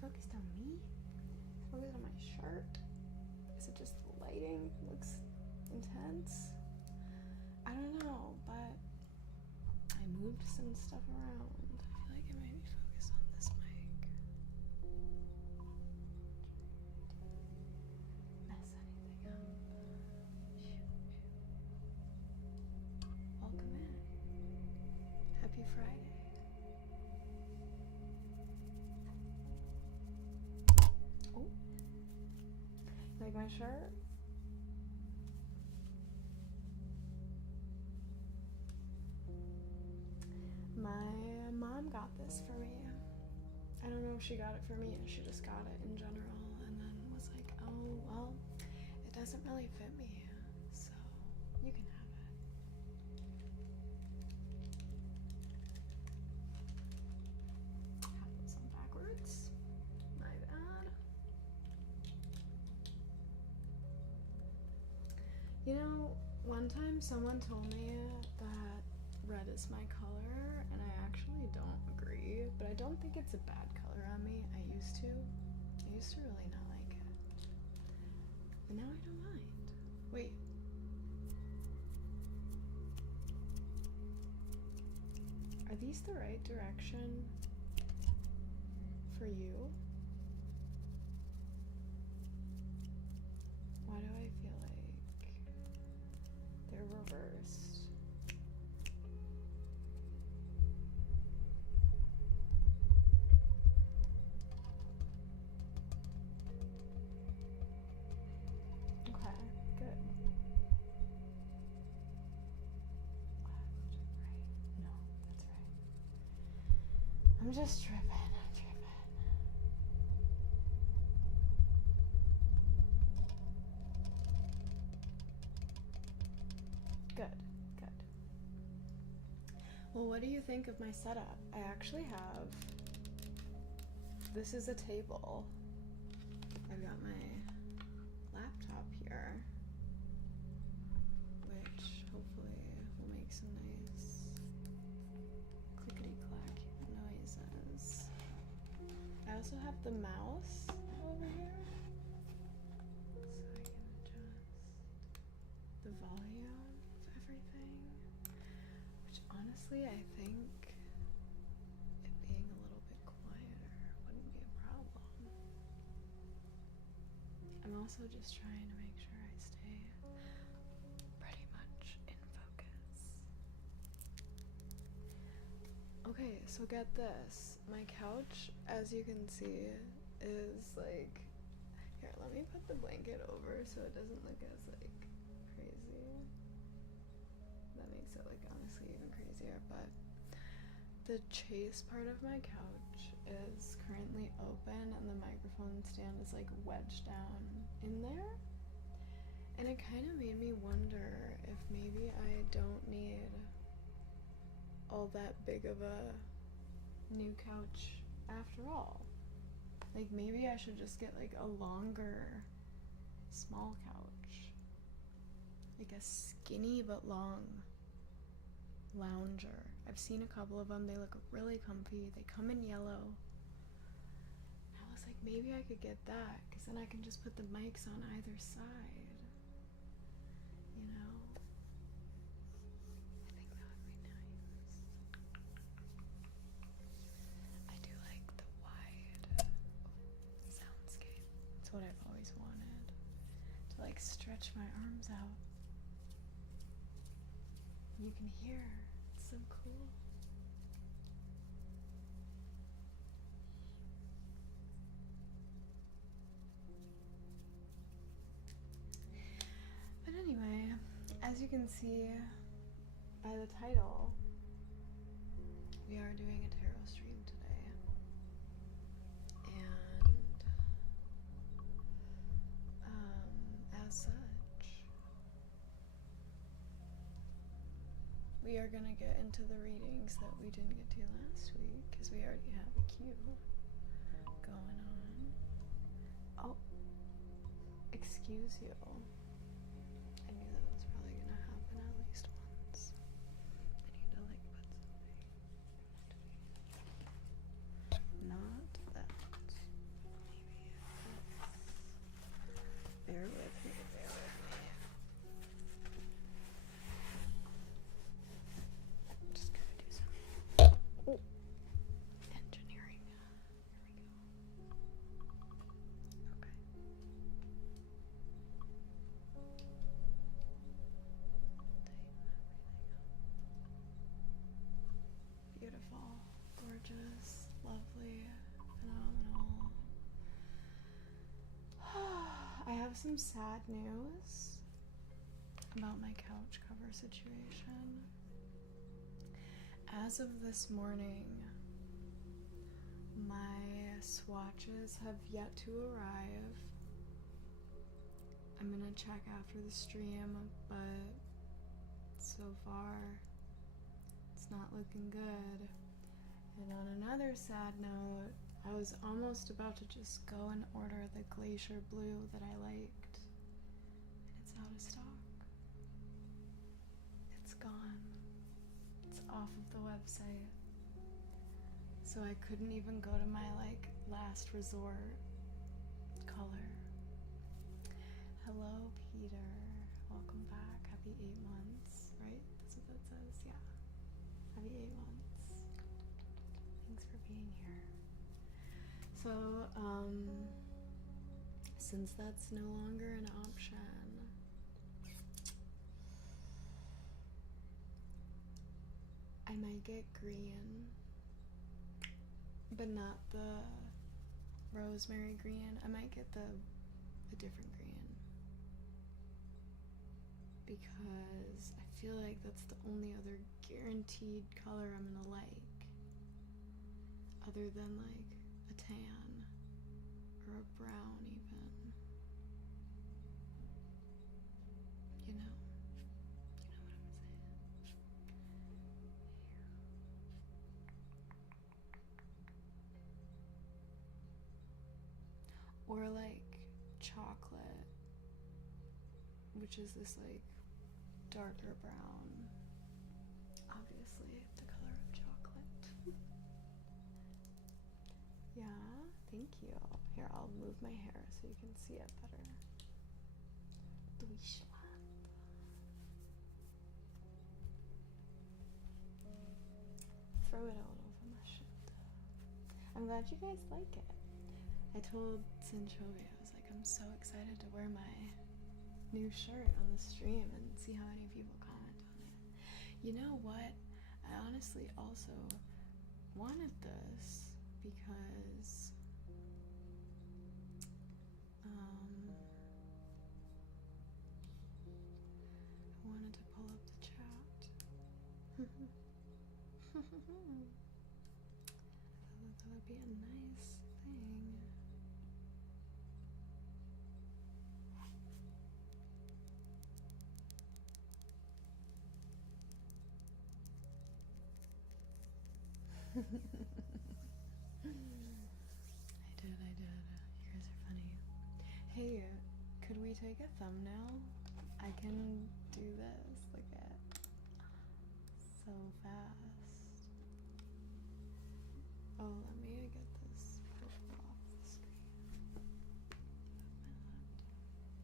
focused on me? Focused on my shirt? Is it just the lighting? Looks intense? I don't know, but I moved some stuff around. I feel like it might be focused on this mic. Mess anything up. Welcome in. Happy Friday. Oh, like my shirt? My mom got this for me. I don't know if she got it for me or she just got it in general and then was like, oh, well, it doesn't really fit me, so you can have it. Have this on backwards. My bad. You know, one time someone told me that red is my color, and I actually don't agree, but I don't think it's a bad color on me. I used to really not like it, and now I don't mind. Wait. Are these the right direction for you? Why do I feel like they're reversed? I'm just tripping. Good. Well, what do you think of my setup? I actually have, this is a table. I've got my laptop here, which hopefully will make some nice clickety-clack noises. I also have the mouse over here, so I can adjust the volume of everything, which honestly I think it being a little bit quieter wouldn't be a problem. I'm also just trying to make sure I stay pretty much in focus. Okay, so get this. My couch, as you can see, is like, here, let me put the blanket over so it doesn't look as like crazy. That makes it like honestly even crazier, but the chase part of my couch is currently open and the microphone stand is like wedged down in there. And it kind of made me wonder if maybe I don't need all that big of a new couch after all. Like maybe I should just get like a longer, small couch. Like a skinny but long lounger. I've seen a couple of them. They look really comfy. They come in yellow. I was like, maybe I could get that because then I can just put the mics on either side. You know? I think that would be nice. I do like the wide soundscape. It's what I've always wanted. To like stretch my arms out. You can hear. It's so cool. But anyway, as you can see by the title, we are doing a tarot stream today. And as such, we are gonna get into the readings that we didn't get to last week because we already have a queue going on. Oh, excuse you. I knew that was probably gonna happen at least once. I need to like put something. Not that. some sad news about my couch cover situation. As of this morning, my swatches have yet to arrive. I'm gonna check after the stream, but so far it's not looking good. And on another sad note, I was almost about to just go and order the glacier blue that I liked, and it's out of stock. It's gone. It's off of the website. So I couldn't even go to my last resort color. Hello, Peter. Welcome back. Happy 8 months, right? That's what that says. Yeah. Happy 8 months. Thanks for being here. So, since that's no longer an option, I might get green, but not the rosemary green. I might get a different green, because I feel like that's the only other guaranteed color I'm gonna like, other than like a tan or a brown even. You know what I'm saying? Or like chocolate, which is this like darker brown. Obviously, the color of chocolate. Yeah, thank you. Here, I'll move my hair so you can see it better. Wishlist. Throw it all over my shit. I'm glad you guys like it. I told Sinchovi, I was like, I'm so excited to wear my new shirt on the stream and see how many people comment on it. You know what? I honestly also wanted this because I wanted to pull up the chat. I thought that would be a nice thing. I did. You guys are funny. Hey, could we take a thumbnail? I can do this. Look at so fast. Oh, let me get this purple off the screen.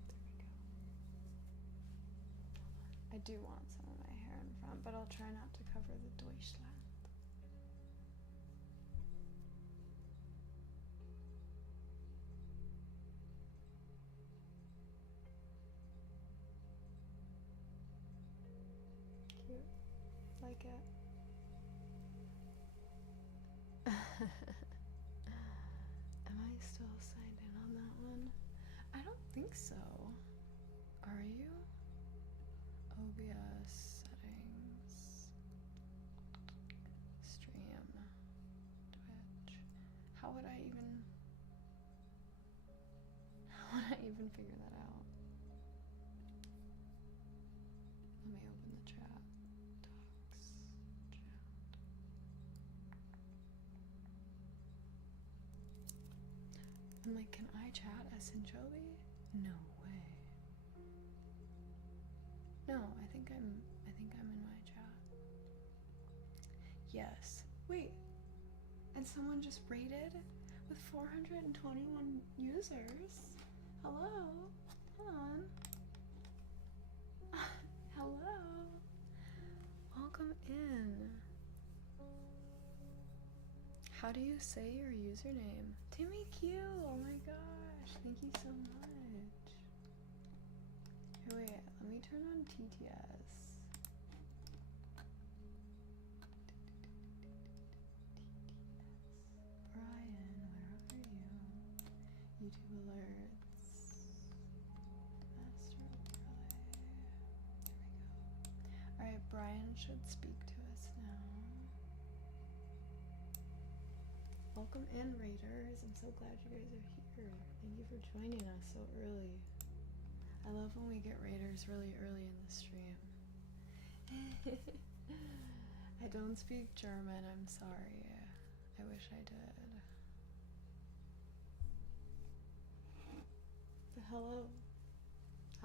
There we go. I do want some of my hair in front, but I'll try not to cover the Deutschland. Like it. Am I still signed in on that one? I don't think so. Are you? OBS settings. Stream. Twitch. How would I even figure that out? Let me open the chat. I'm like, can I chat as Sinchovi? No way. No, I think I'm in my chat. Yes. Wait. And someone just rated with 421 users. Hello? Hold on. Hello. Welcome in. How do you say your username? Timmy Q! Oh my gosh, thank you so much. Here, wait, let me turn on TTS. Brian, where are you? YouTube alerts. Brian should speak to us now. Welcome in, Raiders. I'm so glad you guys are here. Thank you for joining us so early. I love when we get Raiders really early in the stream. I don't speak German, I'm sorry. I wish I did. But hello.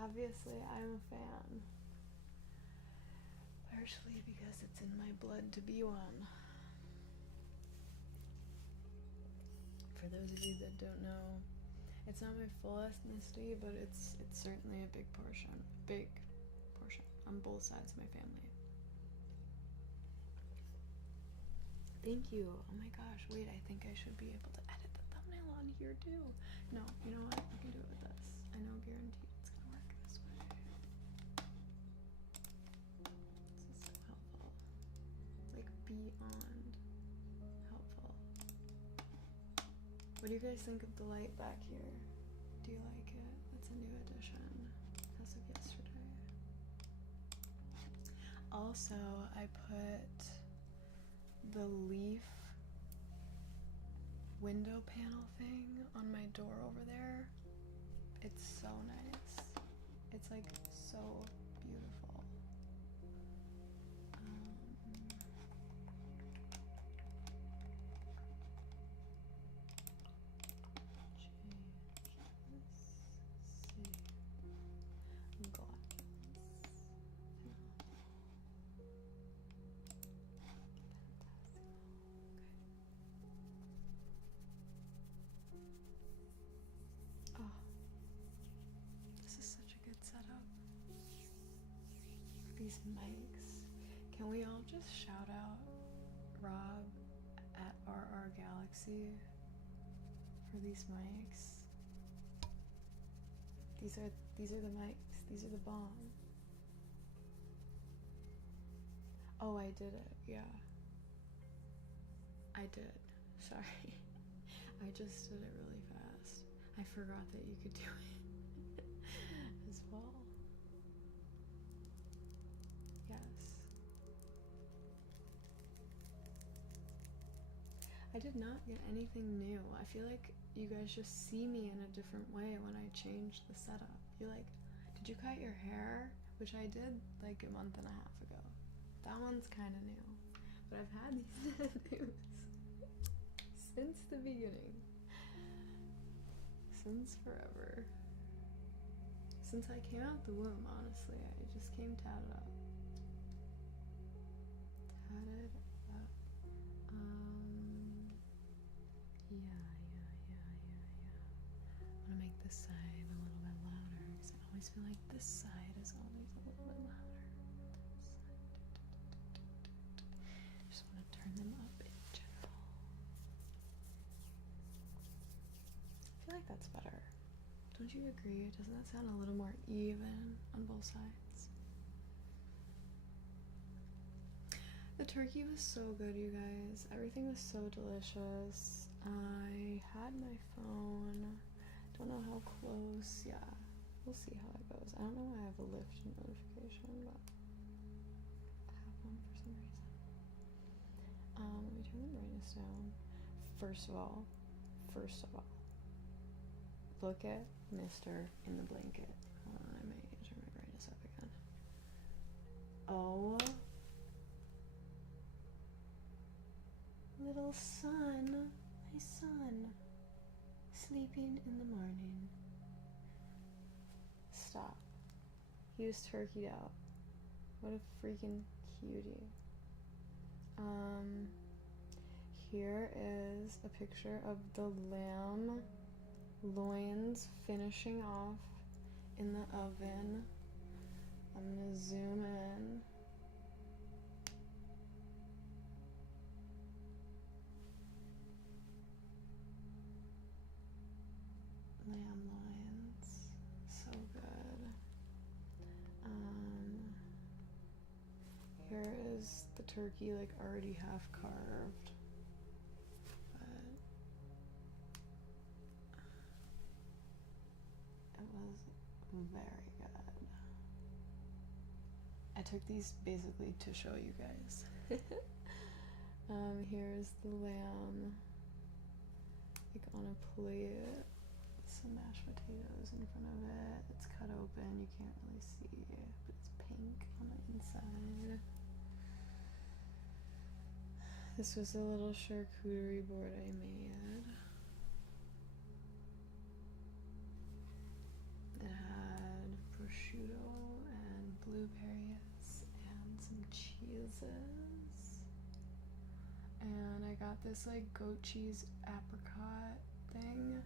Obviously, I'm a fan. Partially because it's in my blood to be one. For those of you that don't know, it's not my full ethnicity, but it's certainly a big portion on both sides of my family. Thank you. Oh my gosh, wait, I think I should be able to edit the thumbnail on here too. No, you know what? We can do it with this. I know guaranteed it's gonna work this way. This is so helpful. Like beyond helpful. What do you guys think of the light back here? Do you like it? It's a new addition as of yesterday. Also, I put the leaf window panel thing on my door over there. It's so nice. It's like so beautiful. These mics. Can we all just shout out Rob at RR Galaxy for these mics? These are the mics. These are the bomb. Oh, I did it. Yeah. I did. Sorry. I just did it really fast. I forgot that you could do it as well. Yes. I did not get anything new. I feel like you guys just see me in a different way when I change the setup. You're like, did you cut your hair? Which I did like a month and a half ago. That one's kind of new. But I've had these tattoos since the beginning. Since forever. Since I came out the womb, honestly. I just came tatted up. Tatted up. Yeah. I'm gonna make this side a little bit louder because I always feel like this side is always a little bit louder. Just want to turn them up in general. I feel like that's better. Don't you agree? Doesn't that sound a little more even on both sides? The turkey was so good, you guys. Everything was so delicious. I had my phone. Don't know how close. Yeah, we'll see how it goes. I don't know why I have a lift notification, but I have one for some reason. Let me turn the brightness down. First of all, look at Mr. in the blanket. Hold on, I may turn my brightness up again. Oh, little son, my son, sleeping in the morning. Stop. He was turkeyed out. What a freaking cutie. Here is a picture of the lamb loins finishing off in the oven. I'm gonna zoom in. Lamb loins, so good. Here is the turkey, like already half carved. It was very good. I took these basically to show you guys. Here's the lamb, like on a plate, some mashed potatoes in front of it. It's cut open, you can't really see, but it's pink on the inside. This was a little charcuterie board I made. It had prosciutto and blueberries and some cheeses. And I got this like goat cheese apricot thing.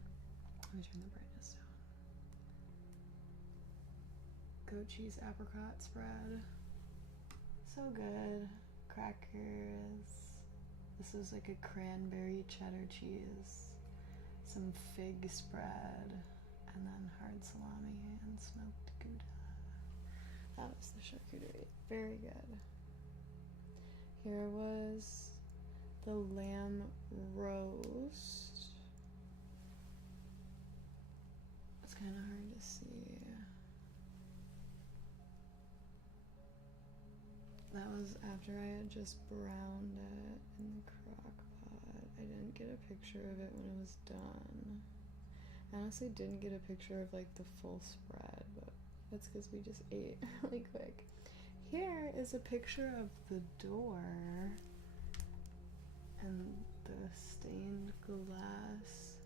Let me turn the brightness down. Goat cheese apricot spread. So good. Crackers. This is like a cranberry cheddar cheese. Some fig spread. And then hard salami and smoked Gouda. That was the charcuterie. Very good. Here was the lamb roast. It's kind of hard to see. That was after I had just browned it in the crock pot. I didn't get a picture of it when it was done. I honestly didn't get a picture of like the full spread, but that's because we just ate really quick. Here is a picture of the door and the stained glass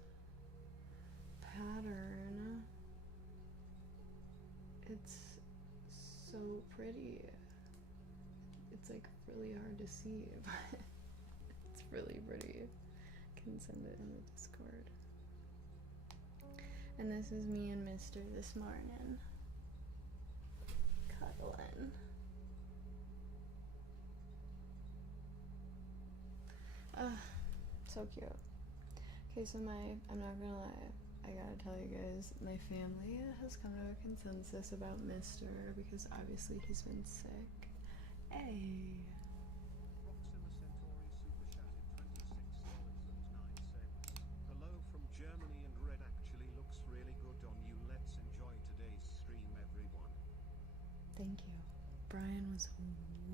pattern. It's so pretty. It's like really hard to see, but it's really pretty. I can send it in the Discord. And this is me and Mr. this morning. Cuddling. So cute. Okay, so I'm not gonna lie, I gotta tell you guys, my family has come to a consensus about Mr. because obviously he's been sick. Hey. Proxima Centauri super chatted $26.09. Hello from Germany, and red actually looks really good on you. Let's enjoy today's stream, everyone. Thank you. Brian was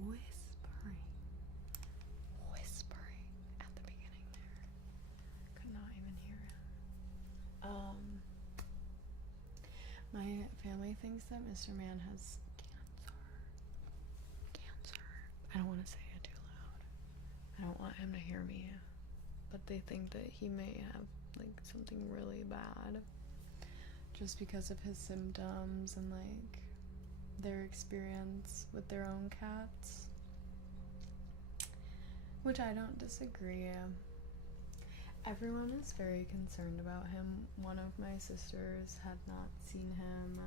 whispering at the beginning there. Could not even hear him. My family thinks that Mr. Man has cancer. I don't want to say it too loud. I don't want him to hear me. But they think that he may have like something really bad just because of his symptoms and like their experience with their own cats, which I don't disagree. Everyone is very concerned about him. One of my sisters had not seen him.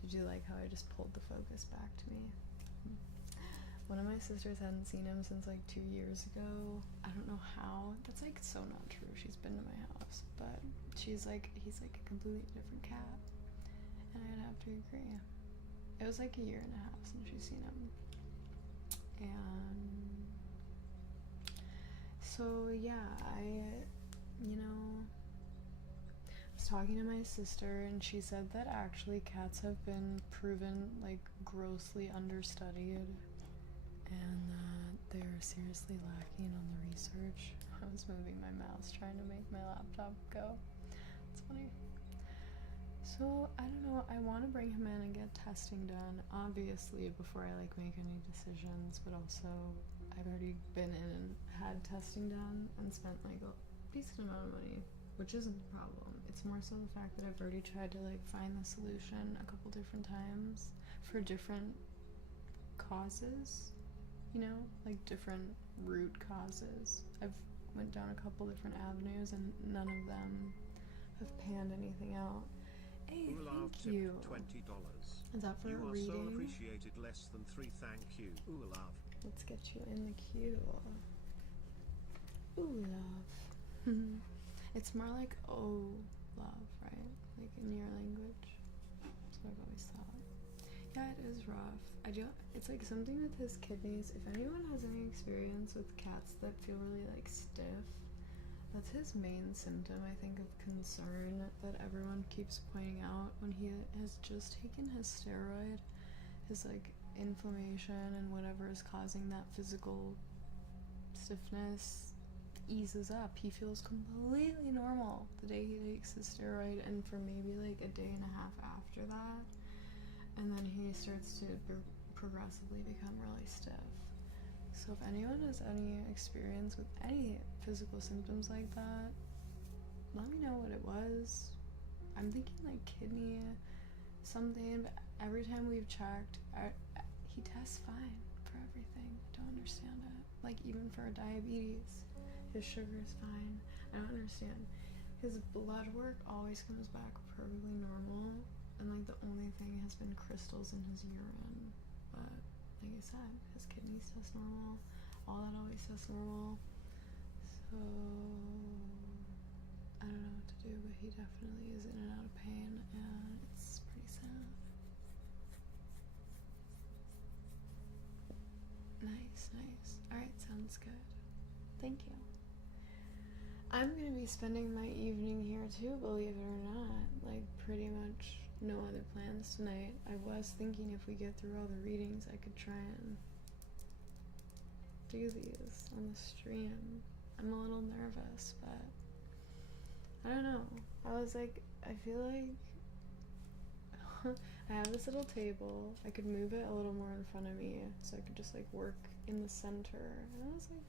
Did you like how I just pulled the focus back to me? One of my sisters hadn't seen him since like 2 years ago. I don't know how. That's like so not true. She's been to my house, but she's like, he's like a completely different cat. And I'd have to agree. It was like 1.5 years since she's seen him. And so yeah, I was talking to my sister and she said that actually cats have been proven like grossly understudied and they're seriously lacking on the research. I was moving my mouse trying to make my laptop go. It's funny. So, I don't know, I want to bring him in and get testing done, obviously, before I like make any decisions, but also I've already been in and had testing done and spent like a decent amount of money, which isn't the problem. It's more so the fact that I've already tried to like find the solution a couple different times for different causes, like different root causes. I've went down a couple different avenues and none of them have panned anything out. Hey, thank you. $20. Is that for you a are reading? so appreciated. Less than 3. Thank you. Ooh, love. Let's get you in the queue. Ooh, love. It's more like oh, love, right? Like in your language. That's what I've always thought. Yeah, it is rough. It's like something with his kidneys. If anyone has any experience with cats that feel really like stiff, that's his main symptom, I think, of concern that everyone keeps pointing out when he has just taken his steroid his like inflammation and whatever is causing that physical stiffness eases up. He feels completely normal the day he takes the steroid, and for maybe like a day and a half after that, and then he starts to progressively become really stiff. So if anyone has any experience with any physical symptoms like that, let me know what it was. I'm thinking like kidney something, but every time we've checked, he tests fine for everything. I don't understand it. Like even for diabetes, his sugar's fine. I don't understand. His blood work always comes back perfectly normal, and like the only thing has been crystals in his urine. But like I said, his kidneys test normal. All that always tests normal. So I don't know what to do, but he definitely is in and out of pain, and it's pretty sad. Nice. Alright, sounds good. Thank you. I'm gonna be spending my evening here too, believe it or not. Like, pretty much no other plans tonight. I was thinking if we get through all the readings, I could try and do these on the stream. I'm a little nervous, but I don't know. I was like, I feel like I have this little table. I could move it a little more in front of me so I could just like work in the center. And I was like,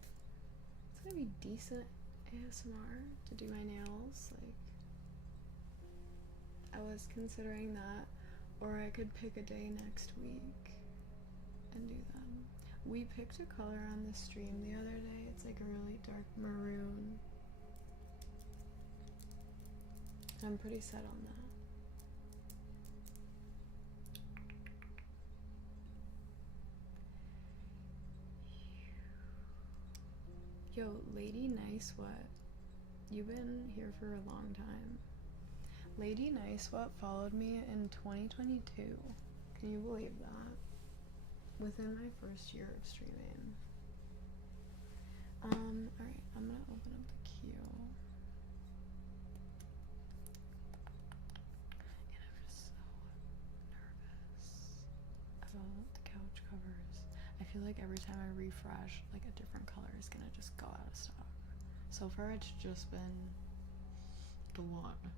it's gonna be decent ASMR to do my nails. Like, I was considering that, or I could pick a day next week and do them. We picked a color on the stream the other day. It's like a really dark maroon. I'm pretty set on that. Yo, Lady Nice What? You've been here for a long time. Lady Nice What followed me in 2022. Can you believe that? Within my first year of streaming. Alright, I'm gonna open up the queue. And I'm just so nervous about the couch covers. I feel like every time I refresh, like a different color is gonna just go out of stock. So far it's just been the one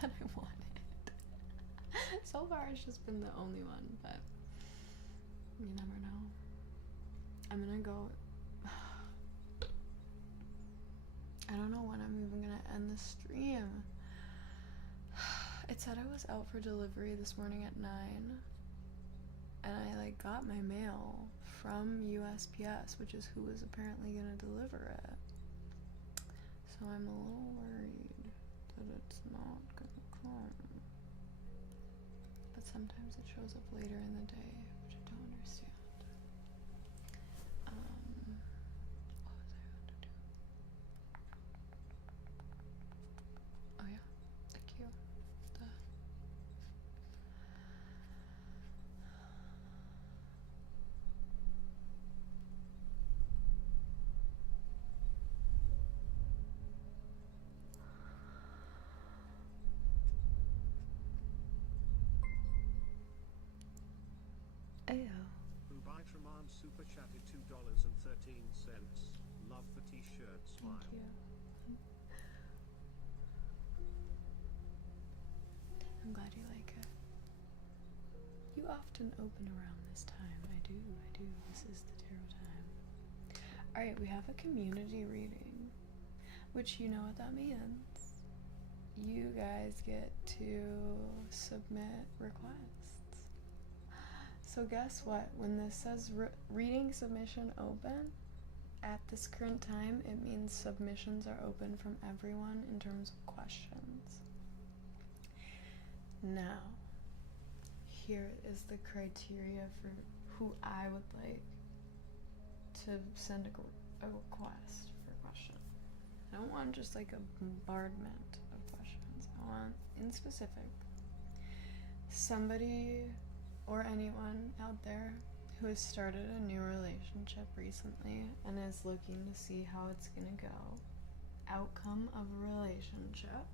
that I wanted. So far it's just been the only one, but you never know. I'm gonna go. I don't know when I'm even gonna end the stream. It said I was out for delivery this morning at 9, and I like got my mail from USPS, which is who is apparently gonna deliver it. So I'm a little worried that it's not gonna come. But sometimes it shows up later in the day, which I don't understand. What was I going to do? Oh yeah, the queue. Ayo. Ubitraman super chatted $2.13. Love the t-shirt, smile. Thank you. I'm glad you like it. You often open around this time. I do. This is the tarot time. Alright, we have a community reading, which you know what that means. You guys get to submit requests. So guess what? When this says reading submission open, at this current time, it means submissions are open from everyone in terms of questions. Now, here is the criteria for who I would like to send a request for a question. I don't want just like a bombardment of questions. I want, in specific, somebody or anyone out there who has started a new relationship recently and is looking to see how it's gonna go. Outcome of a relationship.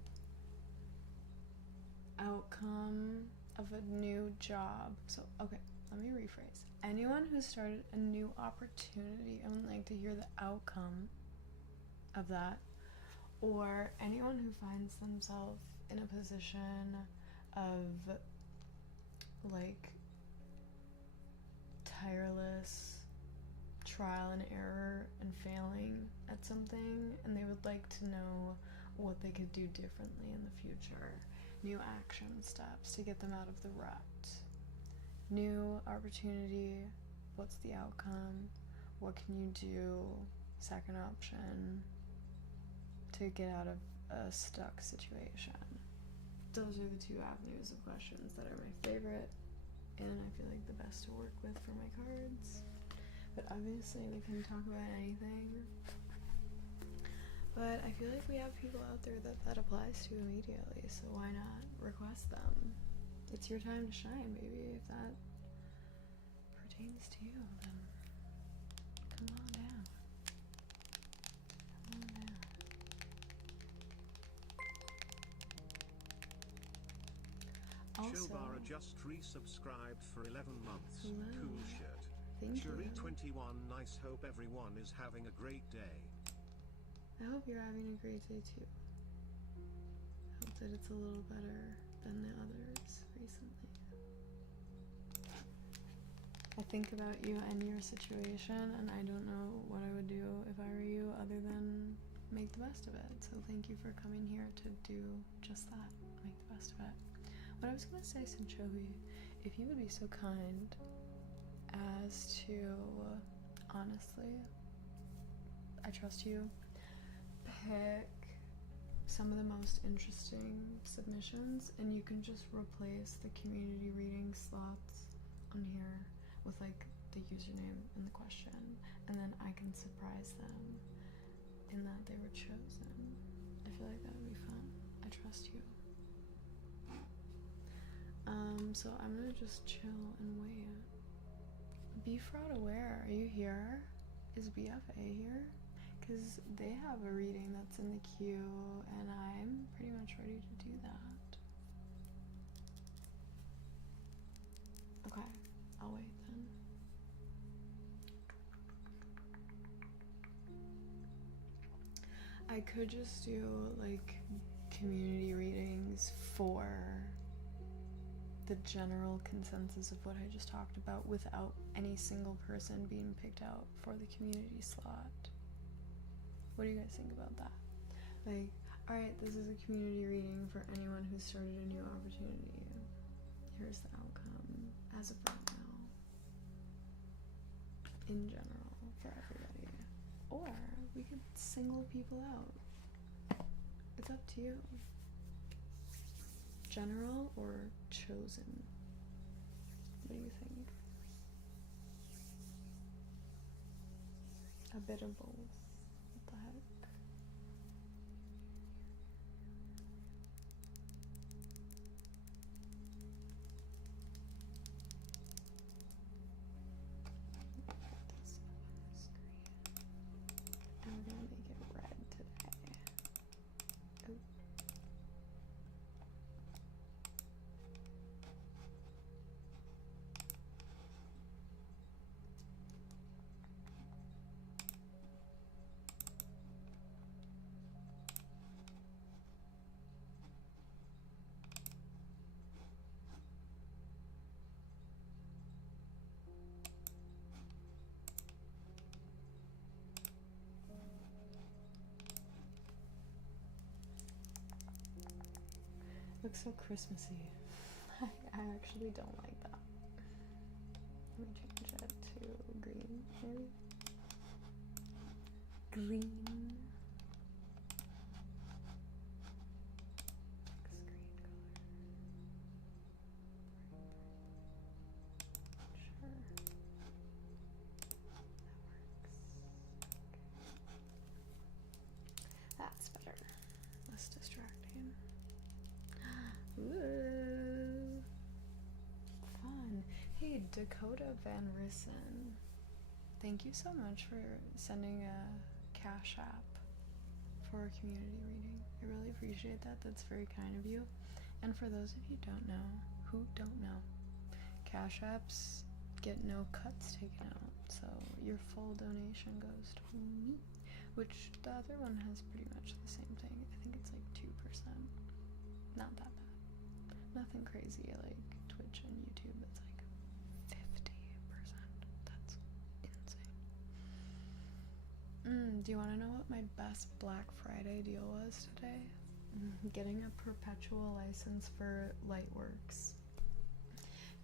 Outcome of a new job. So, okay, let me rephrase. Anyone who started a new opportunity and would like to hear the outcome of that, or anyone who finds themselves in a position of like tireless trial and error and failing at something, and they would like to know what they could do differently in the future, new action steps to get them out of the rut, new opportunity, what's the outcome, what can you do, second option, to get out of a stuck situation. Those are the two avenues of questions that are my favorite, and I feel like the best to work with for my cards. But obviously we can talk about anything. But I feel like we have people out there that applies to immediately, so why not request them? It's your time to shine, baby. If that pertains to you, then come on down. Come on down. Also, Shilbara just resubscribed for 11 months. Hello. Cool shirt. Thank Cherie you. 21 nice, hope everyone is having a great day. I hope you're having a great day too. I hope that it's a little better than the others recently. I think about you and your situation, and I don't know what I would do if I were you other than make the best of it. So thank you for coming here to do just that, make the best of it. What I was going to say, Sinchohi, if you would be so kind as to, honestly, I trust you, pick some of the most interesting submissions, and you can just replace the community reading slots on here with like the username and the question, and then I can surprise them in that they were chosen. I feel like that would be fun. I trust you. So I'm gonna just chill and wait. Be fraud aware, are you here? Is BFA here? Because they have a reading that's in the queue, and I'm pretty much ready to do that. Okay, I'll wait then. I could just do like community readings for the general consensus of what I just talked about without any single person being picked out for the community slot. What do you guys think about that? Like, alright, this is a community reading for anyone who started a new opportunity. Here's the outcome as of right now. In general, for everybody. Or we could single people out. It's up to you. General or chosen? What do you think? A bit of both. What the heck? Put this up on the screen. And we're gonna make it red today. Oh. Looks so Christmassy. I actually don't like that. Let me change it to green, maybe? Green. Looks green color. Sure. That works. That's better. Less distracting. Ooh, fun. Hey, Dakota Van Rissen, thank you so much for sending a Cash App for a community reading. I really appreciate that. That's very kind of you. And for those of you who don't know who don't know. Cash apps get no cuts taken out, so your full donation goes to me. Which the other one has pretty much the same thing. I think it's like 2%. Not that bad. Nothing crazy like Twitch and YouTube. It's like 50%. That's insane. Do you want to know what my best Black Friday deal was today? Getting a perpetual license for Lightworks.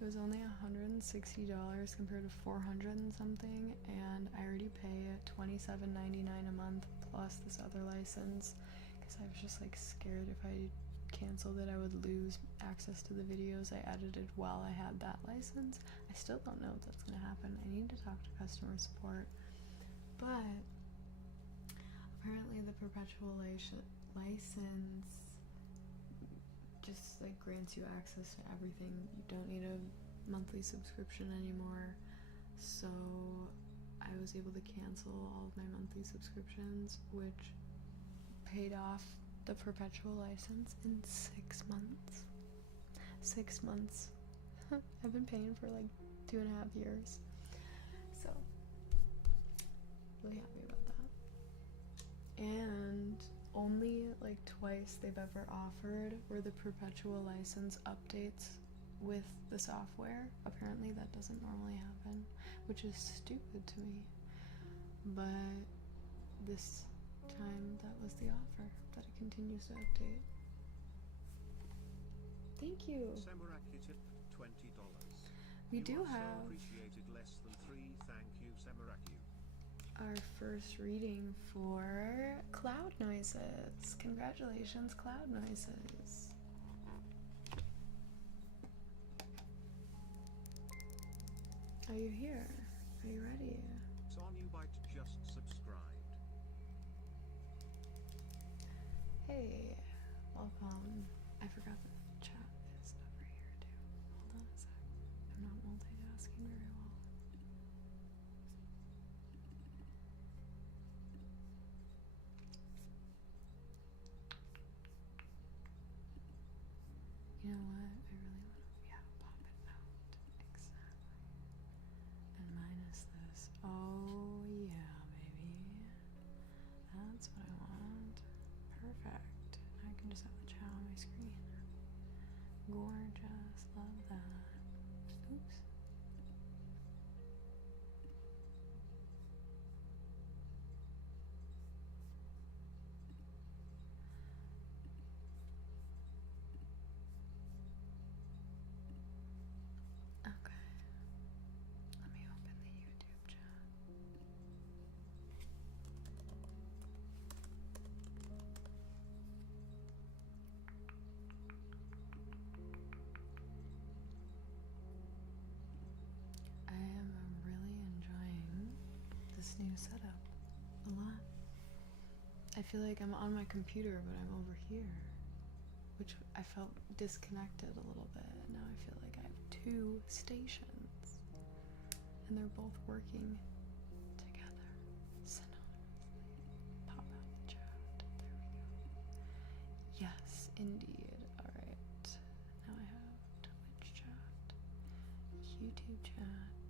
It was only $160 compared to $400 and something, and I already pay $27.99 a month plus this other license because I was just like scared if I canceled it I would lose access to the videos I edited while I had that license. I still don't know if that's gonna happen. I need to talk to customer support, but apparently the perpetual license just like grants you access to everything. You don't need a monthly subscription anymore. So I was able to cancel all of my monthly subscriptions, which paid off the perpetual license in 6 months. 6 months. I've been paying for like 2.5 years. So really happy about that. And only like twice they've ever offered were the perpetual license updates with the software. Apparently that doesn't normally happen, which is stupid to me. But this time that was the offer, that it continues to update. Thank you. Samaraki tip $20. We do have so appreciated less than 3. Thank you, Samaraki. Our first reading for Cloud Noises. Congratulations, Cloud Noises. Are you here? Are you ready? Sonubite just subscribed. Hey, welcome. I forgot the chat is over here too. Hold on a sec. I'm not multitasking very well. You know what? I really want to, pop it out. Exactly. And minus this. Oh, yeah, baby. That's what I want. Perfect. I can just have the chat on my screen. Gorgeous. Love that. Oops. Okay. Let me open the YouTube chat. I am really enjoying this new setup a lot. I feel like I'm on my computer, but I'm over here, which I felt disconnected a little bit. Now I feel like I have 2 stations, and they're both working together synonymously. Pop out the chat. There we go. Yes, indeed. Alright. Now I have Twitch chat, YouTube chat,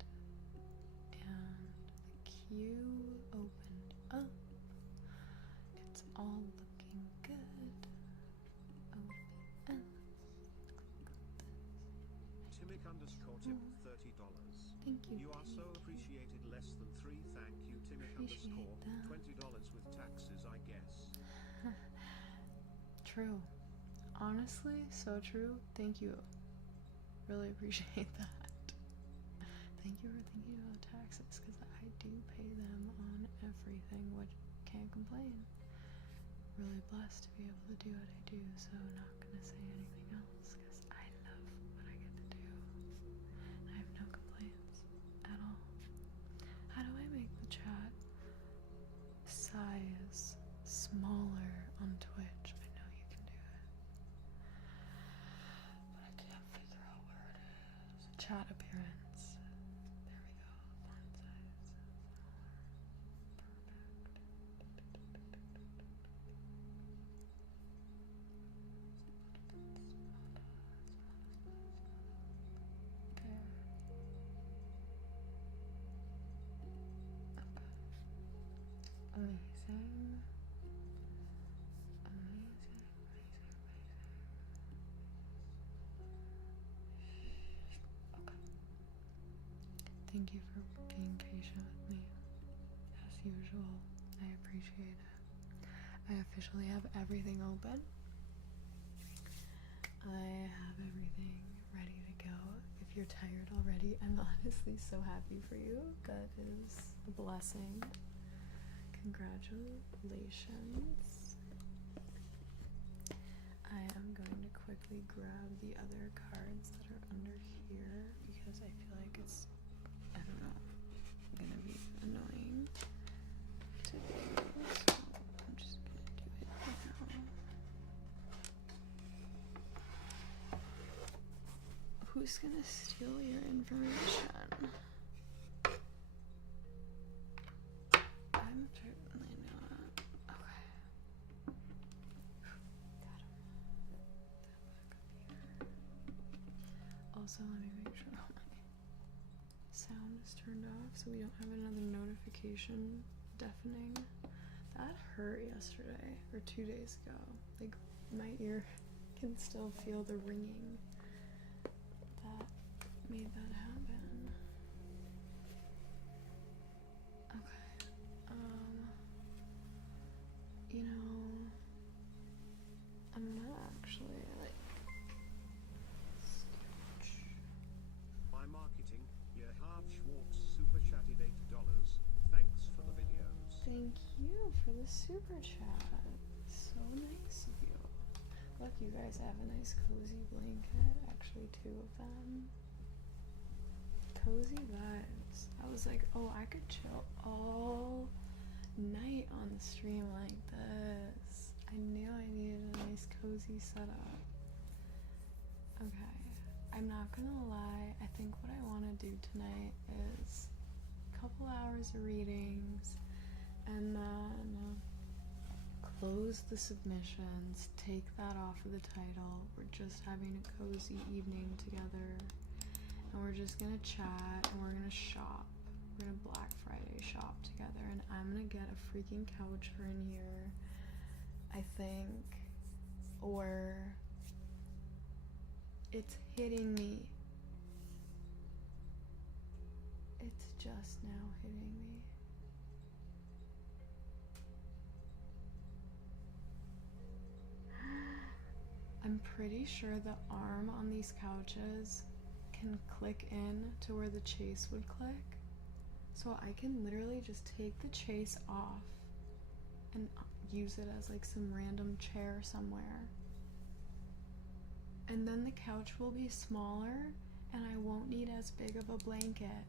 and the queue opened up. It's all looking good. OBS. Timic underscore tip $30. Thank you. You are so appreciated less than 3. Thank you, Timic underscore $20 with taxes, I guess. True. Honestly, so true. Thank you. Really appreciate that. Thank you for thinking about taxes, because I do pay them on everything, which can't complain. Really blessed to be able to do what I do, so not gonna say anything else, because I love what I get to do. I have no complaints at all. How do I make the chat size smaller on Twitch? I know you can do it, but I can't figure out where it is. Chat appearance. There we go. Font size smaller. Perfect. amazing. Okay. Thank you for being patient with me, as usual. I appreciate it. I officially have everything open. I have everything ready to go. If you're tired already, I'm honestly so happy for you. That is a blessing. Congratulations. I am going to quickly grab the other cards that are under here because I feel like it's, I don't know, gonna be annoying to do. So I'm just gonna do it now. Who's gonna steal your information? I'm certainly not. Okay. Got him. That back up here. Also, let me make sure all my sound is turned off so we don't have another notification deafening. That hurt yesterday or 2 days ago. Like, my ear can still feel the ringing that made that happen. Okay. You know, I'm gonna actually like My marketing, Yerhav Schwartz super chatted $8. Thanks for the videos. thank you for the super chat. So nice of you. Look, you guys have a nice cozy blanket. Actually, 2 of them. Cozy vibes. I was like, oh, I could chill all night on the stream like this. I knew I needed a nice cozy setup. Okay, I'm not gonna lie, I think what I want to do tonight is a couple hours of readings and then close the submissions, take that off of the title. We're just having a cozy evening together and we're just gonna chat and we're gonna shop. We're gonna Black Friday shop together and I'm gonna get a freaking couch for in here, I think, or it's hitting me. It's just now hitting me. I'm pretty sure the arm on these couches can click in to where the chase would click. So I can literally just take the chase off and use it as like some random chair somewhere. And then the couch will be smaller and I won't need as big of a blanket.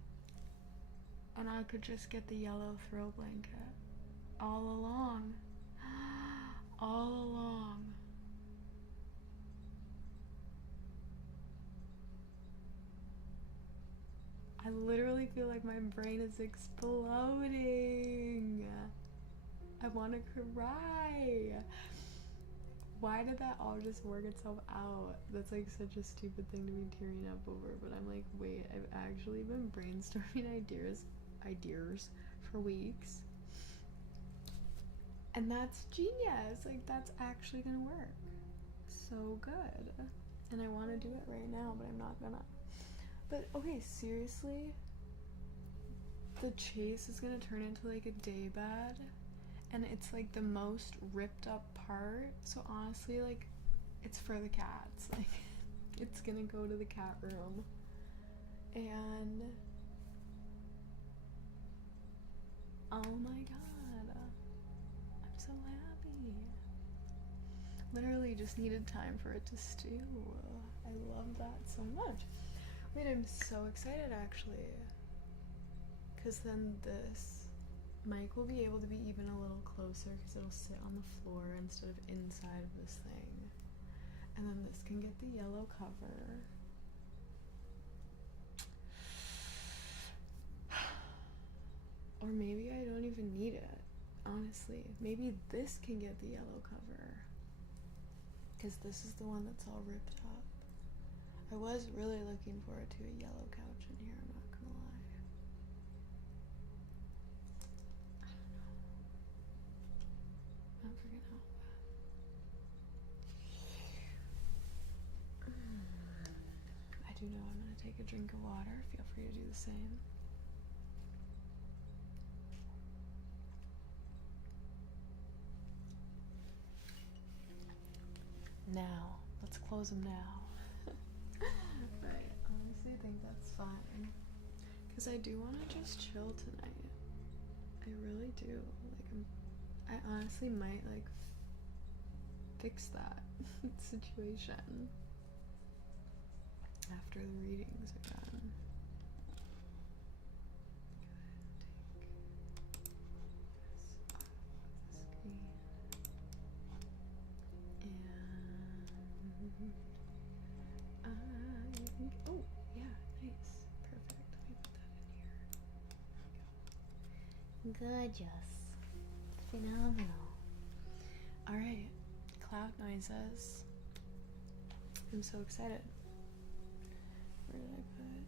And I could just get the yellow throw blanket all along. All along. I literally feel like my brain is exploding. I want to cry. Why did that all just work itself out? That's like such a stupid thing to be tearing up over, but I'm like, wait, I've actually been brainstorming ideas for weeks. And that's genius. Like, that's actually gonna work. So good. And I want to do it right now, but I'm not gonna. But okay, seriously, the chase is gonna turn into like a day bed, and it's like the most ripped up part. So honestly, like, it's for the cats. Like, it's gonna go to the cat room, and oh my god, I'm so happy. Literally just needed time for it to stew. I love that so much. Wait, I'm so excited actually, because then this mic will be able to be even a little closer because it'll sit on the floor instead of inside of this thing. And then this can get the yellow cover. Or maybe I don't even need it, honestly. Maybe this can get the yellow cover because this is the one that's all ripped up. I was really looking forward to a yellow couch in here, I'm not gonna lie. I don't know. to take a drink of water, feel free to do the same. Now, let's close them now. I honestly think that's fine. Because I do want to just chill tonight. I really do. Like, I honestly might, like, fix that situation after the readings are done. Oh, yeah, nice. Perfect. Let me put that in here. Gorgeous. Phenomenal. Alright, cloud noises. I'm so excited. Where did I put it?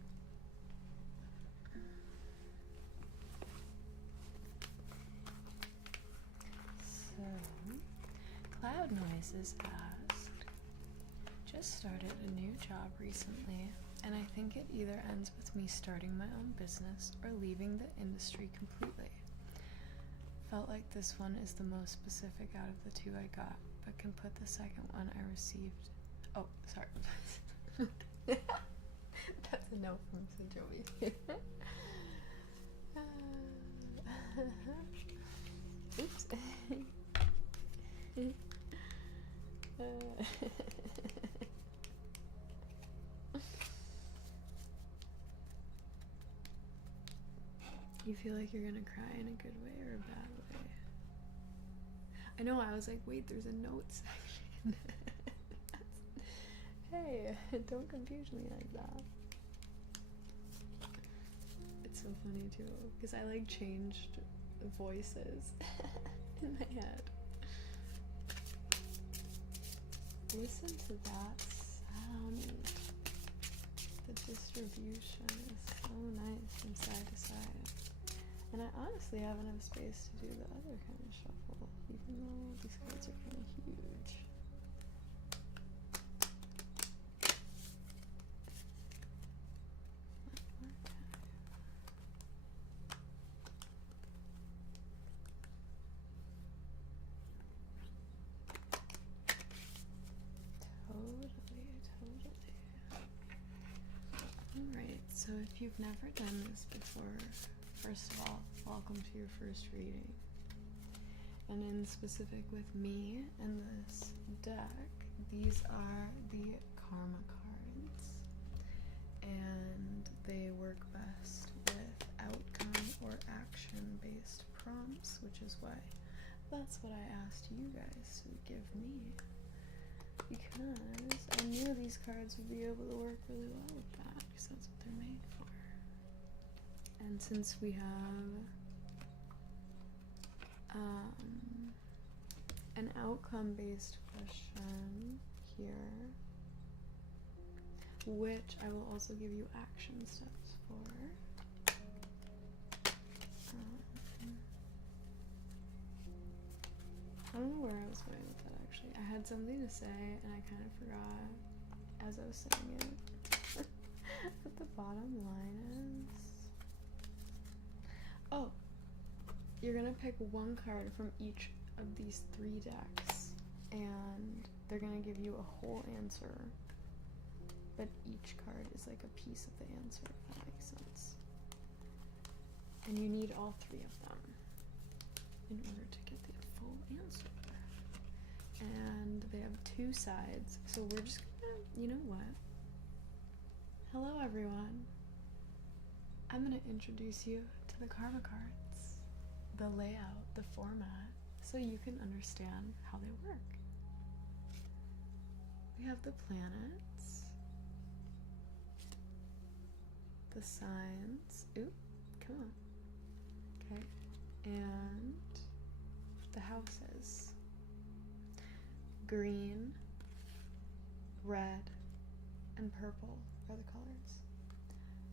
So, Cloud Noises asked, just started a new job recently, and I think it either ends with me starting my own business or leaving the industry completely. Felt like this one is the most specific out of the two I got, but can put the second one I received. Oh, sorry. That's a note from Sajobi. Oops. You feel like you're gonna cry in a good way or a bad way? I know, I was like, wait, there's a note section. Hey, don't confuse me like that. It's so funny too, because I like changed voices in my head. Listen to that sound. The distribution is so nice from side to side. And I honestly have enough space to do the other kind of shuffle, even though these cards are kind of huge. Totally. Alright, so if you've never done this before, first of all, welcome to your first reading. And in specific with me and this deck, these are the karma cards. And they work best with outcome or action-based prompts, which is why that's what I asked you guys to give me. Because I knew these cards would be able to work really well with that, because that's what they're made for. And since we have an outcome-based question here, which I will also give you action steps for. I don't know where I was going with that actually. I had something to say and I kind of forgot as I was saying it. What the bottom line is. Oh, you're gonna pick one card from each of these 3 decks and they're gonna give you a whole answer, but each card is like a piece of the answer, if that makes sense. And you need all 3 of them in order to get the full answer. And they have 2 sides, so we're just gonna, you know what? Hello everyone. I'm gonna introduce you to the karma cards, the layout, the format, so you can understand how they work. We have the planets, the signs, oop, come on, okay, and the houses. Green, red, and purple are the colors.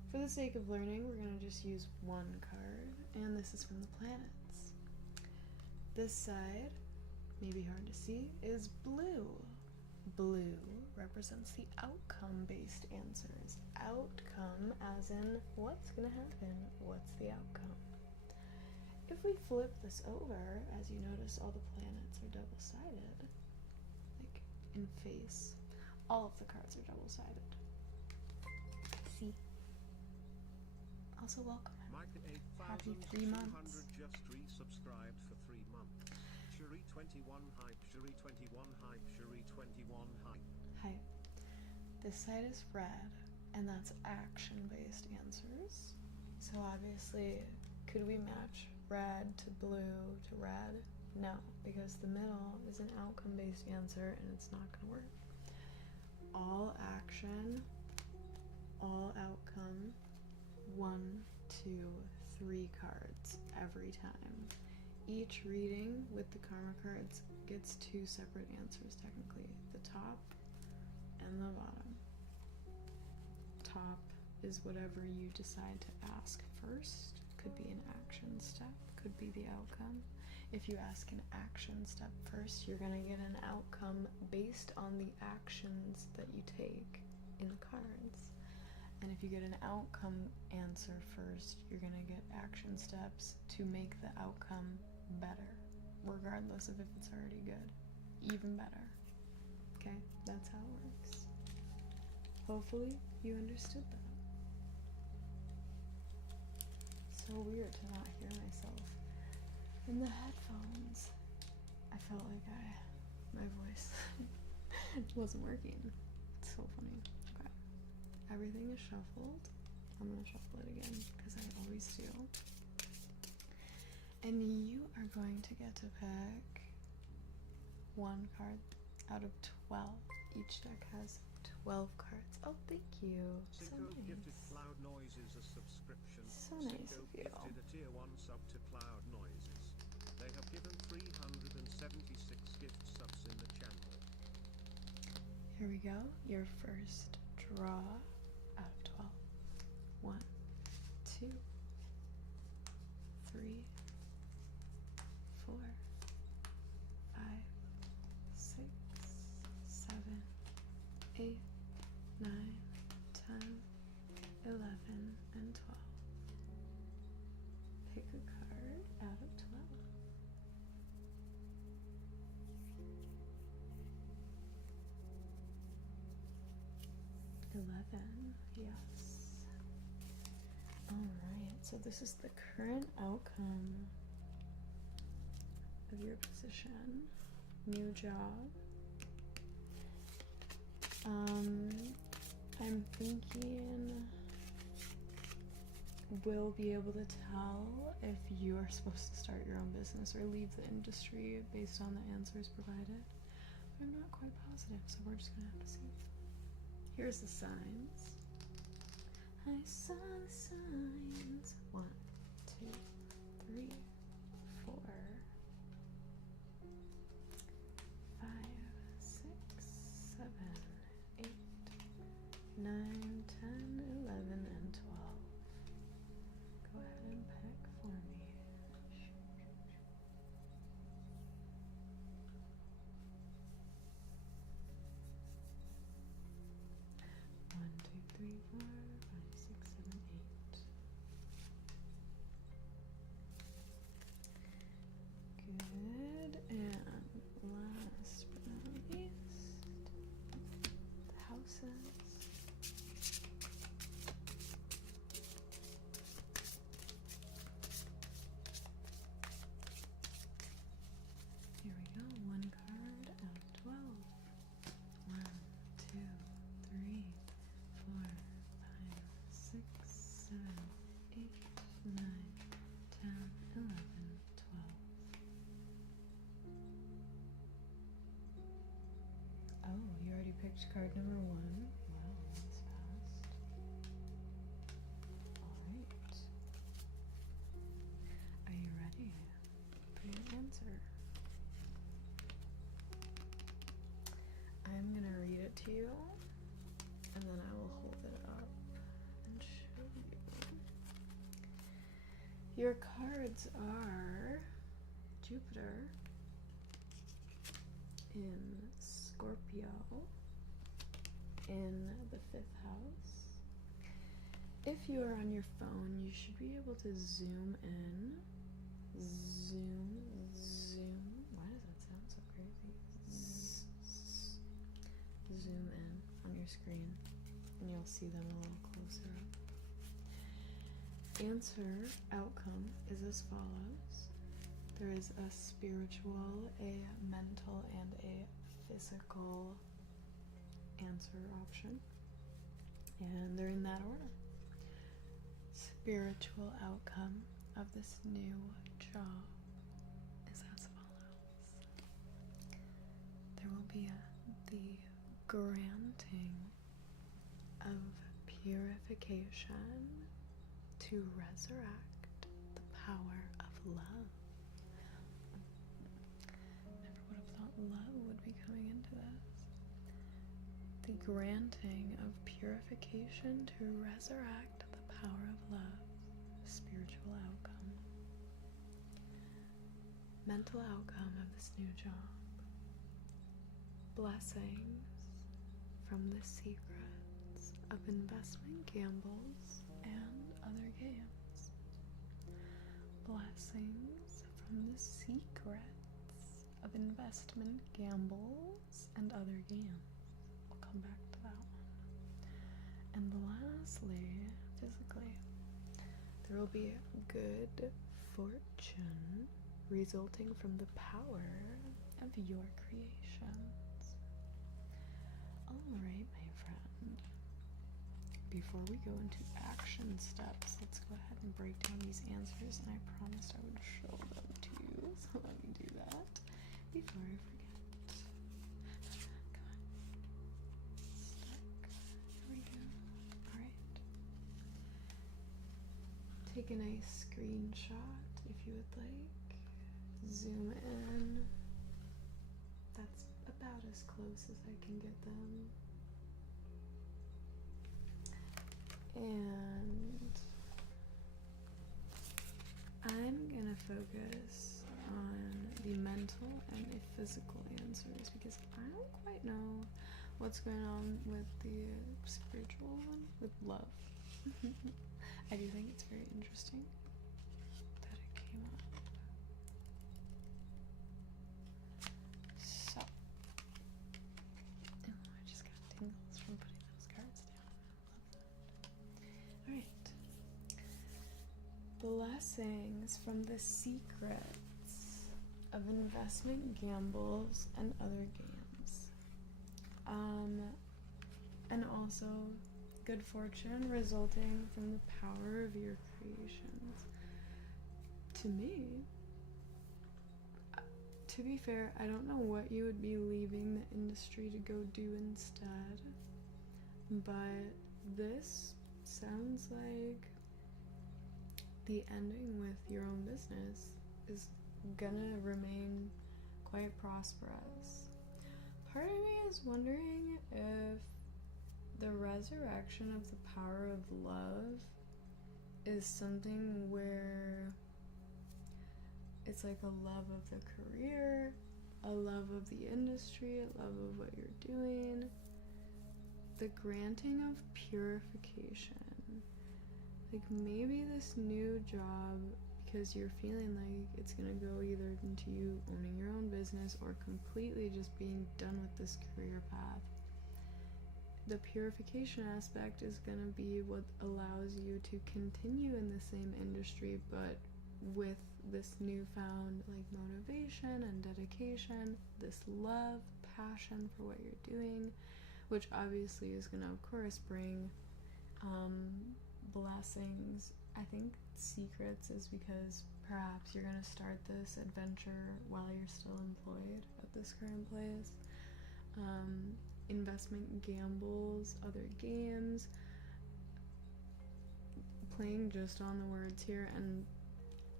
For the sake of learning, we're going to just use one card, and this is from the planets. This side, maybe hard to see, is blue. Blue represents the outcome-based answers. Outcome as in what's gonna happen, what's the outcome. If we flip this over, as you notice all the planets are double-sided, like in face, all of the cards are double-sided. See? Also welcome. Happy 3 months. Just resubscribed for 3 months. Shuri 21 hype, Shuri 21 hype, Shuri 21 hype. Hi. This side is red, and that's action-based answers. So obviously, could we match red to blue to red? No, because the middle is an outcome-based answer, and it's not gonna work. All action, all outcome, 1, 2, 3 cards every time. Each reading with the karma cards gets 2 separate answers technically, the top and the bottom. Top is whatever you decide to ask first, could be an action step, could be the outcome. If you ask an action step first, you're gonna get an outcome based on the actions that you take in the cards. And if you get an outcome answer first, you're gonna get action steps to make the outcome better, regardless of if it's already good. Even better. Okay? That's how it works. Hopefully you understood that. So weird to not hear myself in the headphones. I felt like my voice wasn't working. It's so funny. Okay. Everything is shuffled. I'm gonna shuffle it again because I always do. And you are going to get to pick 1 card out of 12. Each deck has 12 cards. Oh, thank you. So Cinco nice. gifted Cloud Noises a subscription. So nice Cinco of you. gifted a tier 1 sub to Cloud Noises. They have given 376 gift subs in the channel. Here we go. Your first draw out of 12. 1, 2, 3, 4, 5, 6, 7, 8, 9, 10, 11, and 12. Pick a card out of 12. 11, yes. Alright, so this is the current outcome of your position. New job. I'm thinking we'll be able to tell if you are supposed to start your own business or leave the industry based on the answers provided. But I'm not quite positive, so we're just gonna have to see. Here's the signs. I saw the signs. 1, 2, 3, 4, 5, 6, 7, 8, 9, 10, 11, and 12. Go ahead and pick for me. 1, 2, 3, 4, 5, 6, 7, 8. Good. And last but not least, the houses. Here we go. 1 card out of 12. 1, 2, 3, 4, 5, 6, 7, 8, 9, 10, 11, 12. Oh, you already picked card number 1. Wow, that's fast. Alright. Are you ready for your answer? I'm gonna read it to you, and then I will hold it up and show you. Your cards are Jupiter in Scorpio, Scorpio in the 5th house. If you are on your phone, you should be able to zoom in. Zoom. Why does that sound so crazy? Zoom in on your screen, and you'll see them a little closer up. Answer outcome is as follows. There is a spiritual, a mental, and a physical answer option, and they're in that order. Spiritual outcome of this new job is as follows. There will be the granting of purification to resurrect the power of love. Never would have thought love would be coming into this. The granting of purification to resurrect the power of love. Spiritual outcome. Mental outcome of this new job. Blessings from the secrets of investment gambles and other games. Blessings from the secrets of investment gambles and other games. We'll come back to that one. And lastly, physically, there will be good fortune resulting from the power of your creations. Alright, my friend. Before we go into action steps, let's go ahead and break down these answers, and I promised I would show them to you, so let me do that before I forget. Come on. Stuck. There we go. Alright. Take a nice screenshot if you would like. Zoom in. That's about as close as I can get them. And I'm gonna focus on the mental and the physical answers because I don't quite know what's going on with the spiritual one, with love. I do think it's very interesting that it came up. So, oh, I just got tingles from putting those cards down. Love that. Alright. Blessings from the secrets of investment gambles and other games. And also good fortune resulting from the power of your creations. To me, to be fair, I don't know what you would be leaving the industry to go do instead, but this sounds like the ending with your own business is gonna remain quite prosperous. Part of me is wondering if the resurrection of the power of love is something where it's like a love of the career, a love of the industry, a love of what you're doing, the granting of purification. Like maybe this new job, because you're feeling like it's gonna go either into you owning your own business or completely just being done with this career path. The purification aspect is gonna be what allows you to continue in the same industry, but with this newfound like motivation and dedication, this love, passion for what you're doing, which obviously is gonna of course bring blessings. I think secrets is because perhaps you're gonna start this adventure while you're still employed at this current place. Investment gambles, other games, playing just on the words here, and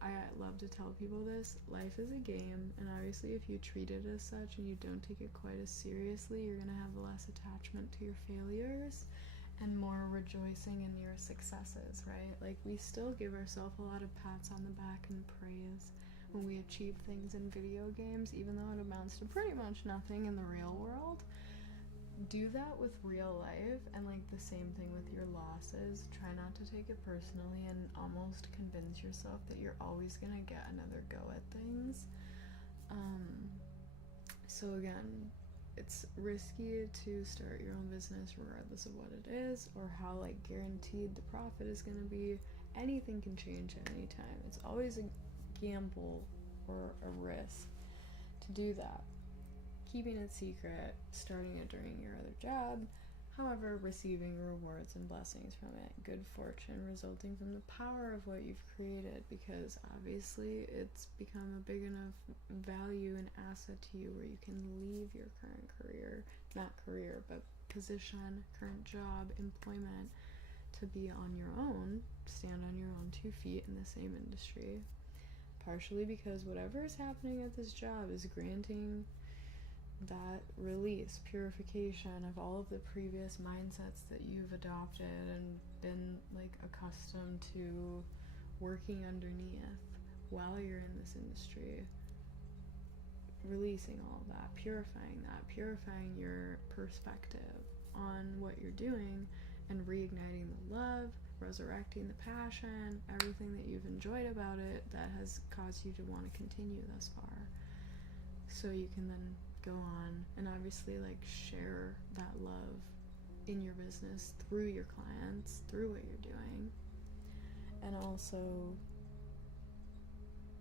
I love to tell people this, life is a game, and obviously if you treat it as such and you don't take it quite as seriously, you're gonna have less attachment to your failures and more rejoicing in your successes, right? Like we still give ourselves a lot of pats on the back and praise when we achieve things in video games, even though it amounts to pretty much nothing in the real world. Do that with real life, and like the same thing with your losses. Try not to take it personally and almost convince yourself that you're always gonna get another go at things. So again, it's risky to start your own business regardless of what it is or how like guaranteed the profit is gonna be. Anything can change at any time. It's always a gamble or a risk to do that. Keeping it secret, starting it during your other job, however, receiving rewards and blessings from it, good fortune resulting from the power of what you've created, because obviously it's become a big enough value and asset to you where you can leave your current career, not career, but position, current job, employment, to be on your own, stand on your own 2 feet in the same industry, partially because whatever is happening at this job is granting that release, purification of all of the previous mindsets that you've adopted and been like accustomed to working underneath while you're in this industry. Releasing all of that, purifying your perspective on what you're doing, and reigniting the love, resurrecting the passion, everything that you've enjoyed about it that has caused you to want to continue thus far. So you can then go on and obviously like share that love in your business through your clients, through what you're doing. And also,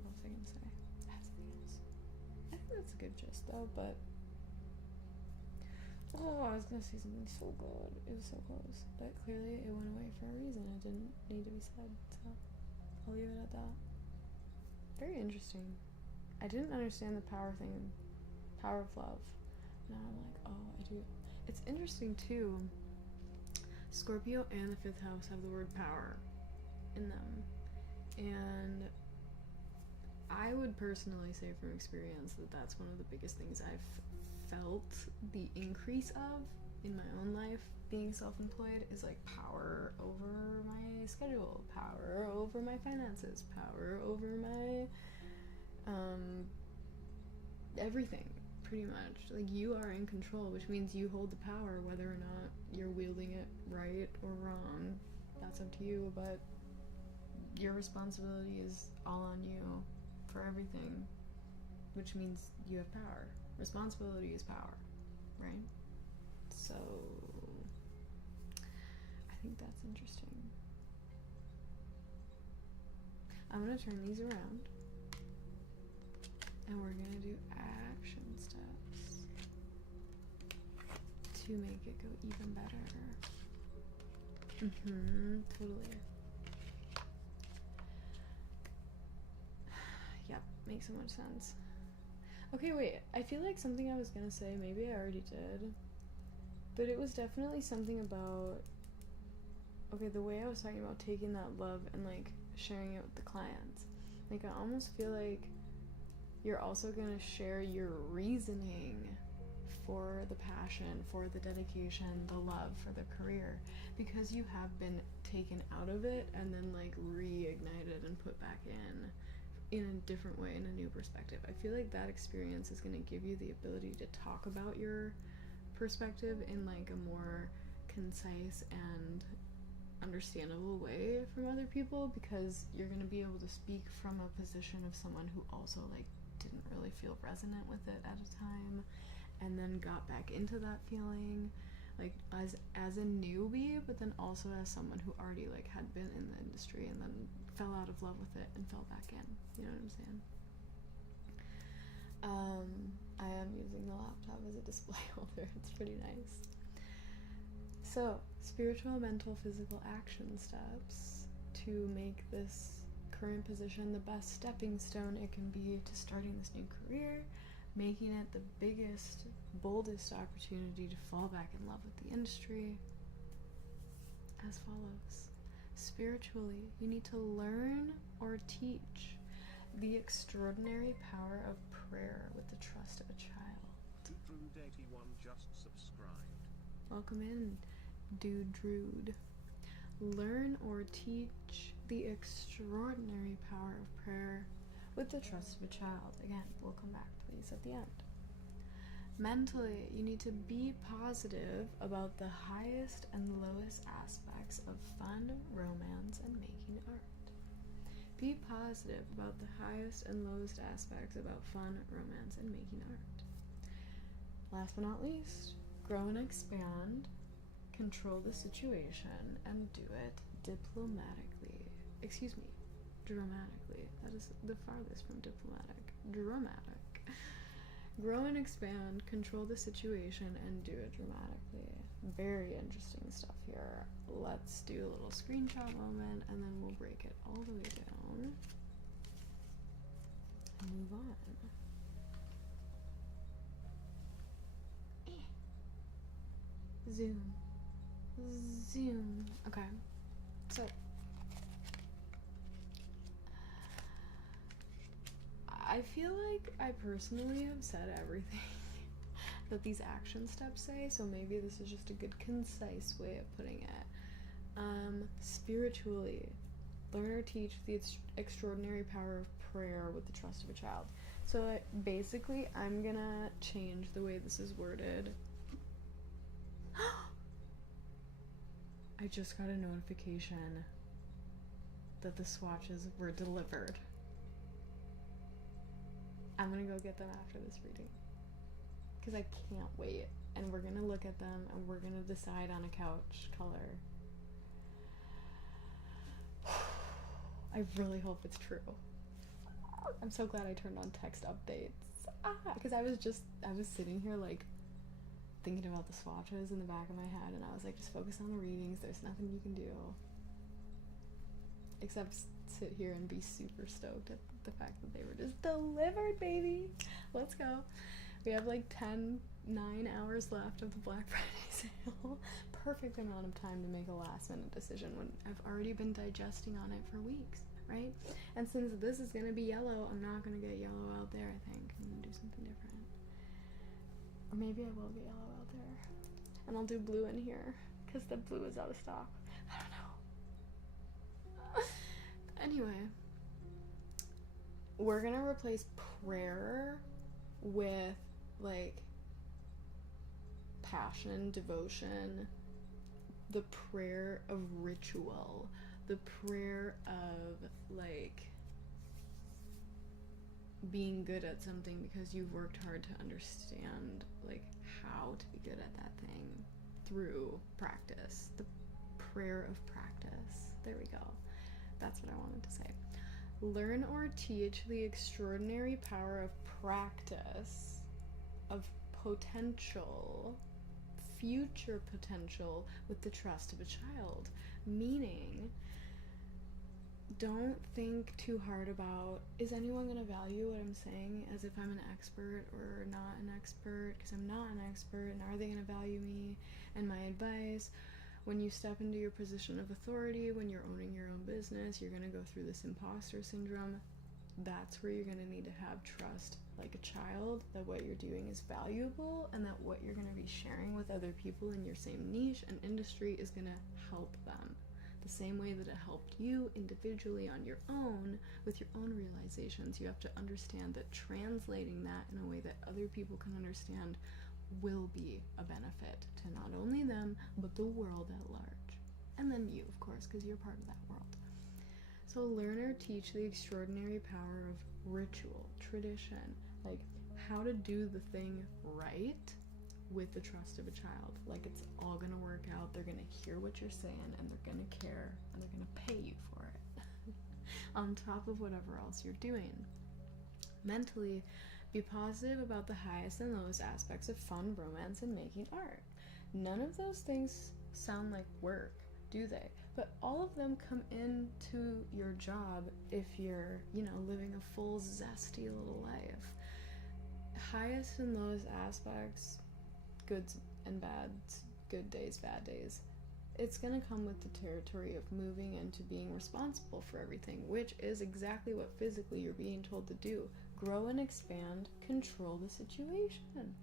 what was I gonna say? I have something else. I think that's a good gist though, but I was gonna say something so good. It was so close, but clearly it went away for a reason. It didn't need to be said, so I'll leave it at that. Very interesting. I didn't understand the power thing. Power of love. Now I'm like, oh, I do. It's interesting too. Scorpio and the 5th house have the word power in them. And I would personally say from experience that that's one of the biggest things I've felt the increase of in my own life being self-employed is like power over my schedule, power over my finances, power over my everything. Pretty much. Like, you are in control, which means you hold the power, whether or not you're wielding it right or wrong. That's up to you, but your responsibility is all on you for everything, which means you have power. Responsibility is power, right? So, I think that's interesting. I'm gonna turn these around, and we're gonna do action steps to make it go even better. Totally. Yep, makes so much sense. Okay, wait, I feel like something I was gonna say, maybe I already did, but it was definitely something about, okay, the way I was talking about taking that love and like sharing it with the clients. Like, I almost feel like you're also going to share your reasoning for the passion, for the dedication, the love for the career, because you have been taken out of it and then like reignited and put back in a different way, in a new perspective. I feel like that experience is going to give you the ability to talk about your perspective in like a more concise and understandable way from other people, because you're going to be able to speak from a position of someone who also like didn't really feel resonant with it at a time and then got back into that feeling, like as a newbie, but then also as someone who already like had been in the industry and then fell out of love with it and fell back in. You know what I'm saying? I am using the laptop as a display holder. It's pretty nice. So, spiritual, mental, physical action steps to make this current position the best stepping stone it can be to starting this new career, making it the biggest, boldest opportunity to fall back in love with the industry, as follows. Spiritually, you need to learn or teach the extraordinary power of prayer with the trust of a child. Drude81 just subscribed. Welcome in, Dude Drude. Learn or teach the extraordinary power of prayer with the trust of a child. Again, we'll come back to these at the end. Mentally, you need to be positive about the highest and lowest aspects of fun, romance, and making art. Be positive about the highest and lowest aspects about fun, romance, and making art. Last but not least, grow and expand, control the situation, and do it diplomatically. Excuse me, dramatically. That is the farthest from diplomatic. Dramatic. Grow and expand, control the situation, and do it dramatically. Very interesting stuff here. Let's do a little screenshot moment, and then we'll break it all the way down and move on. Zoom. Zoom. Okay. So I feel like I personally have said everything that these action steps say, so maybe this is just a good concise way of putting it. Spiritually, learn or teach the extraordinary power of prayer with the trust of a child. So basically, I'm gonna change the way this is worded. I just got a notification that the swatches were delivered. I'm gonna go get them after this reading because I can't wait, and we're gonna look at them and we're gonna decide on a couch color. I really hope it's true. I'm so glad I turned on text updates because I was sitting here like thinking about the swatches in the back of my head, and I was like, just focus on the readings, there's nothing you can do except sit here and be super stoked at the fact that they were just delivered, baby. Let's go. We have like 9 hours left of the Black Friday sale. Perfect amount of time to make a last minute decision when I've already been digesting on it for weeks, right? And since this is gonna be yellow, I'm not gonna get yellow out there, I think. I'm gonna do something different. Or maybe I will get yellow out there. And I'll do blue in here, because the blue is out of stock. I don't know. Anyway, we're gonna replace prayer with like passion, devotion, the prayer of ritual, the prayer of like being good at something because you've worked hard to understand like how to be good at that thing through practice. The prayer of practice. There we go. That's what I wanted to say. Learn or teach the extraordinary power of practice, of potential, future potential with the trust of a child. Meaning, don't think too hard about, is anyone going to value what I'm saying as if I'm an expert or not an expert, because I'm not an expert, and are they going to value me and my advice? When you step into your position of authority, when you're owning your own business, you're going to go through this imposter syndrome. That's where you're going to need to have trust like a child, that what you're doing is valuable and that what you're going to be sharing with other people in your same niche and industry is going to help them. The same way that it helped you individually on your own with your own realizations, you have to understand that translating that in a way that other people can understand will be a benefit to not only them, but the world at large. And then you, of course, because you're part of that world. So learn or teach the extraordinary power of ritual, tradition, like how to do the thing right with the trust of a child. Like it's all gonna work out, they're gonna hear what you're saying, and they're gonna care, and they're gonna pay you for it. On top of whatever else you're doing. Mentally, be positive about the highest and lowest aspects of fun, romance, and making art. None of those things sound like work, do they? But all of them come into your job if you're, living a full, zesty little life. Highest and lowest aspects, goods and bads, good days, bad days. It's gonna come with the territory of moving into being responsible for everything, which is exactly what physically you're being told to do. Grow and expand, control the situation.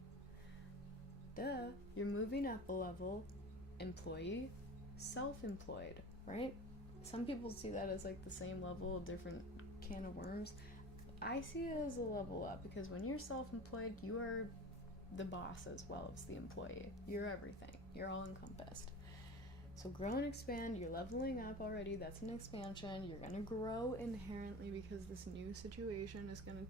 Duh, you're moving up a level, employee, self-employed, right? Some people see that as like the same level, a different can of worms. I see it as a level up, because when you're self-employed, you are the boss as well as the employee. You're everything. You're all encompassed. So grow and expand. You're leveling up already. That's an expansion. You're going to grow inherently, because this new situation is going to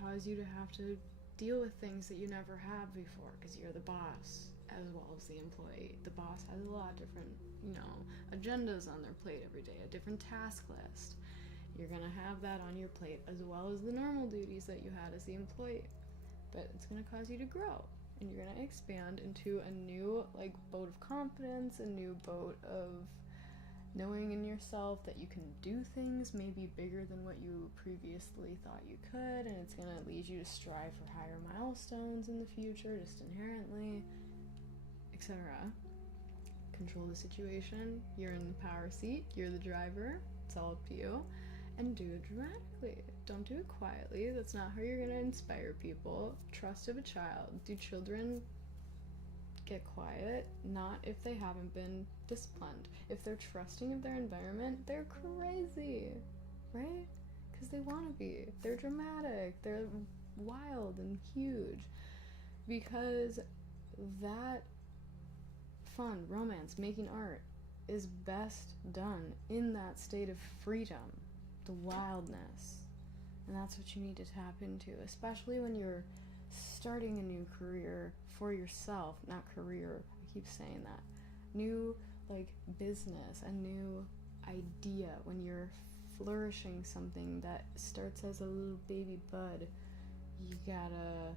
cause you to have to deal with things that you never have before, because you're the boss as well as the employee. The boss has a lot of different, agendas on their plate every day, a different task list. You're going to have that on your plate as well as the normal duties that you had as the employee. But it's going to cause you to grow, and you're going to expand into a new boat of confidence, a new boat of knowing in yourself that you can do things maybe bigger than what you previously thought you could, and it's going to lead you to strive for higher milestones in the future, just inherently, etc. Control the situation. You're in the power seat. You're the driver. It's all up to you. And do it dramatically. Don't do it quietly. That's not how you're going to inspire people. Trust of a child. Do children get quiet? Not if they haven't been disciplined. If they're trusting of their environment, they're crazy, right? Because they want to be. They're dramatic. They're wild and huge. Because that fun, romance, making art is best done in that state of freedom, the wildness. And that's what you need to tap into, especially when you're starting a new career for yourself. Not career, I keep saying that. New, business, a new idea. When you're flourishing something that starts as a little baby bud, you gotta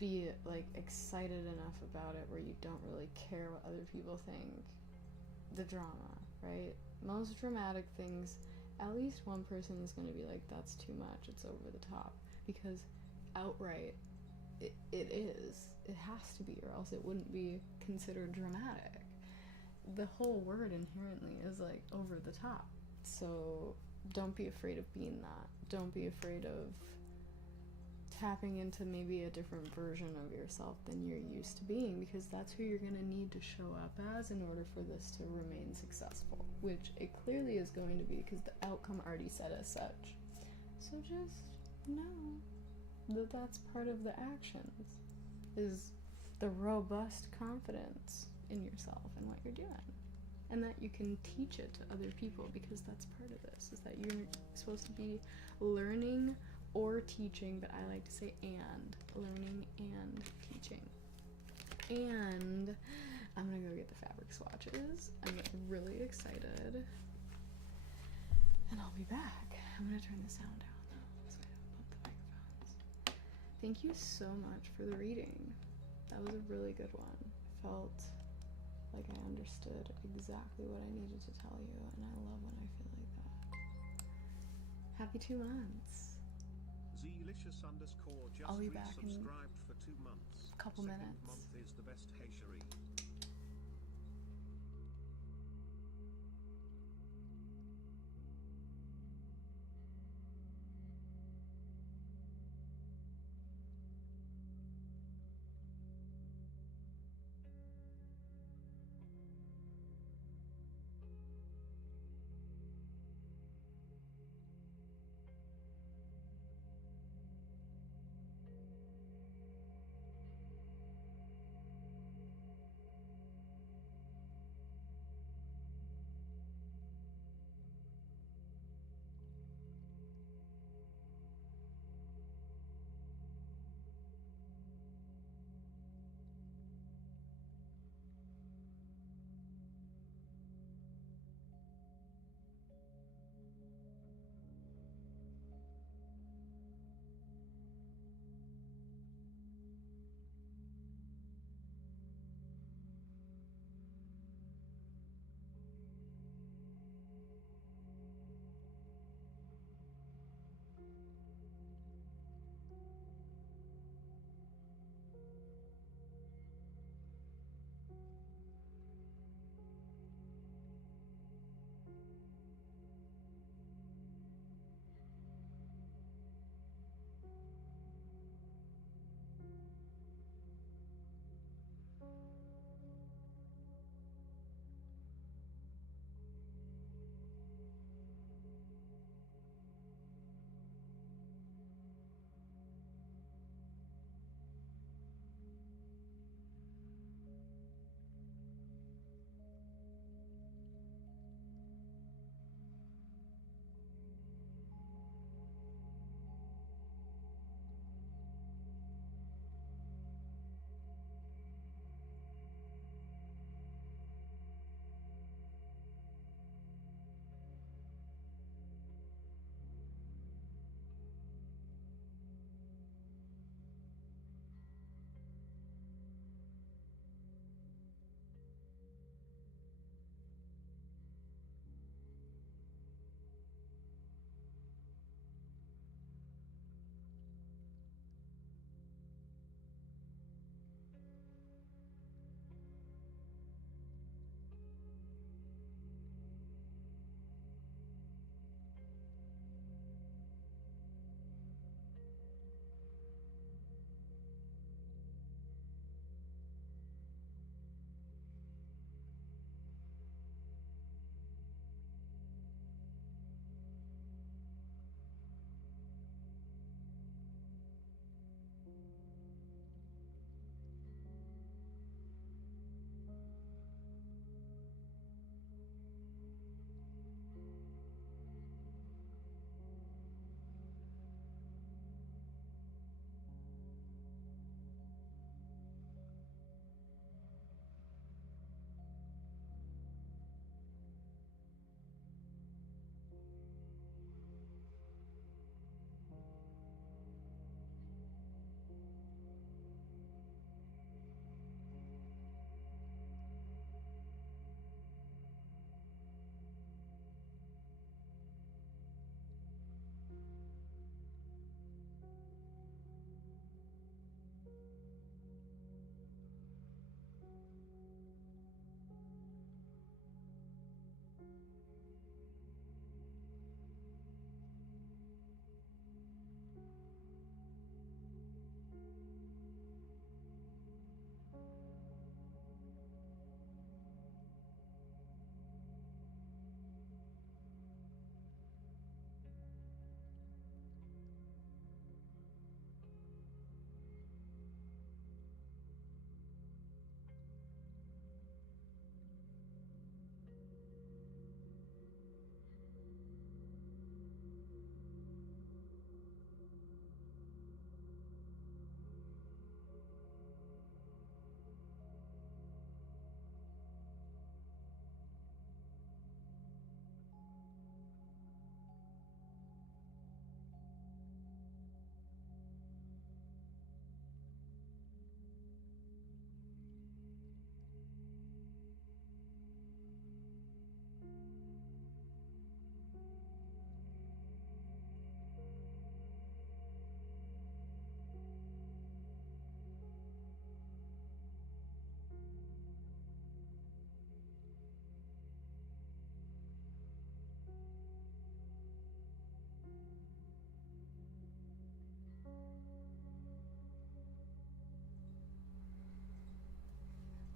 be, excited enough about it where you don't really care what other people think. The drama, right? Most dramatic things, at least one person is going to be like, that's too much, it's over the top. Because outright, it is. It has to be, or else it wouldn't be considered dramatic. The whole word inherently is, over the top. So don't be afraid of being that. Don't be afraid of tapping into maybe a different version of yourself than you're used to being, because that's who you're going to need to show up as in order for this to remain successful, which it clearly is going to be, because the outcome already said as such. So just know that that's part of the actions, is the robust confidence in yourself and what you're doing, and that you can teach it to other people, because that's part of this, is that you're supposed to be learning or teaching, but I like to say and. Learning and teaching. And I'm gonna go get the fabric swatches. I'm really excited. And I'll be back. I'm gonna turn the sound down so I don't bump the microphones. Thank you so much for the reading. That was a really good one. Felt like I understood exactly what I needed to tell you, and I love when I feel like that. Happy 2 months. Zelicious_just I'll be back in resubscribed for 2 months. a couple Second minutes. month is the best. Hey Cherie.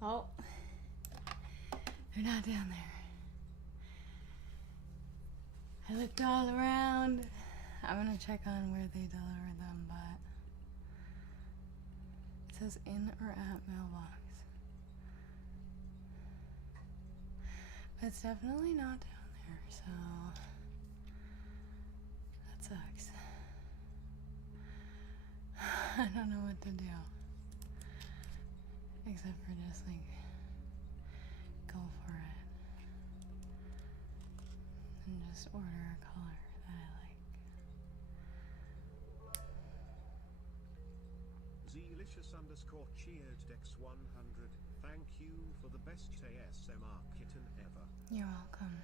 Oh, they're not down there. I looked all around. I'm gonna check on where they delivered them, but it says in or at mailbox. But it's definitely not down there, so that sucks. I don't know what to do. Except for just like go for it. And just order a color that I like. Zelicious_cheered Dex 100. Thank you for the best ASMR kitten ever. You're welcome.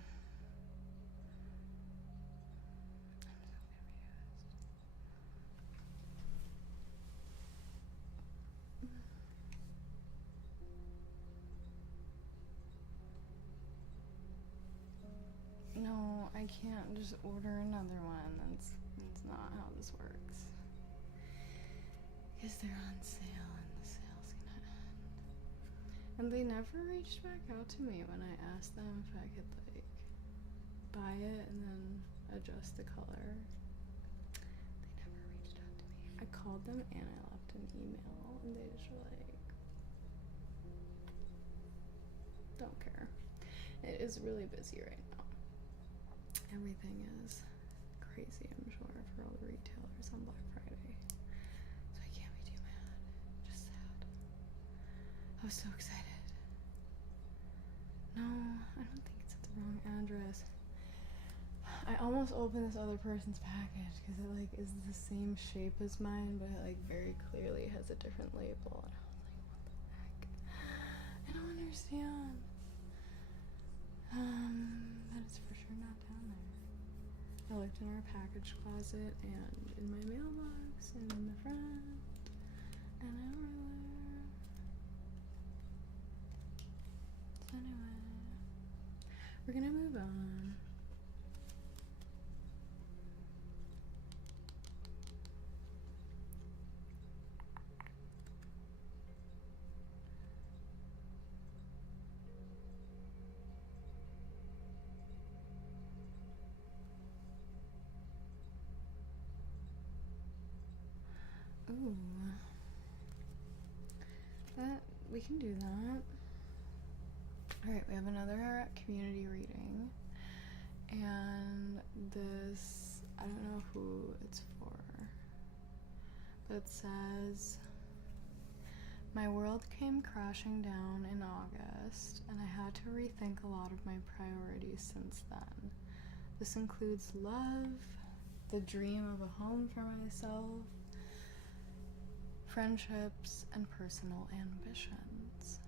No, I can't just order another one. That's not how this works. Because they're on sale and the sale's gonna end. And they never reached back out to me when I asked them if I could like buy it and then adjust the color. They never reached out to me. I called them and I left an email and they just were like, don't care. It is really busy right now. Everything is crazy, I'm sure, for all the retailers on Black Friday. So I can't be too mad. Just sad. I was so excited. No, I don't think it's at the wrong address. I almost opened this other person's package because it like is the same shape as mine, but it like very clearly has a different label. And I was like, what the heck? I don't understand. But it's for sure not down there. I looked in our package closet and in my mailbox and in the front and everywhere. So anyway, we're gonna move on. Ooh, that we can do that. All right, we have another community reading, and this I don't know who it's for, but it says, my world came crashing down in August, and I had to rethink a lot of my priorities since then. This includes love, the dream of a home for myself, friendships, and personal ambitions.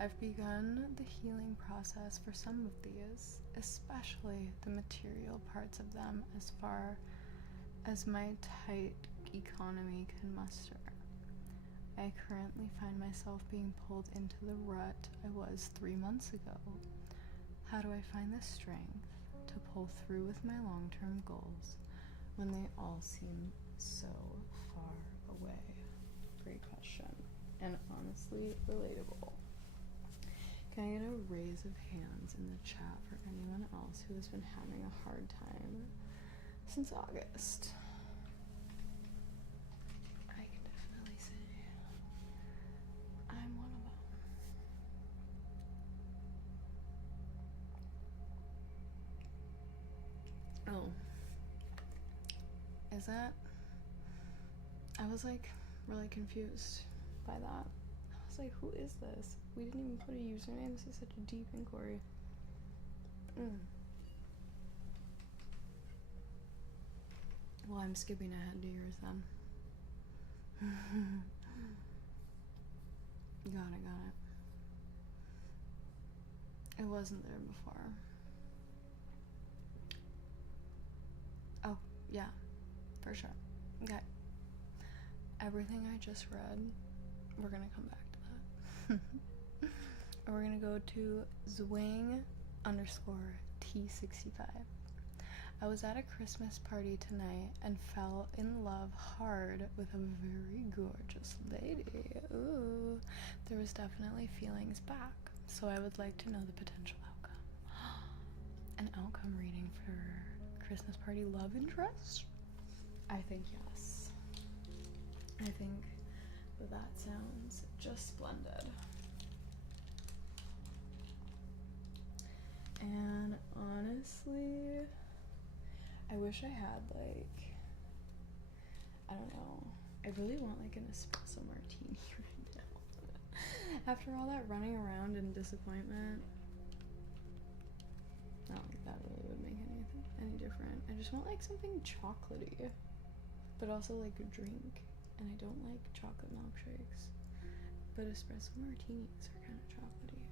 I've begun the healing process for some of these, especially the material parts of them as far as my tight economy can muster. I currently find myself being pulled into the rut I was 3 months ago. How do I find the strength to pull through with my long-term goals when they all seem so far away? Great question, and honestly relatable. Can I get a raise of hands in the chat for anyone else who has been having a hard time since August? I can definitely say I'm one of them. Oh, is that? I was like really confused by that. I was like, who is this? We didn't even put a username. This is such a deep inquiry. Well, I'm skipping ahead to yours then. Got it. It wasn't there before. Oh, yeah, for sure. Okay. Everything I just read, we're gonna come back to that. And we're gonna go to Zwing_T65. I was at a Christmas party tonight and fell in love hard with a very gorgeous lady. Ooh, there was definitely feelings back, so I would like to know the potential outcome. An outcome reading for Christmas party love interest? I think yes. I think that sounds just splendid. And honestly, I wish I had like, I don't know, I really want like an espresso martini right now. After all that running around and disappointment, I don't think that really would make anything any different. I just want like something chocolatey, but also like a drink. And I don't like chocolate milkshakes, but espresso martinis are kind of chocolatey.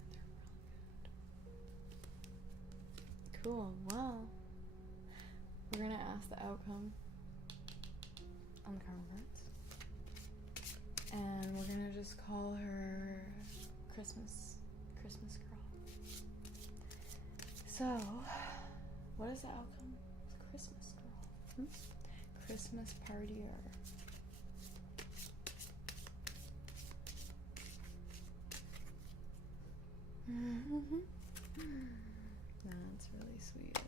They're really good. Cool. Well, we're gonna ask the outcome on the karma cards, and we're gonna just call her Christmas girl. So, what is the outcome? It's Christmas girl. Christmas partier. That's really sweet.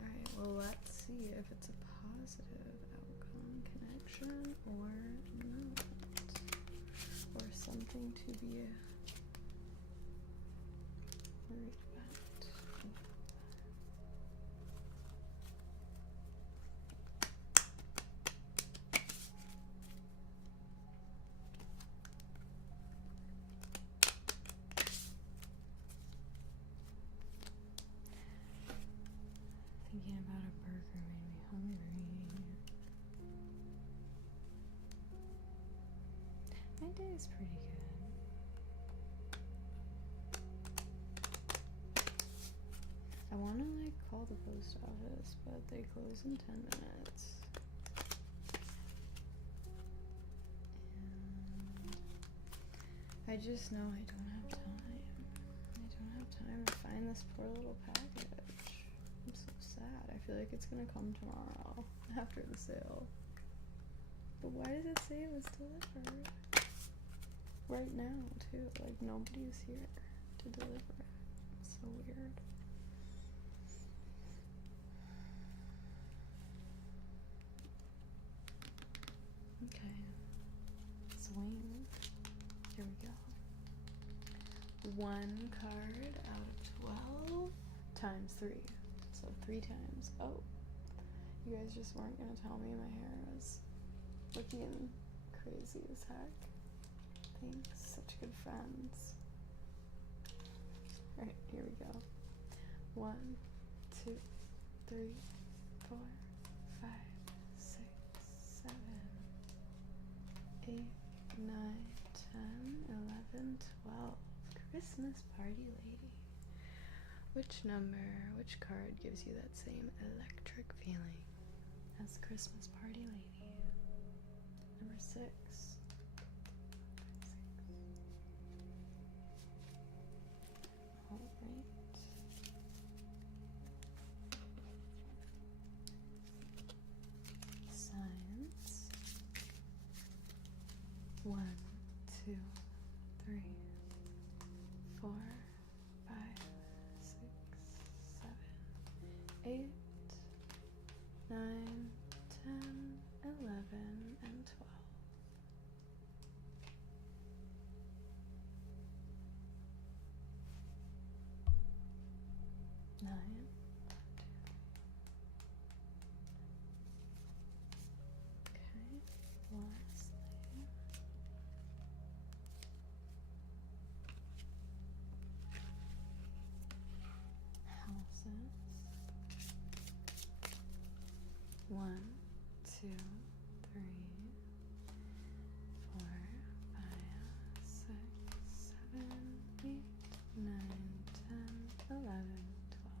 Alright, well, let's see if it's a positive outcome, connection, or not. Or something to be worried about. Thinking about a burger made me hungry. My day is pretty good. I want to like call the post office, but they close in 10 minutes. And I just know I don't have time. I don't have time to find this poor little package. I'm so sad. I feel like it's gonna come tomorrow after the sale. But why does it say it was delivered? Right now, too. Like, nobody's here to deliver it. It's so weird. Okay. Swing. Here we go. 1 card out of 12 times 3. So 3 times. Oh, you guys just weren't gonna tell me my hair was looking crazy as heck. Thanks, such good friends. Alright, here we go. 1, 2, 3, 4, 5, 6, 7, 8, 9, 10, 11, 12. Christmas party lady. Which number, which card gives you that same electric feeling as Christmas party lady? Number 6. Alright. Signs. 1, 2, 3, 4, 5, 6, 7, 8, 9, 10, 11, and 12. Nine. Okay, lastly. Houses. 1, 2, 3, 4, 5, 6, 7, 8, 9, 10, 11, 12.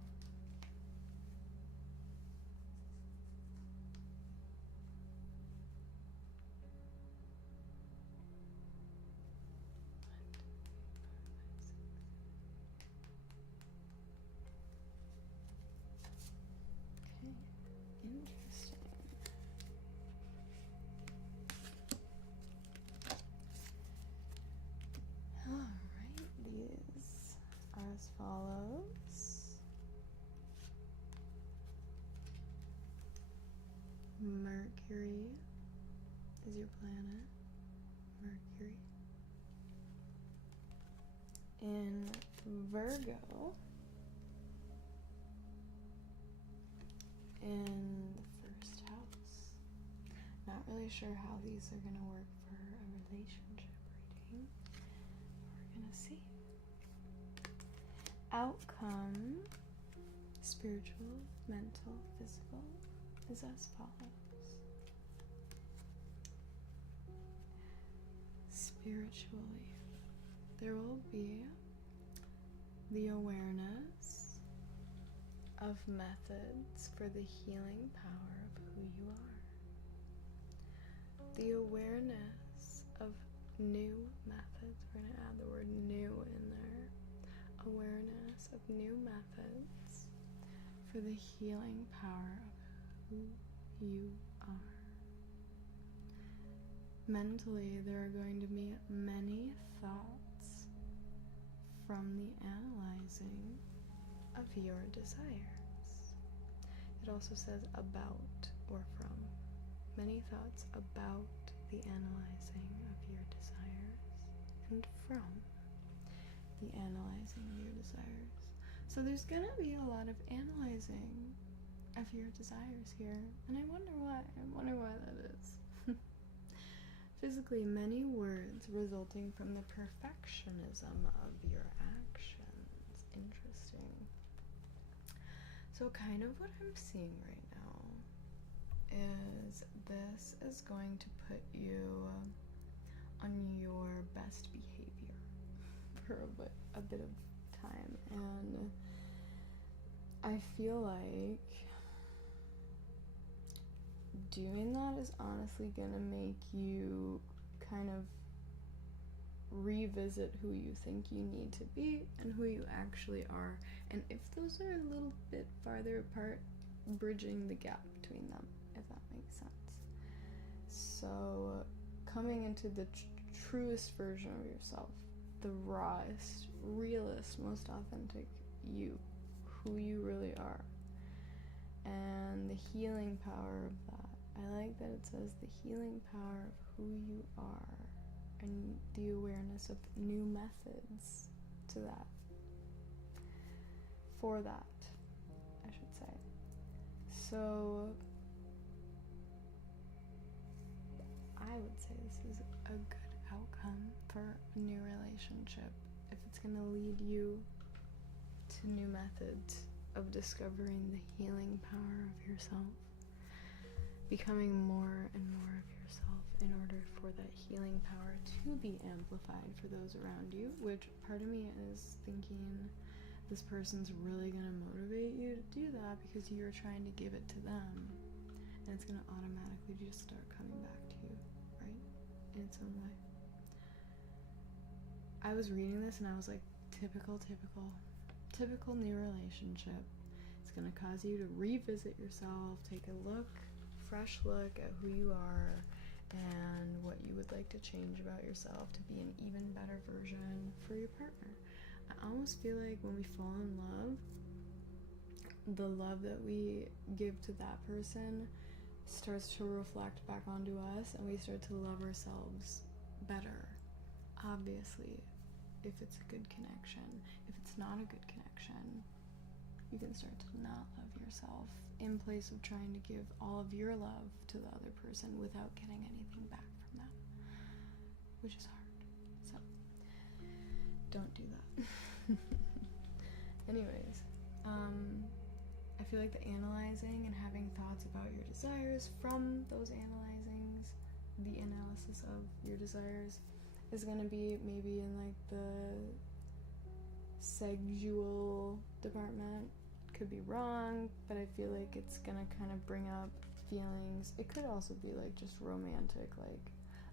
Okay. Mercury is your planet. Mercury. In Virgo, in the first house. Not really sure how these are going to work for a relationship reading. We're going to see. Outcome, spiritual, mental, physical, is as follows. Spiritually, there will be the awareness of methods for the healing power of who you are. The awareness of new methods. We're going to add the word new in there. Awareness of new methods for the healing power of who you are. Mentally, there are going to be many thoughts from the analyzing of your desires. It also says about or from. Many thoughts about the analyzing of your desires and from the analyzing of your desires. So there's gonna be a lot of analyzing of your desires here, and I wonder why that is. Physically, many words resulting from the perfectionism of your actions. Interesting. So kind of what I'm seeing right now is this is going to put you on your best behavior for a bit of time, and I feel like doing that is honestly gonna make you kind of revisit who you think you need to be and who you actually are, and if those are a little bit farther apart, bridging the gap between them, if that makes sense. So coming into the truest version of yourself, the rawest, realest, most authentic you, who you really are, and the healing power of that. I like that it says the healing power of who you are and the awareness of new methods to that. For that, I should say. So I would say this is a good outcome for a new relationship if it's going to lead you to new methods of discovering the healing power of yourself, becoming more and more of yourself in order for that healing power to be amplified for those around you, which part of me is thinking this person's really going to motivate you to do that because you're trying to give it to them, and it's going to automatically just start coming back to you, right, in its own way. I was reading this and I was like, typical new relationship. It's going to cause you to revisit yourself, take a fresh look at who you are and what you would like to change about yourself to be an even better version for your partner. I almost feel like when we fall in love, the love that we give to that person starts to reflect back onto us, and we start to love ourselves better. Obviously, if it's a good connection. If it's not a good connection, you can start to not love yourself in place of trying to give all of your love to the other person without getting anything back from them, which is hard. So don't do that. Anyways, I feel like the analyzing and having thoughts about your desires from those analyzings, the analysis of your desires, is going to be maybe in like the sexual department. Could be wrong, but I feel like it's gonna kind of bring up feelings. It could also be like just romantic, like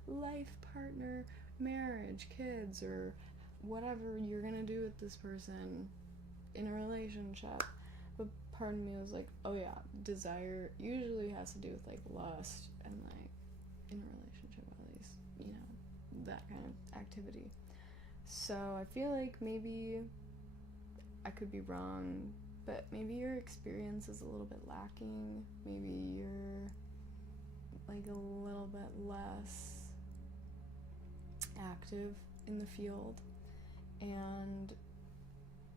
life partner, marriage, kids, or whatever you're gonna do with this person in a relationship. But part of me was like, oh yeah, desire usually has to do with like lust and like in a relationship, at least, you know, that kind of activity. So I feel like maybe I could be wrong, but maybe your experience is a little bit lacking. Maybe you're active in the field, and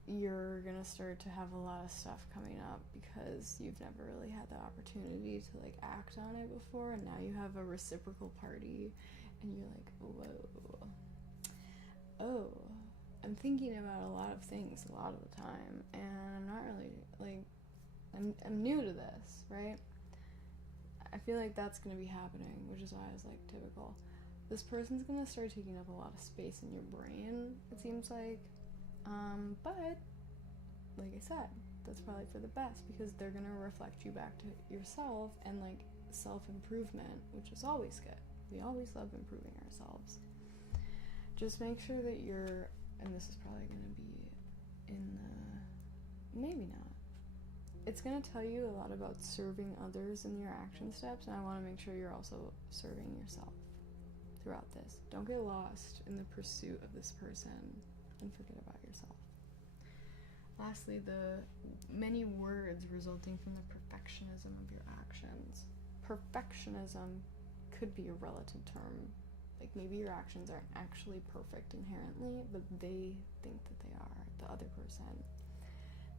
you're gonna start to have a lot of stuff coming up because you've never really had the opportunity to like act on it before, and now you have a reciprocal party and you're like, whoa, oh, I'm thinking about a lot of things a lot of the time, and I'm not really like, I'm new to this, right? I feel like that's gonna be happening, which is why I was like, typical. This person's gonna start taking up a lot of space in your brain, it seems like. But like I said, that's probably for the best, because they're gonna reflect you back to yourself and like self-improvement, which is always good. We always love improving ourselves. Just make sure that you're, and this is probably gonna be in the, maybe not. It's gonna tell you a lot about serving others in your action steps, and I wanna make sure you're also serving yourself throughout this. Don't get lost in the pursuit of this person and forget about yourself. Lastly, the many words resulting from the perfectionism of your actions. Perfectionism could be a relative term. Like maybe your actions aren't actually perfect inherently, but they think that they are, the other person.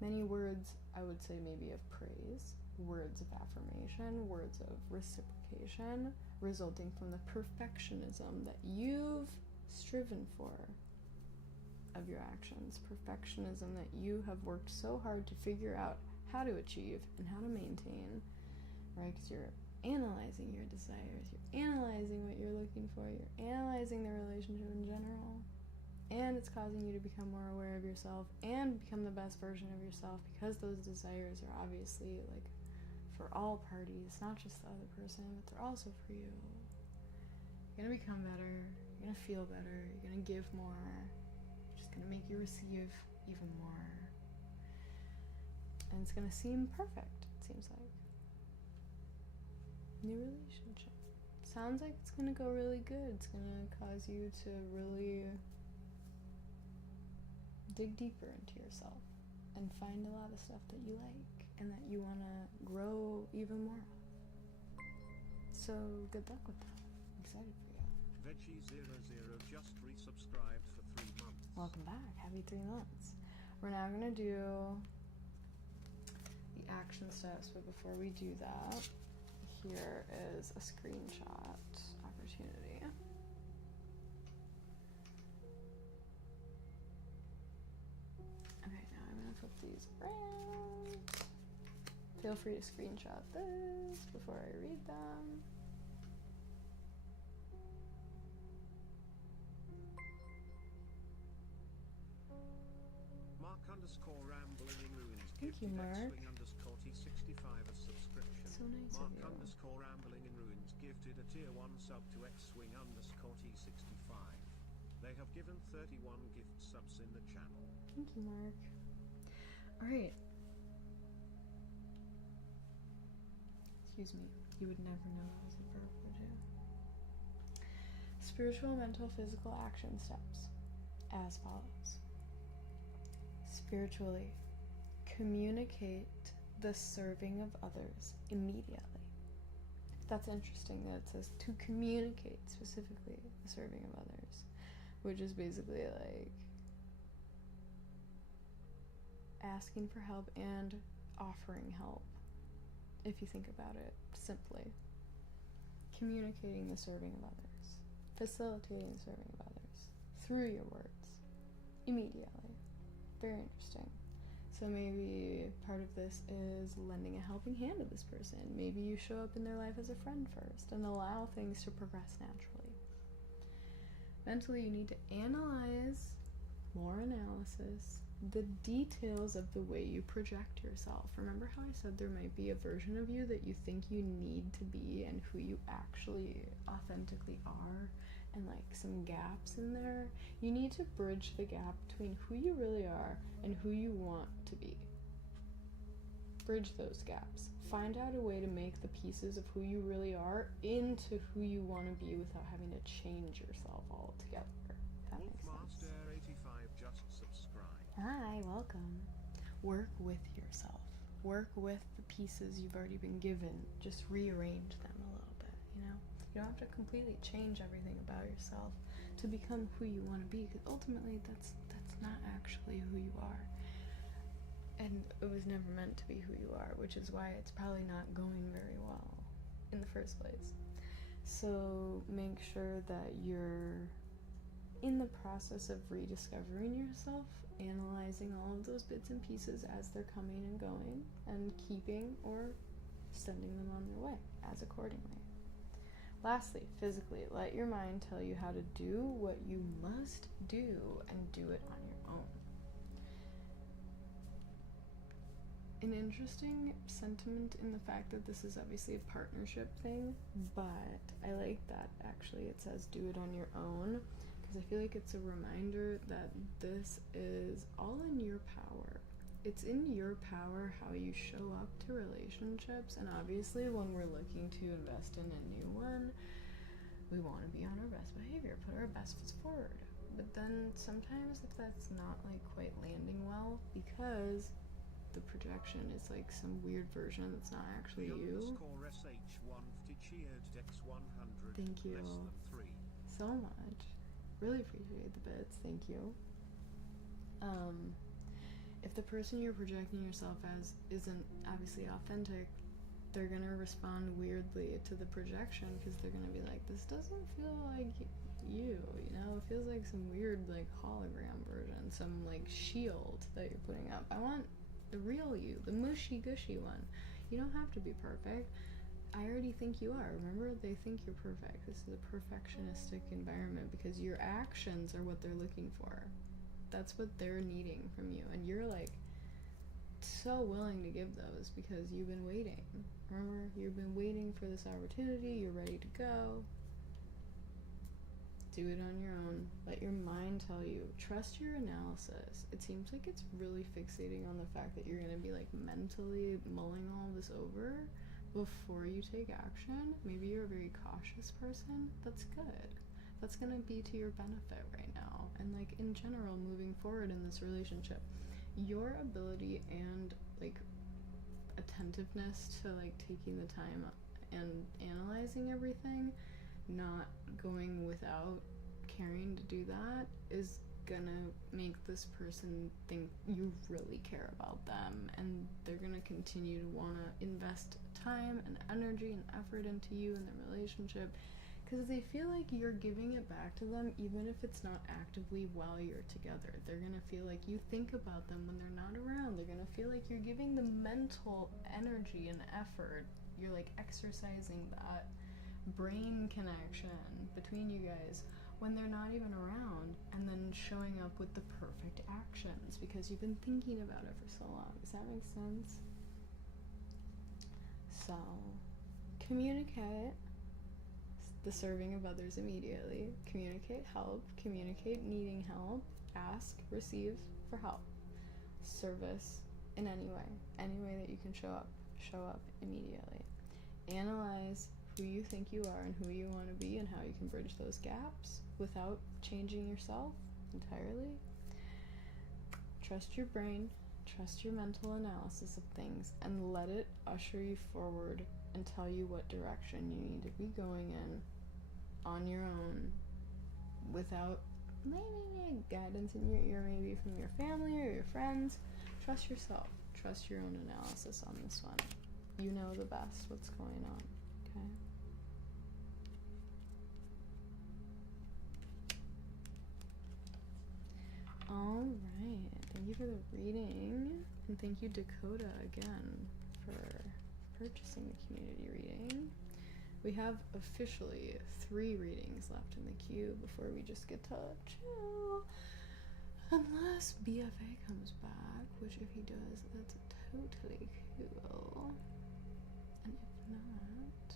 Many words, I would say maybe of praise, words of affirmation, words of reciprocation, resulting from the perfectionism that you've striven for of your actions, perfectionism that you have worked so hard to figure out how to achieve and how to maintain, right? Because you're analyzing your desires, you're analyzing what you're looking for, you're analyzing the relationship in general, and it's causing you to become more aware of yourself and become the best version of yourself, because those desires are obviously like for all parties, not just the other person, but they're also for you. You're gonna become better, you're gonna feel better, you're gonna give more, it's gonna make you receive even more, and it's gonna seem perfect, it seems like. New relationship. Sounds like it's gonna go really good. It's gonna cause you to really dig deeper into yourself and find a lot of stuff that you like and that you wanna grow even more of. So good luck with that. I'm excited for you. Veggie00 just resubscribed for 3 months. Welcome back. Happy 3 months. We're now gonna do the action steps, but before we do that, here is a screenshot opportunity. Okay, now I'm gonna flip these around. Feel free to screenshot this before I read them. Mark_rambling in ruins. Thank you, Mark. X-wing _T65 as subscription. So nice of you. Mark_rambling in ruins gifted a tier 1 sub to X-wing _T65. They have given 31 gift subs in the channel. Thank you, Mark. Alright. Excuse me. You would never know I was a verb, would you? Spiritual, mental, physical action steps as follows. Spiritually, communicate the serving of others immediately. That's interesting that it says to communicate specifically the serving of others, which is basically like asking for help and offering help, if you think about it simply. Communicating the serving of others, facilitating the serving of others through your words immediately. Very interesting. So maybe part of this is lending a helping hand to this person. Maybe you show up in their life as a friend first and allow things to progress naturally. Mentally, you need to analyze, more analysis, the details of the way you project yourself. Remember how I said there might be a version of you that you think you need to be and who you actually authentically are, and like some gaps in there? You need to bridge the gap between who you really are and who you want to be. Bridge those gaps. Find out a way to make the pieces of who you really are into who you want to be without having to change yourself altogether. That makes sense. Wolfmaster85 just subscribed. Hi, welcome. Work with yourself. Work with the pieces you've already been given. Just rearrange them a little bit, you know? You don't have to completely change everything about yourself to become who you want to be, because ultimately that's not actually who you are. And it was never meant to be who you are, which is why it's probably not going very well in the first place. So make sure that you're in the process of rediscovering yourself, analyzing all of those bits and pieces as they're coming and going, and keeping or sending them on their way as accordingly. Lastly, physically, let your mind tell you how to do what you must do and do it on your own. An interesting sentiment in the fact that this is obviously a partnership thing, but I like that actually it says do it on your own, because I feel like it's a reminder that this is all in your power. It's in your power how you show up to relationships, and obviously when we're looking to invest in a new one, we want to be on our best behavior, put our best foot forward. But then sometimes if that's not like quite landing well, because the projection is like some weird version that's not actually you. Thank you so much. Really appreciate the bits. Thank you. If the person you're projecting yourself as isn't obviously authentic, they're gonna respond weirdly to the projection, because they're gonna be like, this doesn't feel like you, you know? It feels like some weird like hologram version, some like shield that you're putting up. I want the real you, the mushy gushy one. You don't have to be perfect. I already think you are. Remember, they think you're perfect. This is a perfectionistic environment because your actions are what they're looking for. That's what they're needing from you, and you're like so willing to give those because you've been waiting. Remember, you've been waiting for this opportunity. You're ready to go. Do it on your own. Let your mind tell you. Trust your analysis. It seems like it's really fixating on the fact that you're going to be like mentally mulling all this over before you take action. Maybe you're a very cautious person. That's good. That's going to be to your benefit right now. And like in general, moving forward in this relationship, your ability and like attentiveness to like taking the time and analyzing everything, not going without caring to do that, is gonna make this person think you really care about them, and they're gonna continue to want to invest time and energy and effort into you and their relationship, because they feel like you're giving it back to them even if it's not actively while you're together. They're gonna feel like you think about them when they're not around. They're gonna feel like you're giving the mental energy and effort. You're like exercising that brain connection between you guys when they're not even around, and then showing up with the perfect actions because you've been thinking about it for so long. Does that make sense? So, communicate the serving of others immediately. Communicate help. Communicate needing help. Ask, receive for help. Service in any way that you can show up immediately. Analyze who you think you are and who you want to be and how you can bridge those gaps without changing yourself entirely. Trust your brain, trust your mental analysis of things, and let it usher you forward and tell you what direction you need to be going in on your own, without maybe guidance in your ear, maybe from your family or your friends. Trust yourself. Trust your own analysis on this one. You know the best what's going on, okay? Alright, thank you for the reading, and thank you Dakota again for purchasing the community reading. We have officially 3 readings left in the queue before we just get to chill. Unless BFA comes back, which if he does, that's totally cool. And if not,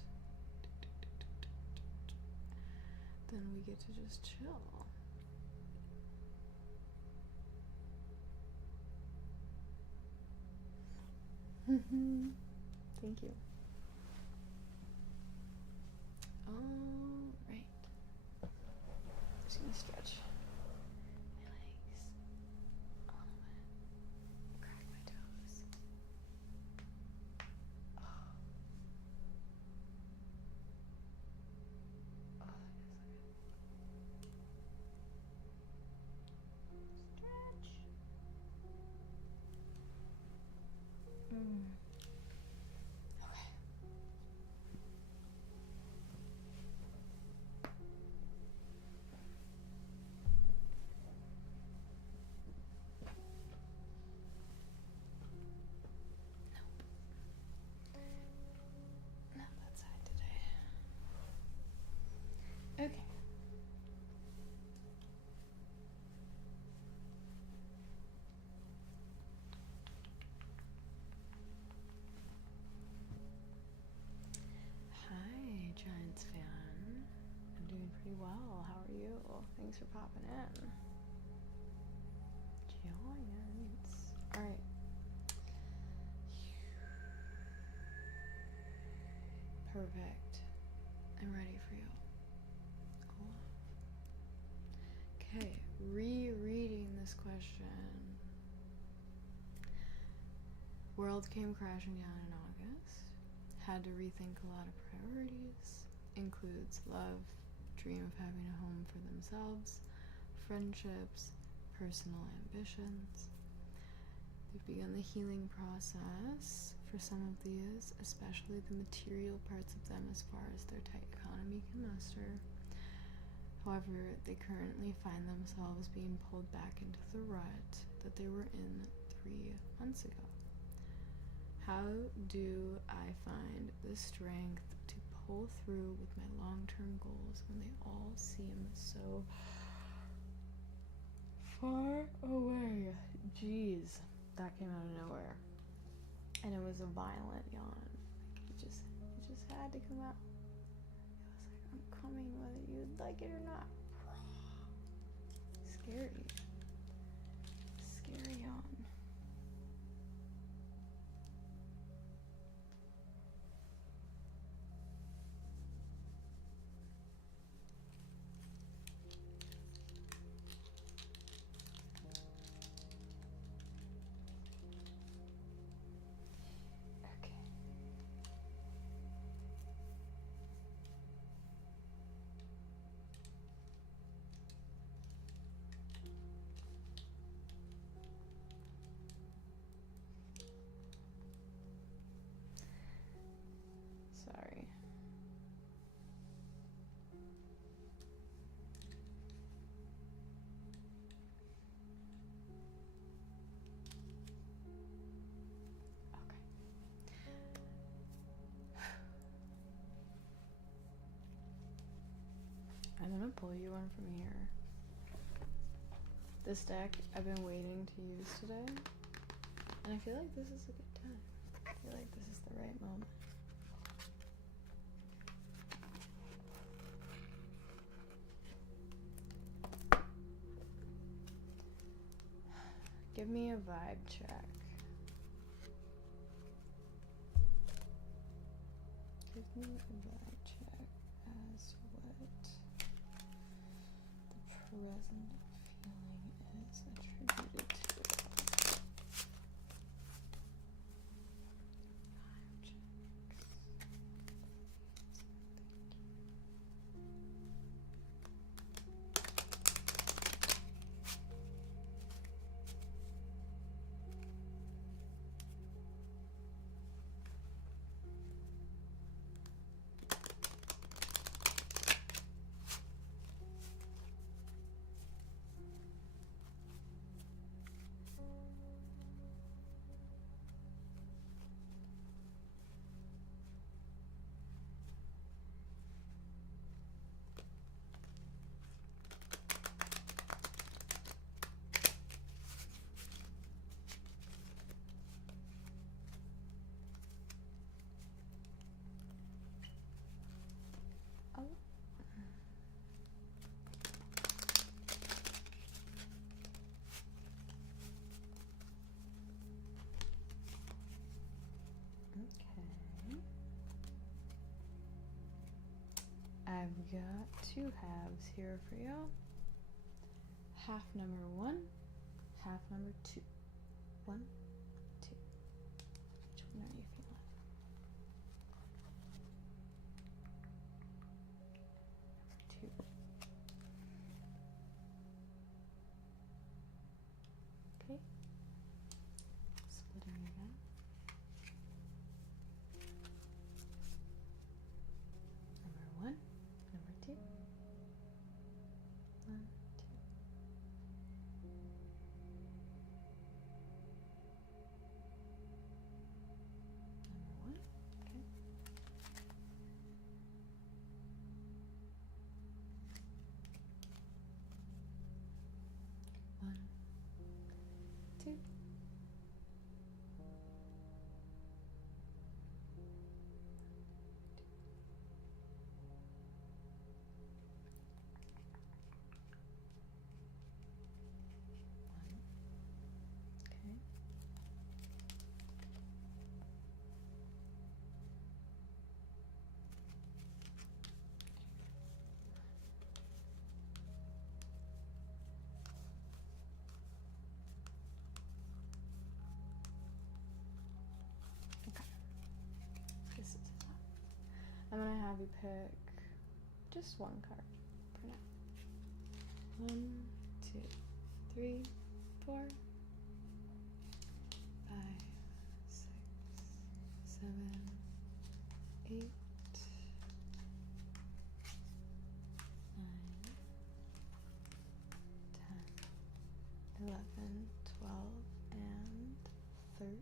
then we get to just chill. Thank you. All right. Just gonna stretch my legs a little bit. Crack my toes. Thanks for popping in. Giants. Alright. Perfect. I'm ready for you. Okay, rereading this question. World came crashing down in August. Had to rethink a lot of priorities. Includes love, dream of having a home for themselves, friendships, personal ambitions. They've begun the healing process for some of these, especially the material parts of them as far as their tight economy can muster. However, they currently find themselves being pulled back into the rut that they were in 3 months ago. How do I find the strength to pull through with my long-term goals when they all seem so far away? Jeez, that came out of nowhere. And it was a violent yawn. Like, it just had to come out. It was like, I'm coming whether you like it or not. Scary. Scary yawn. Sorry. Okay. I'm gonna pull you one from here. This deck I've been waiting to use today, and I feel like this is a good time. I feel like this is the right moment. Give me a vibe check. Give me a vibe check as to what the present feeling is attributed to it. Vibe checks. Oh. Okay. I've got 2 halves here for you. Half number 1, half number 2. 1, 2. Which one are you feeling? Number 2. Okay. Splitting it out. Number 1, number 2. 1, 2. I'm gonna have you pick just one card for now. 1, 2, 3, 4, 5, 6, 7, 8, 9, 10, 11, 12, and 13.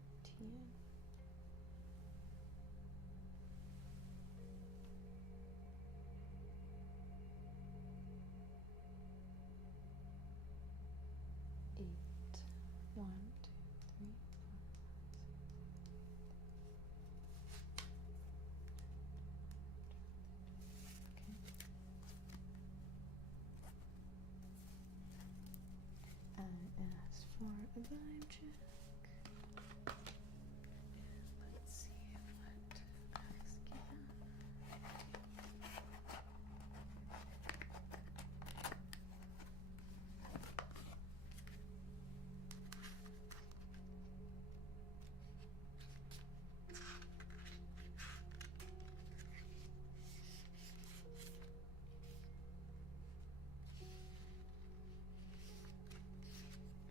One, two, three, four, 5, 6. Okay. I asked for a vibe check. Let's see what cards given.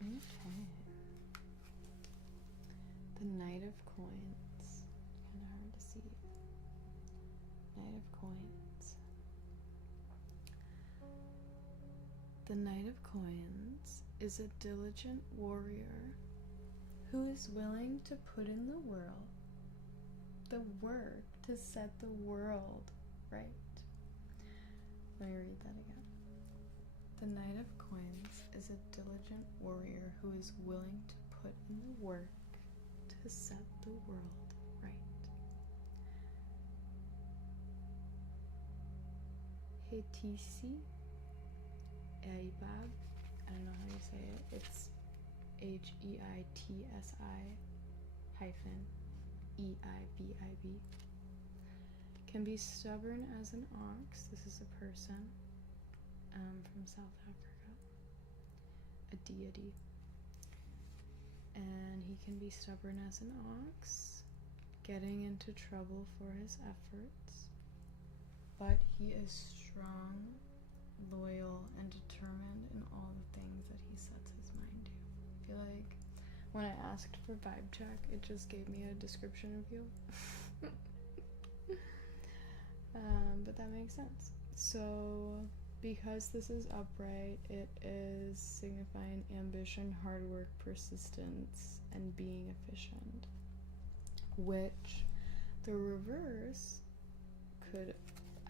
Okay. The Knight of Coins. Kind of hard to see. Knight of Coins. The Knight of Coins is a diligent warrior who is willing to put in the work to set the world right. Let me read that again. The Knight of Coins is a diligent warrior who is willing to put in the work to set the world right. Hetisi Eibab, I don't know how you say it. It's HEITSI-EIBIB. Can be stubborn as an ox. This is a person from South Africa, a deity. And he can be stubborn as an ox, getting into trouble for his efforts, but he is strong, loyal, and determined in all the things that he sets his mind to. I feel like when I asked for vibe check, it just gave me a description of you. But that makes sense. So because this is upright, it is signifying ambition, hard work, persistence, and being efficient, which the reverse could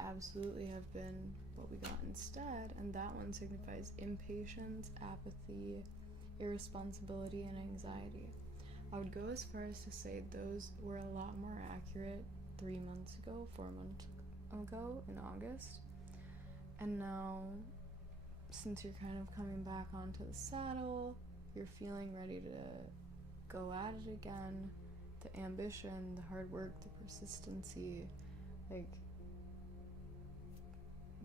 absolutely have been what we got instead, and that one signifies impatience, apathy, irresponsibility, and anxiety. I would go as far as to say those were a lot more accurate 3 months ago, 4 months ago in August. And now, since you're kind of coming back onto the saddle, you're feeling ready to go at it again. The ambition, the hard work, the persistency, like,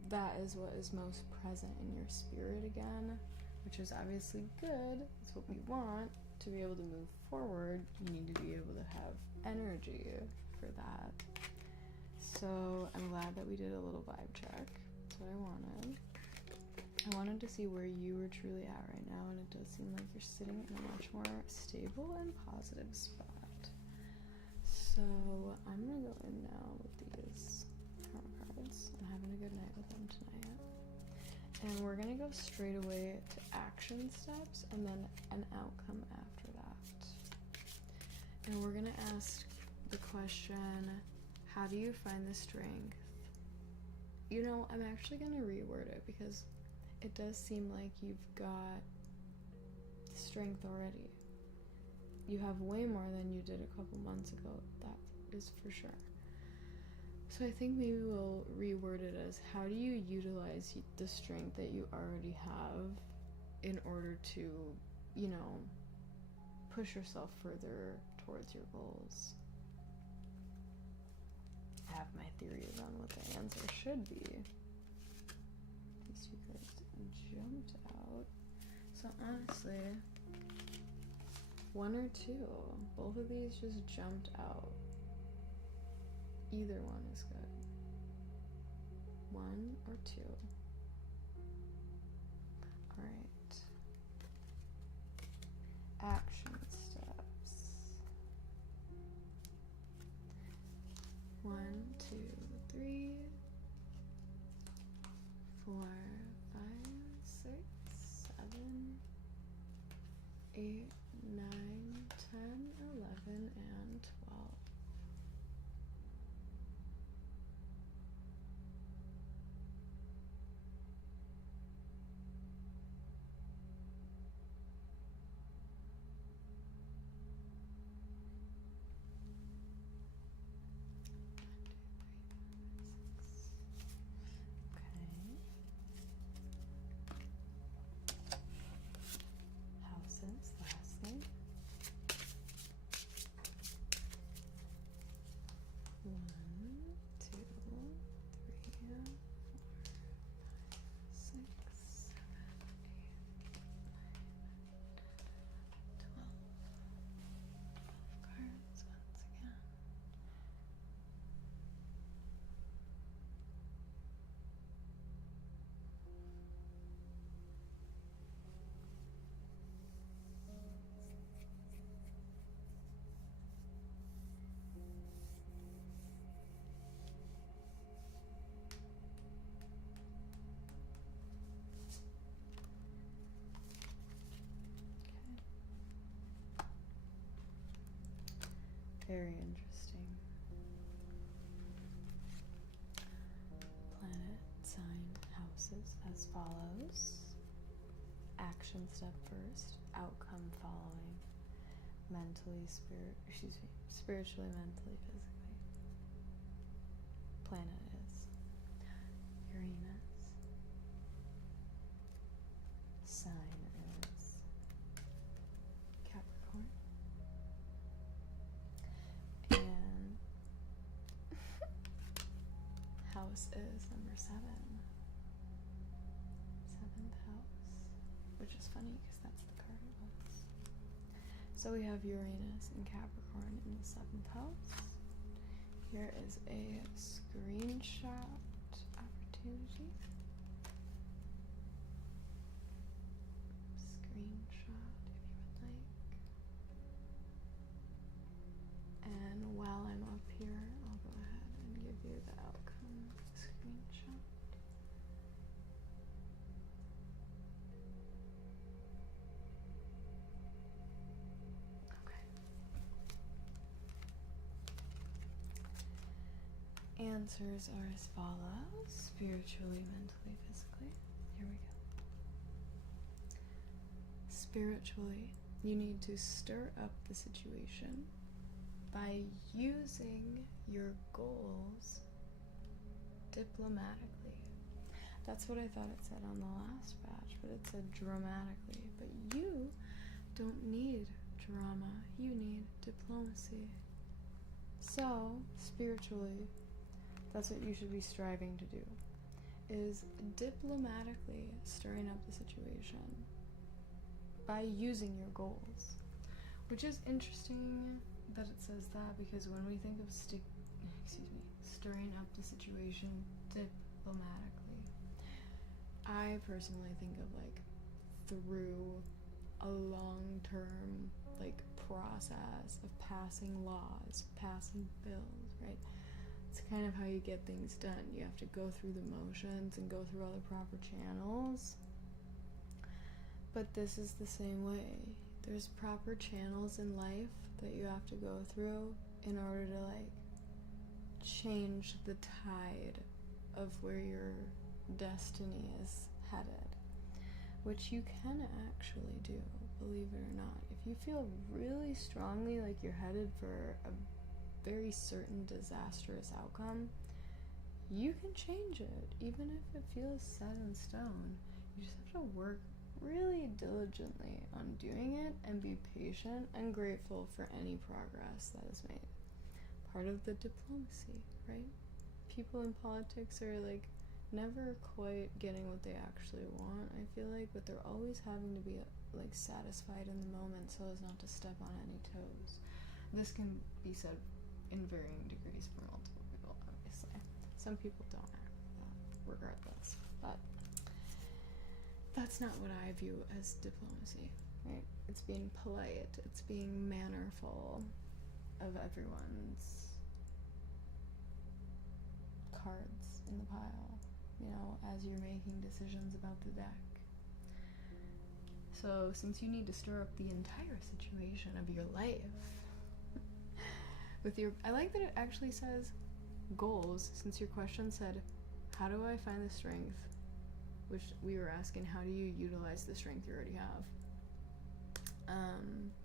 that is what is most present in your spirit again, which is obviously good. It's what we want. To be able to move forward, you need to be able to have energy for that. So I'm glad that we did a little vibe check. That's what I wanted. I wanted to see where you were truly at right now, and it does seem like you're sitting in a much more stable and positive spot. So I'm gonna go in now with these tarot cards. I'm having a good night with them tonight. And we're gonna go straight away to action steps and then an outcome after that. And we're gonna ask the question, how do you find the strength? You know, I'm actually gonna reword it because it does seem like you've got strength already. You have way more than you did a couple months ago, that is for sure. So I think maybe we'll reword it as, how do you utilize the strength that you already have in order to, you know, push yourself further towards your goals? I have my theories on what the answer should be. These two cards jumped out. So honestly, one or two, both of these just jumped out. Either one is good. 1 or 2? Alright. Action steps. 1, 2, 3, 4, 5, 6, 7, 8, 9, 10, 11, and 12. Houses, lastly. 1, 2, 3, 4, 5, 6, 7, 8, 9, 12. 12 cards once again. Very interesting. Planet, sign, houses as follows. Action step first, outcome following. Spiritually, mentally, physically. Planet is Uranus. Sign is Capricorn. And house is number 7. 7th house. Which is funny because that's the card it was. So we have Uranus and Capricorn in the 7th house. Here is a screenshot opportunity. Screenshot if you would like. And while I'm up here, I'll go ahead and give you the outcome screenshot. Answers are as follows: spiritually, mentally, physically. Here we go. Spiritually, you need to stir up the situation by using your goals diplomatically. That's what I thought it said on the last batch, but it said dramatically. But you don't need drama, you need diplomacy. So, spiritually, that's what you should be striving to do, is diplomatically stirring up the situation by using your goals. Which is interesting that it says that, because when we think of stirring up the situation diplomatically, I personally think of like through a long-term like process of passing laws, passing bills, right? It's kind of how you get things done. You have to go through the motions and go through all the proper channels. But this is the same way. There's proper channels in life that you have to go through in order to like change the tide of where your destiny is headed, which you can actually do, believe it or not. If you feel really strongly like you're headed for a very certain disastrous outcome, you can change it, even if it feels set in stone. You just have to work really diligently on doing it and be patient and grateful for any progress that is made. Part of the diplomacy, right? People in politics are like never quite getting what they actually want, I feel like, but they're always having to be like satisfied in the moment so as not to step on any toes. This can be said in varying degrees for multiple people, obviously. Some people don't act like that. regardless. But that's not what I view as diplomacy, right? It's being polite, it's being mannerful of everyone's cards in the pile, you know, as you're making decisions about the deck. So since you need to stir up the entire situation of your life with your, I like that it actually says goals, since your question said, how do I find the strength? Which we were asking, how do you utilize the strength you already have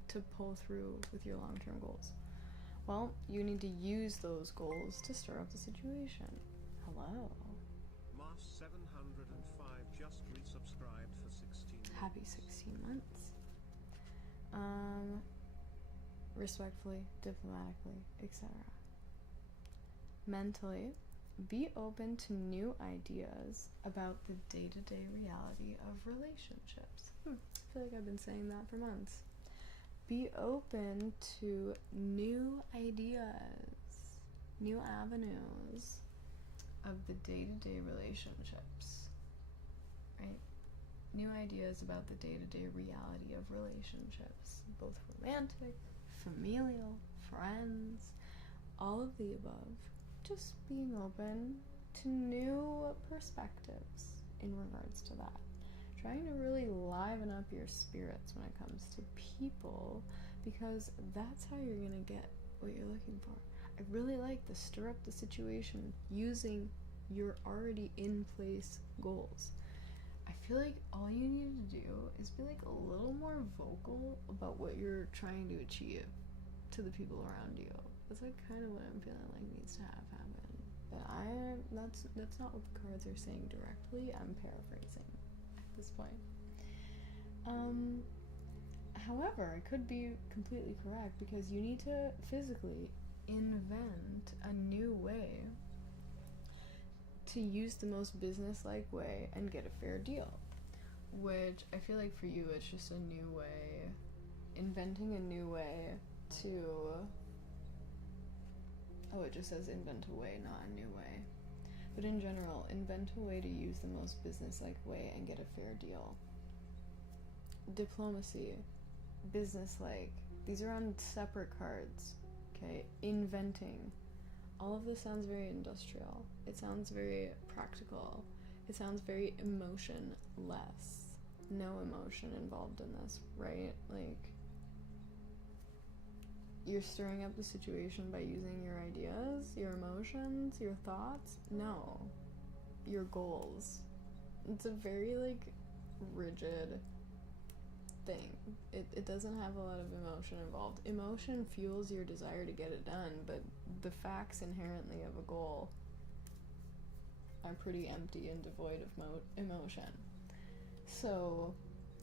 to pull through with your long-term goals? Well, you need to use those goals to stir up the situation. Hello. Mars 705 just resubscribed for 16 months. Happy 16 months. Respectfully, diplomatically, etc. Mentally, be open to new ideas about the day-to-day reality of relationships. I feel like I've been saying that for months. Be open to new ideas, new avenues of the day-to-day relationships, right? New ideas about the day-to-day reality of relationships, both romantic, familial, friends, all of the above. Just being open to new perspectives in regards to that. Trying to really liven up your spirits when it comes to people, because that's how you're gonna get what you're looking for. I really like the stir up the situation using your already in place goals. I feel like all you need to do is be like a little more vocal about what you're trying to achieve to the people around you. That's like kind of what I'm feeling like needs to happen. But that's not what the cards are saying directly. I'm paraphrasing at this point. However, I could be completely correct, because you need to physically invent a new way to use the most business-like way and get a fair deal. Which I feel like for you, it's just a new way, inventing a new way to... Oh, it just says invent a way, not a new way. But in general, invent a way to use the most business-like way and get a fair deal. Diplomacy, business-like, these are on separate cards, okay? Inventing. All of this sounds very industrial. It sounds very practical. It sounds very emotion-less. No emotion involved in this, right? Like, you're stirring up the situation by using your ideas, your emotions, your thoughts? No. Your goals. It's a very, like, rigid thing. It doesn't have a lot of emotion involved. Emotion fuels your desire to get it done, but the facts inherently of a goal are pretty empty and devoid of emotion. So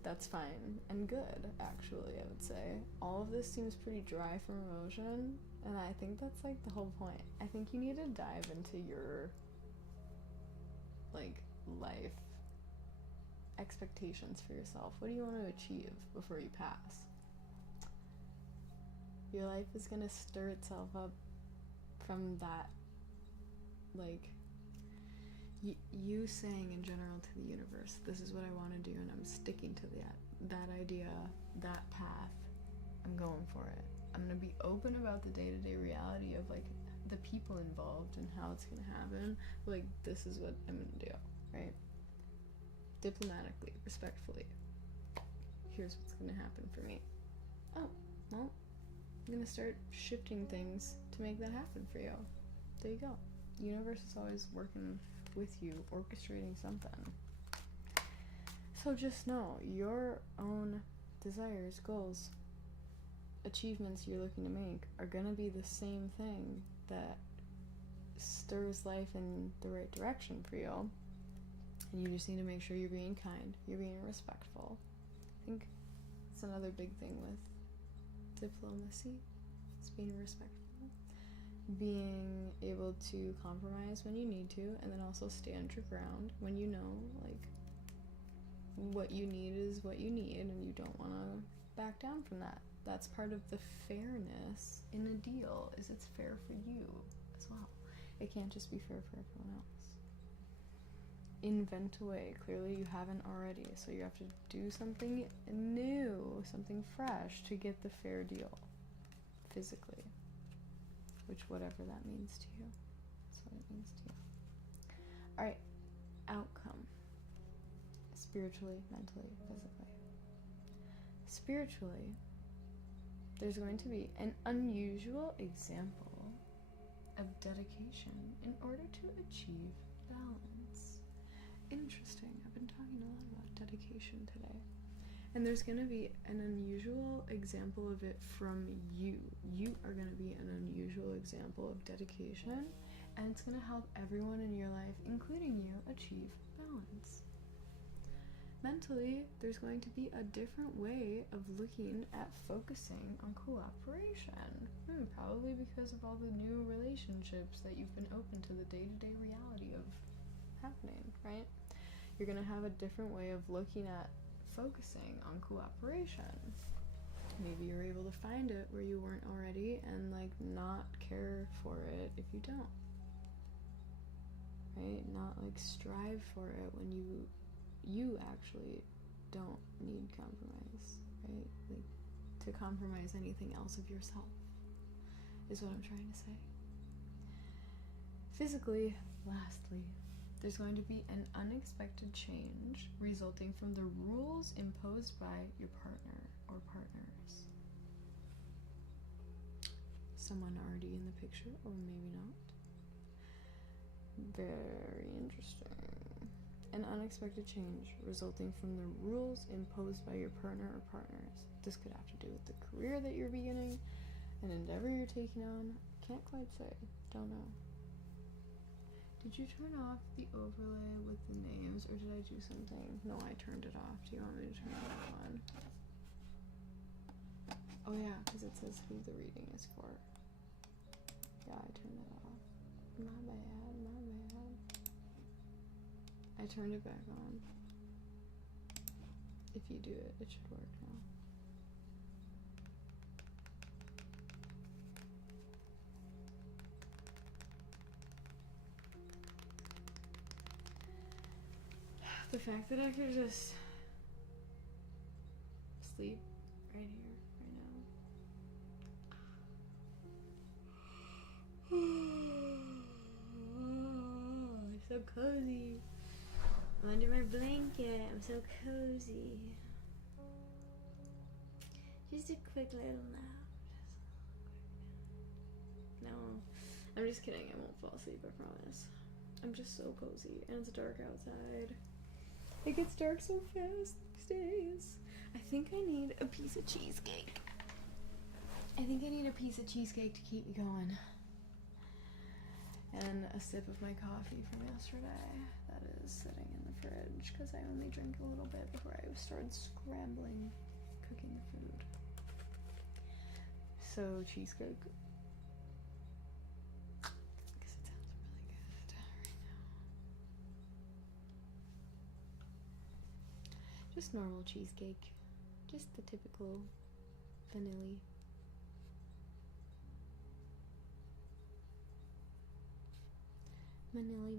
that's fine and good, actually, I would say. All of this seems pretty dry from emotion, and I think that's like the whole point. I think you need to dive into your like life expectations for yourself. What do you want to achieve before you pass? Your life is gonna stir itself up from that, like you saying in general to the universe, this is what I want to do, and I'm sticking to that idea, that path. I'm going for it. I'm gonna be open about the day-to-day reality of like the people involved and how it's gonna happen. Like, this is what I'm gonna do, right? Diplomatically, respectfully. Here's what's gonna happen for me. Oh, well, I'm gonna start shifting things to make that happen for you. There you go. The universe is always working with you, orchestrating something. So just know, your own desires, goals, achievements you're looking to make are gonna be the same thing that stirs life in the right direction for you. And you just need to make sure you're being kind, you're being respectful. I think it's another big thing with diplomacy. It's being respectful. Being able to compromise when you need to, and then also stand your ground when you know, like, what you need is what you need, and you don't want to back down from that. That's part of the fairness in a deal, is it's fair for you as well. It can't just be fair for everyone else. invent a way. Clearly you haven't already, so you have to do something new, something fresh to get the fair deal physically, which whatever that means to you, that's what it means to you. All right, outcome. Spiritually, mentally, physically. Spiritually, there's going to be an unusual example of dedication in order to achieve balance. Interesting. I've been talking a lot about dedication today. And there's going to be an unusual example of it from you. You are going to be an unusual example of dedication, and it's going to help everyone in your life, including you, achieve balance. Mentally, there's going to be a different way of looking at focusing on cooperation. Probably because of all the new relationships that you've been open to the day-to-day reality of happening, right? You're going to have a different way of looking at focusing on cooperation. Maybe you're able to find it where you weren't already and like not care for it if you don't, right? Not like strive for it when you actually don't need compromise, right? Like to compromise anything else of yourself is what I'm trying to say. Physically, lastly, there's going to be an unexpected change resulting from the rules imposed by your partner or partners. Someone already in the picture, or maybe not. Very interesting. An unexpected change resulting from the rules imposed by your partner or partners. This could have to do with the career that you're beginning, an endeavor you're taking on. Can't quite say. Don't know. Did you turn off the overlay with the names, or did I do something? No, I turned it off. Do you want me to turn it back on? Oh yeah, because it says who the reading is for. Yeah, I turned it off. My bad, my bad. I turned it back on. If you do it, it should work now. The fact that I could just sleep right here, right now. I'm so cozy. I'm under my blanket. I'm so cozy. Just a quick little nap. No, I'm just kidding. I won't fall asleep, I promise. I'm just so cozy, and it's dark outside. It gets dark so fast these days. I think I need a piece of cheesecake. I think I need a piece of cheesecake to keep me going. And a sip of my coffee from yesterday that is sitting in the fridge because I only drank a little bit before I started scrambling cooking the food. So cheesecake. Because it sounds really good right now. Just normal cheesecake. Just the typical vanilla. Vanilla.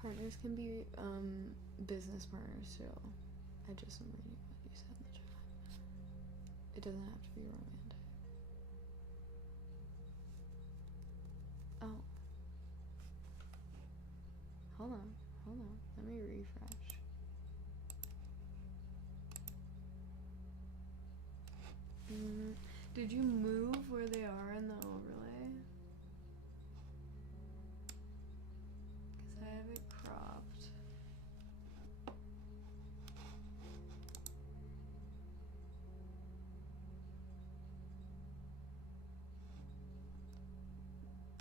Partners can be business partners too. I just am reading what you said in the chat. It doesn't have to be romantic. Oh. Hold on. Let me refresh. Did you move where they are in the overlay? Because I have it cropped.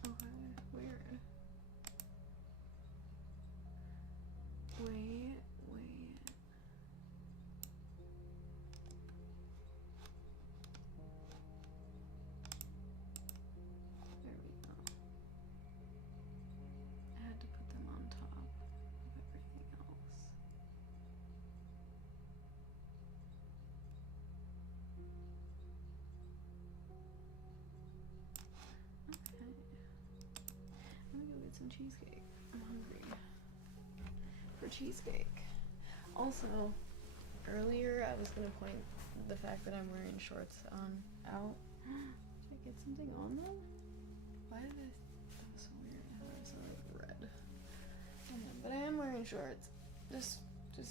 Okay, weird. cheesecake. I'm hungry for cheesecake. Also, earlier I was gonna point the fact that I'm wearing shorts out. Did I get something on them? Why did I? That was so weird. I thought it was like red. Okay, but I am wearing shorts. Just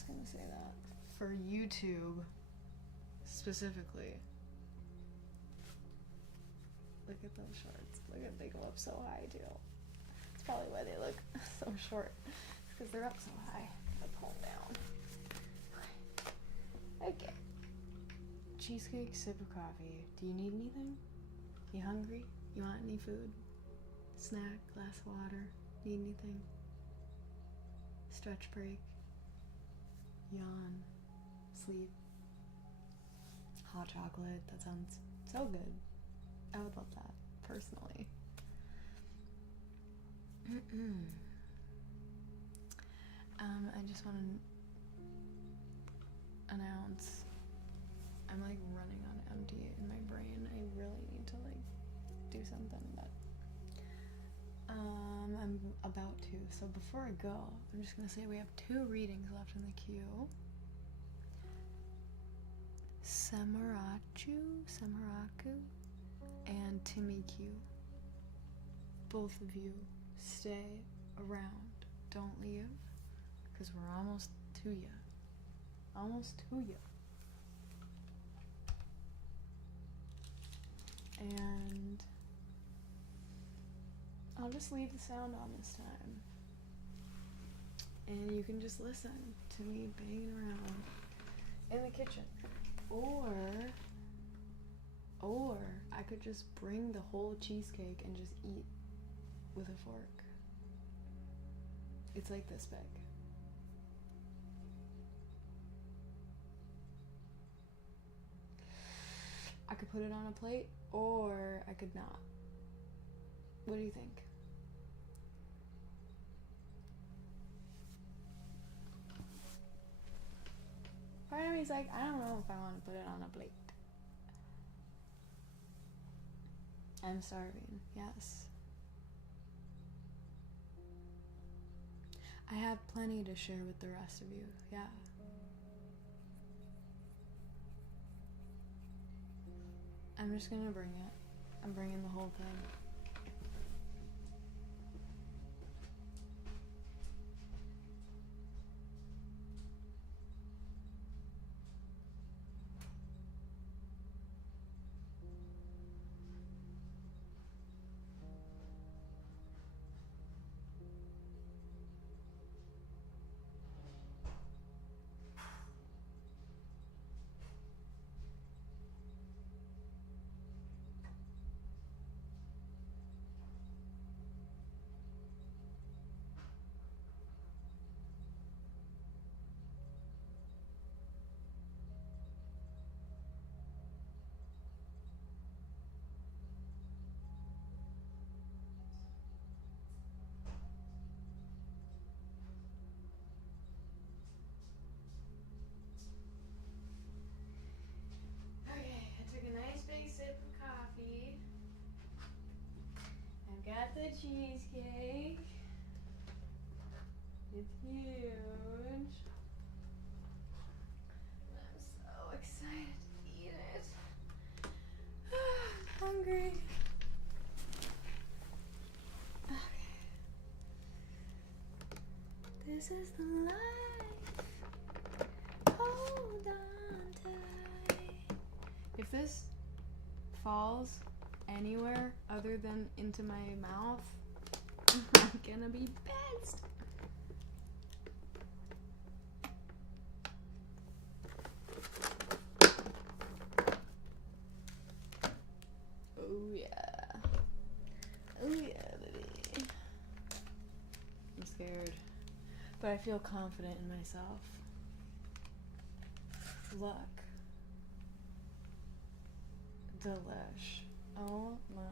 gonna say that for YouTube specifically. Look at those shorts. Look at, they go up so high too. That's probably why they look so short. It's because they're up so high. I pull them down. Okay. Cheesecake, sip of coffee. Do you need anything? You hungry? You want any food? Snack, glass of water? Need anything? Stretch break? Yawn? Sleep? Hot chocolate? That sounds so good. I would love that, personally. I just want to announce I'm like running on empty in my brain. I really need to like do something, but I'm about to. So before I go, I'm just gonna say we have 2 readings left in the queue. Samaraku, and Timmy Q. Both of you stay around. Don't leave, because we're almost to ya. Almost to ya. And I'll just leave the sound on this time. And you can just listen to me banging around in the kitchen. Or I could just bring the whole cheesecake and just eat with a fork. It's like this big. I could put it on a plate, or I could not. What do you think? Part of me's like, I don't know if I want to put it on a plate. I'm starving, yes. I have plenty to share with the rest of you, yeah. I'm just gonna bring it. I'm bringing the whole thing. Got the cheesecake. It's huge. I'm so excited to eat it. Hungry. Okay. This is the life. Hold on tight. If this falls anywhere other than into my mouth, I'm gonna be pissed. Oh yeah. Oh yeah, baby. I'm scared, but I feel confident in myself. Look. Delish. Oh my.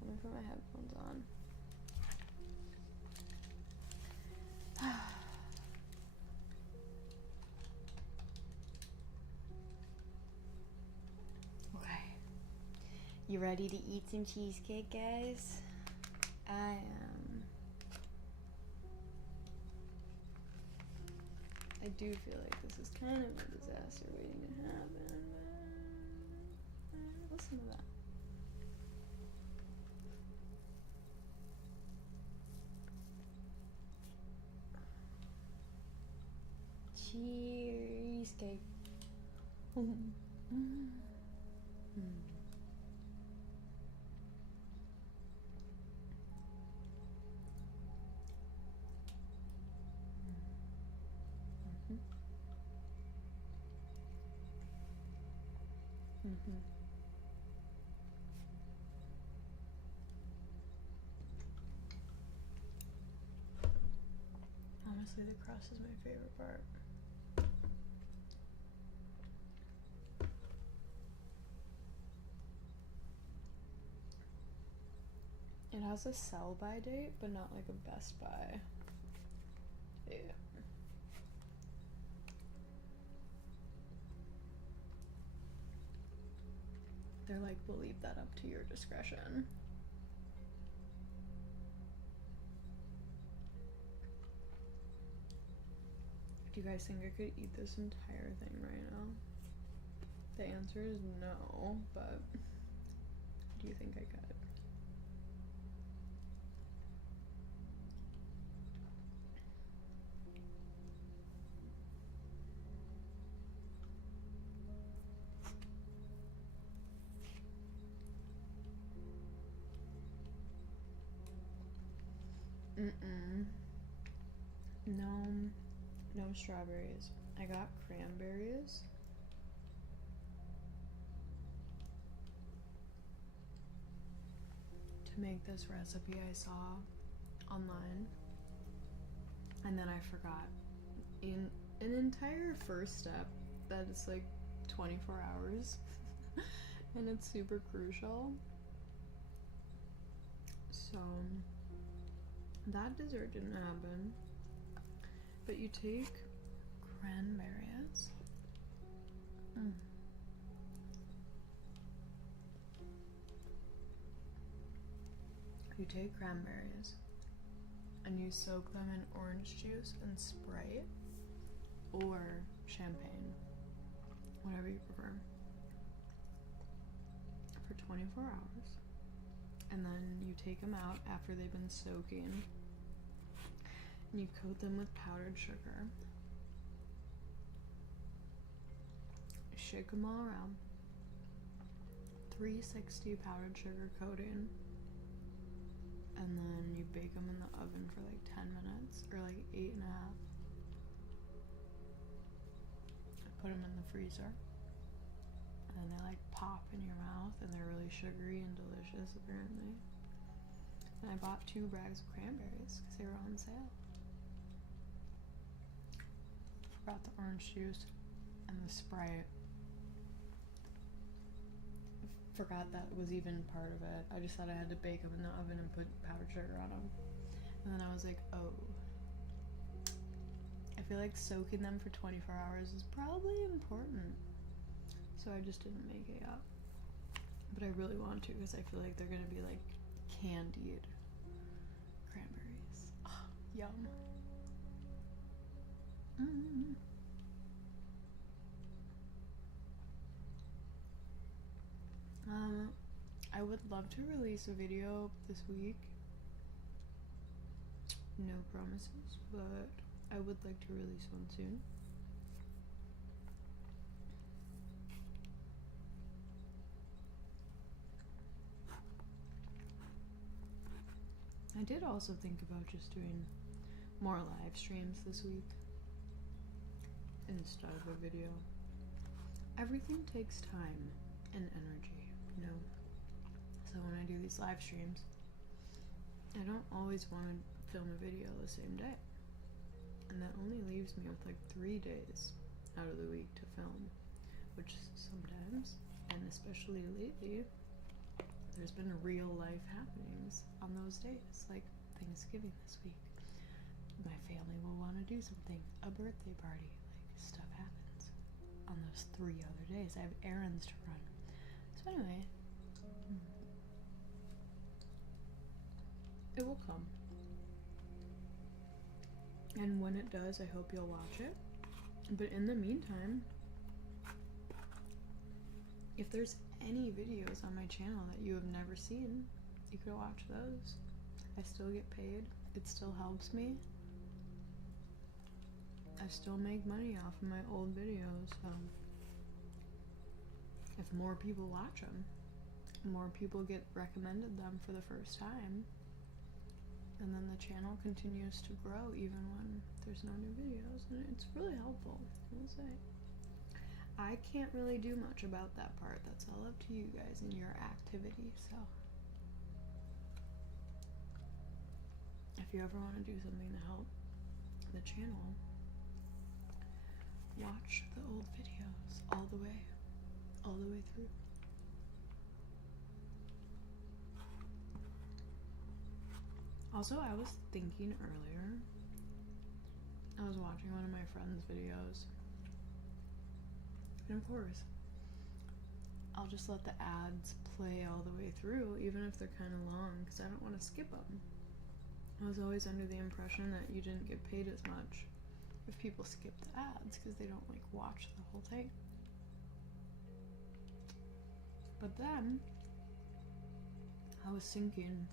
Let me put my headphones on. Okay. You ready to eat some cheesecake, guys? I am. I do feel like this is kind of a disaster waiting to happen, but listen to that. Cheesecake. Honestly, the crust is my favorite part. It has a sell-by date, but not like a Best Buy. Yeah. They're like, we'll leave that up to your discretion. Do you guys think I could eat this entire thing right now? The answer is no, but do you think I could? No strawberries. I got cranberries. To make this recipe I saw online, and then I forgot in an entire first step that it's like 24 hours and it's super crucial. So that dessert didn't happen. But you take cranberries. You take cranberries and you soak them in orange juice and Sprite or champagne, whatever you prefer, for 24 hours. And then you take them out after they've been soaking. And you coat them with powdered sugar. Shake them all around. 360 powdered sugar coating. And then you bake them in the oven for like 10 minutes or like 8.5. Put them in the freezer. And then they like pop in your mouth and they're really sugary and delicious apparently. And I bought 2 bags of cranberries because they were on sale. Brought the orange juice and the Sprite. Forgot that was even part of it. I just thought I had to bake them in the oven and put powdered sugar on them. And then I was like, oh. I feel like soaking them for 24 hours is probably important. So I just didn't make it up. But I really want to because I feel like they're gonna be like candied cranberries. Oh, yum. I would love to release a video this week. No promises, but I would like to release one soon. I did also think about just doing more live streams this week instead of a video. Everything takes time and energy, you know? So when I do these live streams, I don't always want to film a video the same day. And that only leaves me with like 3 days out of the week to film, which sometimes, and especially lately, there's been real life happenings on those days, like Thanksgiving this week. My family will want to do something, a birthday party, like stuff happens on those 3 other days. I have errands to run. So anyway, it will come. And when it does, I hope you'll watch it. But in the meantime, if there's any videos on my channel that you have never seen, you could watch those. I still get paid. It still helps me. I still make money off of my old videos, so if more people watch them, more people get recommended them for the first time, and then the channel continues to grow even when there's no new videos, and it's really helpful, I will say. I can't really do much about that part. That's all up to you guys and your activity, so if you ever want to do something to help the channel, watch the old videos all the way through. Also, I was thinking earlier, I was watching one of my friend's videos, and of course, I'll just let the ads play all the way through, even if they're kind of long, because I don't want to skip them. I was always under the impression that you didn't get paid as much if people skip the ads, because they don't like watch the whole thing. But then I was thinking,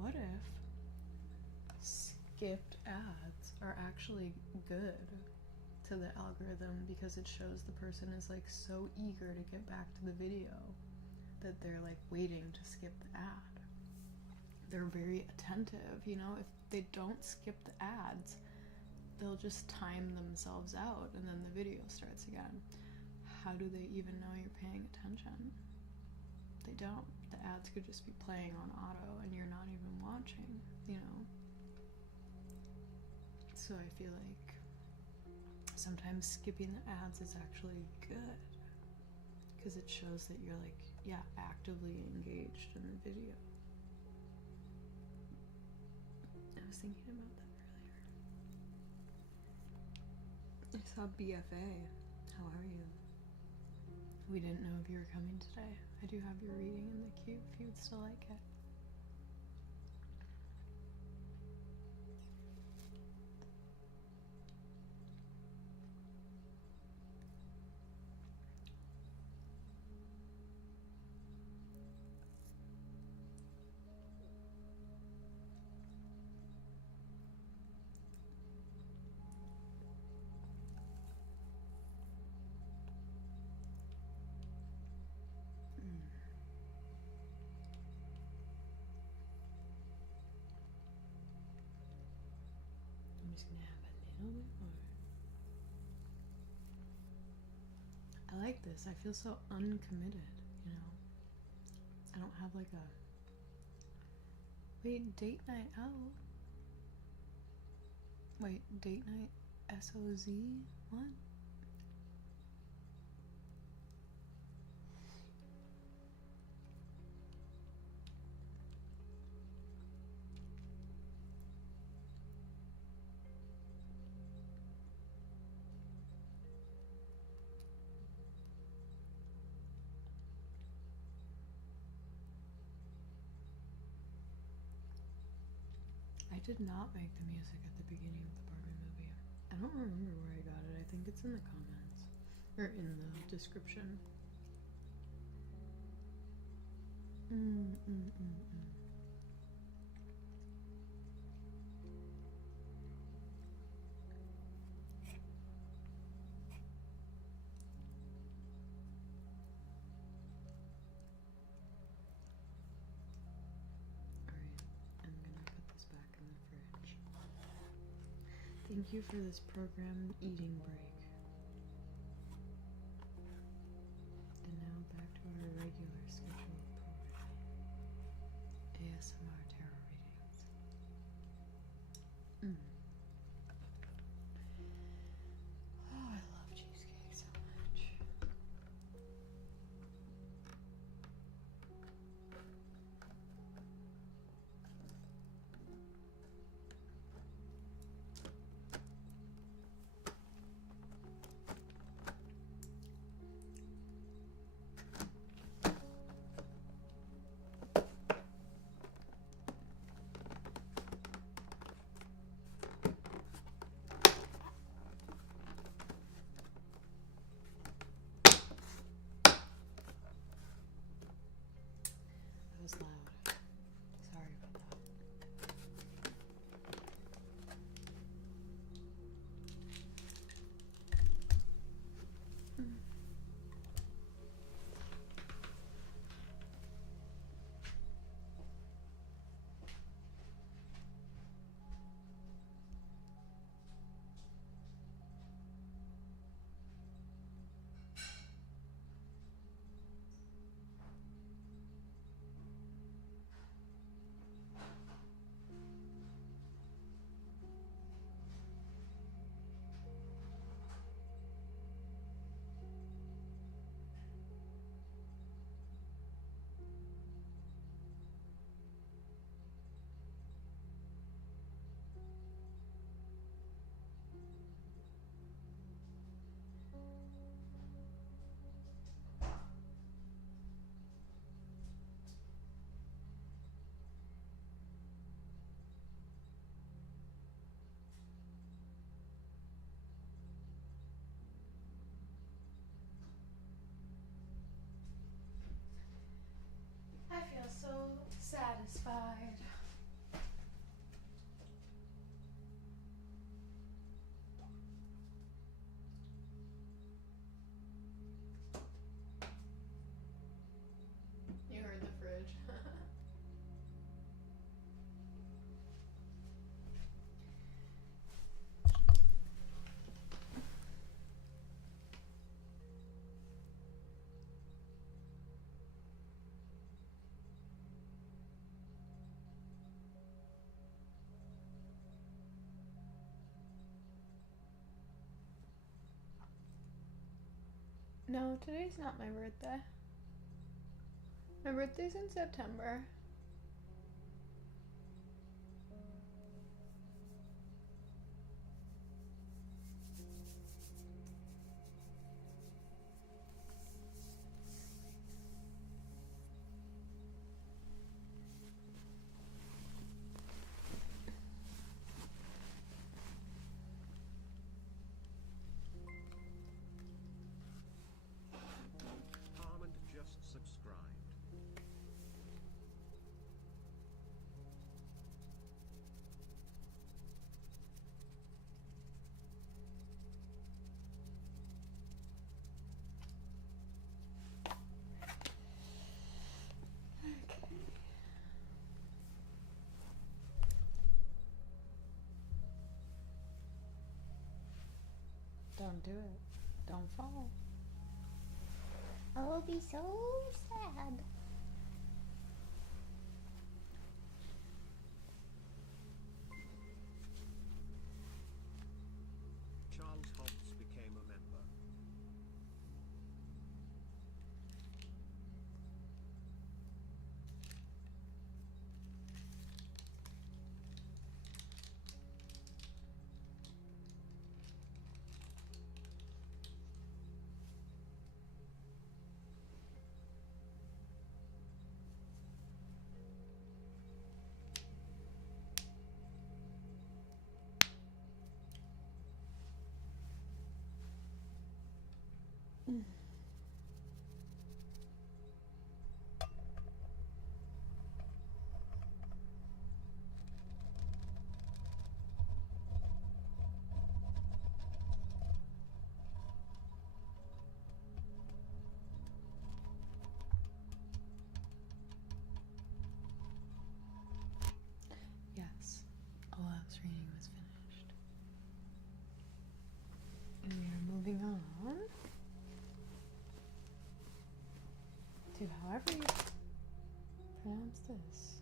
what if skipped ads are actually good to the algorithm, because it shows the person is like so eager to get back to the video that they're like waiting to skip the ad. They're very attentive, you know. If they don't skip the ads, they'll just time themselves out and then the video starts again. How do they even know you're paying attention? They don't. The ads could just be playing on auto and you're not even watching, you know. So I feel like sometimes skipping the ads is actually good, because it shows that you're like, yeah, actively engaged in the video. I was thinking about that earlier. I saw BFA. How are you? We didn't know if you were coming today. I do have your reading in the queue if you would still like it. I'm just gonna have a little bit more. I like this. I feel so uncommitted, you know. I don't have like a wait, date night out. Wait, date night SOZ? What? I did not make the music at the beginning of the Barbie movie. I don't remember where I got it. I think it's in the comments. Or in the description. Thank you for this programmed eating break. And now back to our regular scheduled programming. ASMR tarot readings. Oh, I love cheesecake so much. No, today's not my birthday. My birthday's in September. Armand just subscribed. Don't do it. Don't fall. I'll be so sad. Charles Hobbs became a member. Yes, Ola's reading was finished. And we are moving on to however you pronounce this.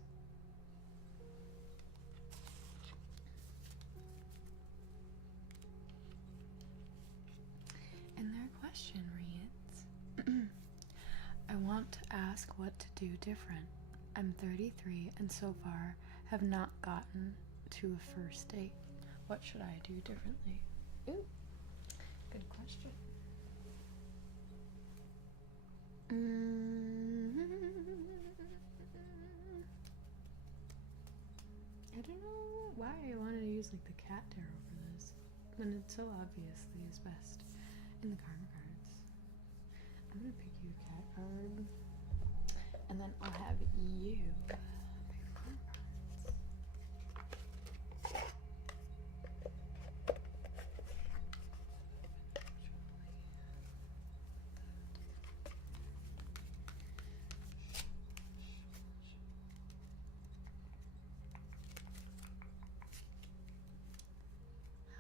And their question reads, I want to ask what to do different. I'm 33 and so far have not gotten to a first date. What should I do differently? Ooh, good question. I don't know why I wanted to use like the cat tarot for this when it so obviously is best in the karma cards. I'm gonna pick you a cat card and then I'll have you pick the karma cards.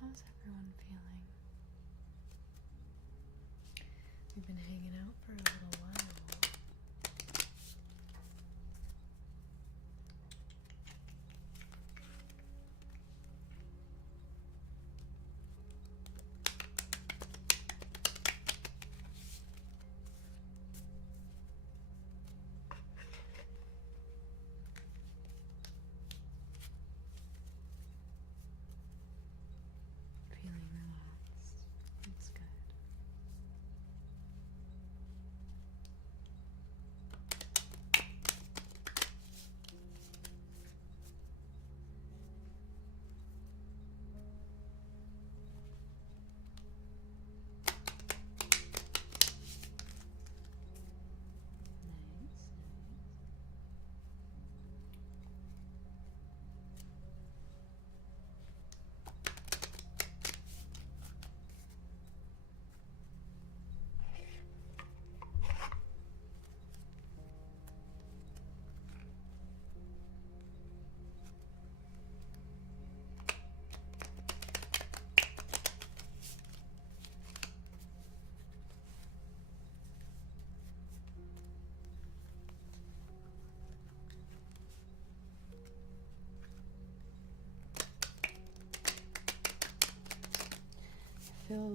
How's everyone feeling? We've been hanging out for a little while. Feeling relaxed. That's good.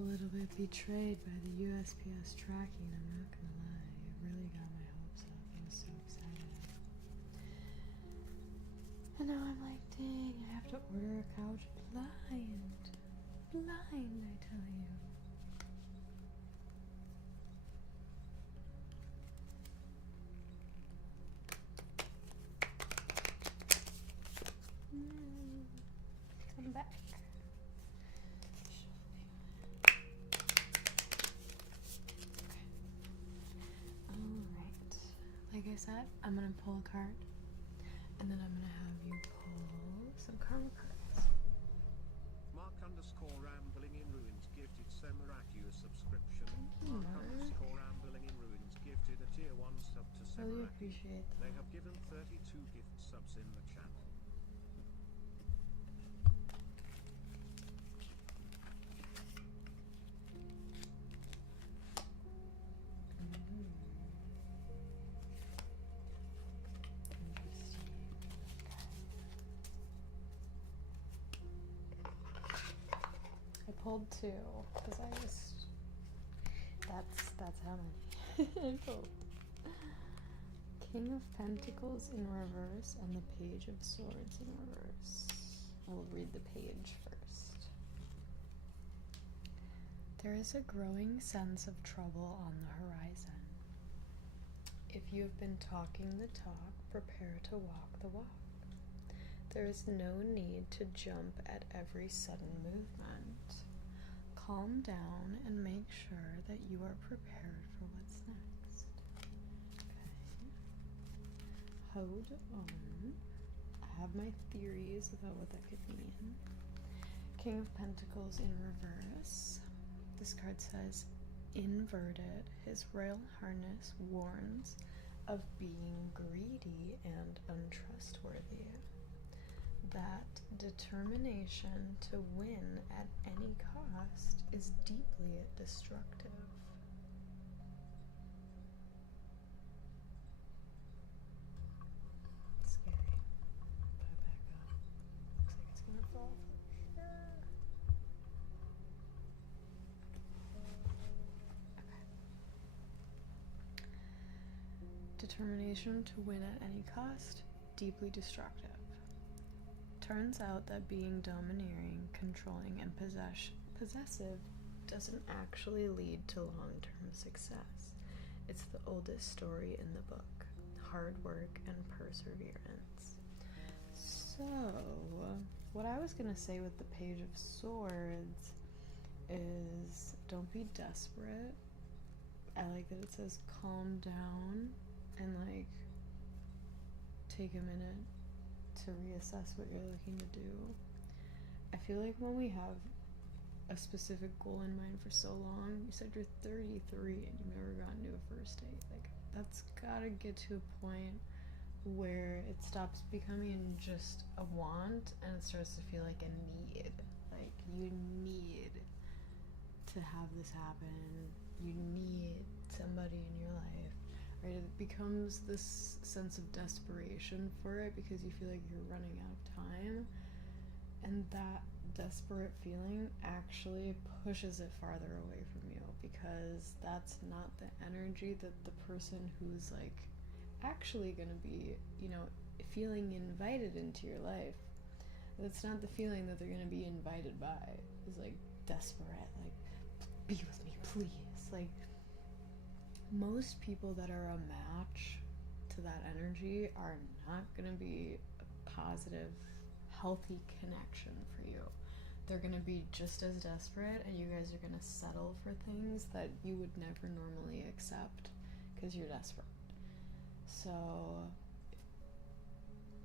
little bit betrayed by the USPS tracking, I'm not gonna lie. It really got my hopes up. I was so excited. And now I'm like, dang, I have to order a couch blind. Blind, I tell you. Come back. Alright. Like I said, I'm gonna pull a card. And then I'm gonna have you pull some karma cards. Mark_Rambling in Ruins gifted Semiracu a subscription. Thank you, Mark. Mark_Rambling in Ruins gifted a tier 1 sub to Really Semiracu. appreciate that. They have given 32 gift subs in the channel. I pulled two because I just that's how many I pulled. King of Pentacles in reverse and the Page of Swords in reverse. We'll read the page first. There is a growing sense of trouble on the horizon. If you have been talking the talk, prepare to walk the walk. There is no need to jump at every sudden movement. Calm down and make sure that you are prepared for what's next. Okay. Hold on. I have my theories about what that could mean. King of Pentacles in reverse. This card says, inverted, his royal highness warns of being greedy and untrustworthy. That determination to win at any cost is deeply destructive. It's scary. Put it back up. Looks like it's gonna fall for sure. Okay. Determination to win at any cost, deeply destructive. Turns out that being domineering, controlling, and possessive doesn't actually lead to long-term success. It's the oldest story in the book. Hard work and perseverance. So, what I was going to say with the Page of Swords is don't be desperate. I like that it says calm down and like take a minute to reassess what you're looking to do. I feel like when we have a specific goal in mind for so long, you said you're 33 and you've never gotten to a first date, like that's gotta get to a point where it stops becoming just a want and it starts to feel like a need. Like you need to have this happen, you need somebody in your life. Right, it becomes this sense of desperation for it because you feel like you're running out of time, and that desperate feeling actually pushes it farther away from you because that's not the energy that the person who's like actually gonna be, you know, feeling invited into your life, that's not the feeling that they're gonna be invited by. Is like desperate, like be with me please. Like most people that are a match to that energy are not going to be a positive, healthy connection for you. They're going to be just as desperate, and you guys are going to settle for things that you would never normally accept because you're desperate. So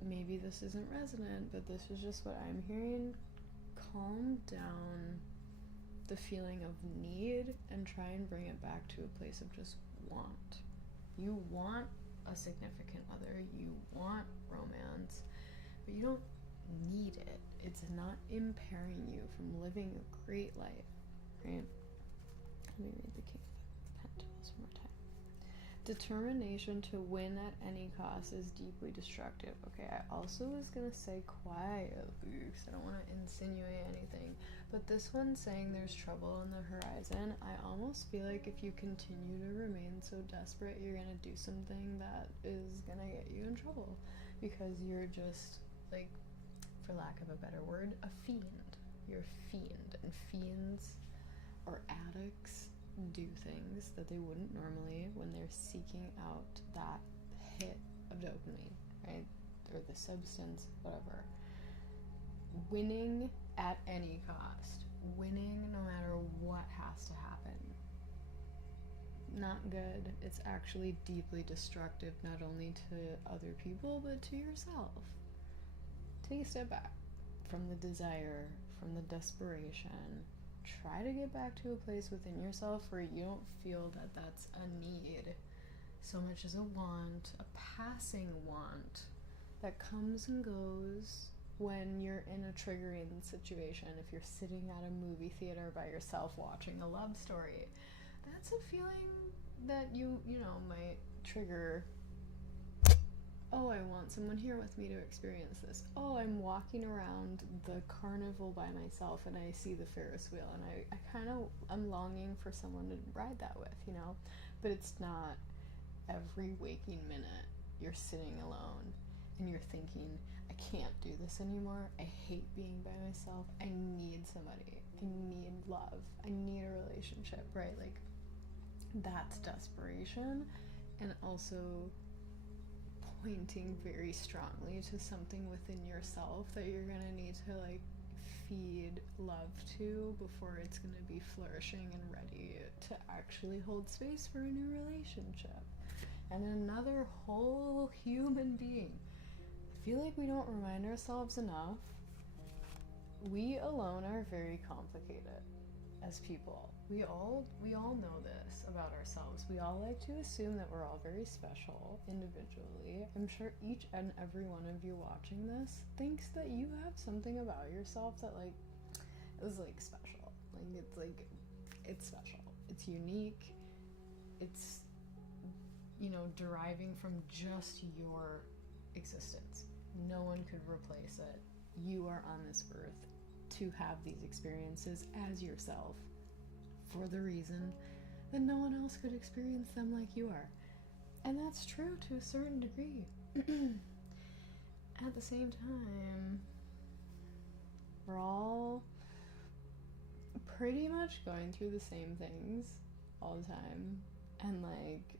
maybe this isn't resonant, but this is just what I'm hearing. Calm down the feeling of need and try and bring it back to a place of just want. You want a significant other, you want romance, but you don't need it. It's not impairing you from living a great life, right? Let me read the King of Pentacles one more time. Determination to win at any cost is deeply destructive. Okay, I also was gonna say quietly because I don't want to insinuate anything, But this one's saying there's trouble on the horizon. I almost feel like if you continue to remain so desperate, you're gonna do something that is gonna get you in trouble. Because you're just, like, for lack of a better word, a fiend. You're a fiend. And fiends or addicts do things that they wouldn't normally when they're seeking out that hit of dopamine, right? Or the substance, whatever. Winning at any cost. Winning no matter what has to happen. Not good. It's actually deeply destructive, not only to other people, but to yourself. Take a step back from the desire, from the desperation. Try to get back to a place within yourself where you don't feel that that's a need so much as a want, a passing want that comes and goes when you're in a triggering situation. If you're sitting at a movie theater by yourself watching a love story, that's a feeling that you know, might trigger. Oh, I want someone here with me to experience this. Oh, I'm walking around the carnival by myself and I see the Ferris wheel and I'm longing for someone to ride that with, you know? But it's not every waking minute you're sitting alone and you're thinking, I can't do this anymore. I hate being by myself. I need somebody. I need love. I need a relationship, right? Like, that's desperation, and also pointing very strongly to something within yourself that you're gonna need to, like, feed love to before it's gonna be flourishing and ready to actually hold space for a new relationship and another whole human being. I feel like we don't remind ourselves enough. We alone are very complicated as people. We all know this about ourselves. We all like to assume that we're all very special individually. I'm sure each and every one of you watching this thinks that you have something about yourself that, like, is, like, special. It's special. It's unique. It's, you know, deriving from just your existence. No one could replace it. You are on this earth to have these experiences as yourself for the reason that no one else could experience them like you are. And that's true to a certain degree. At the same time, we're all pretty much going through the same things all the time. And, like,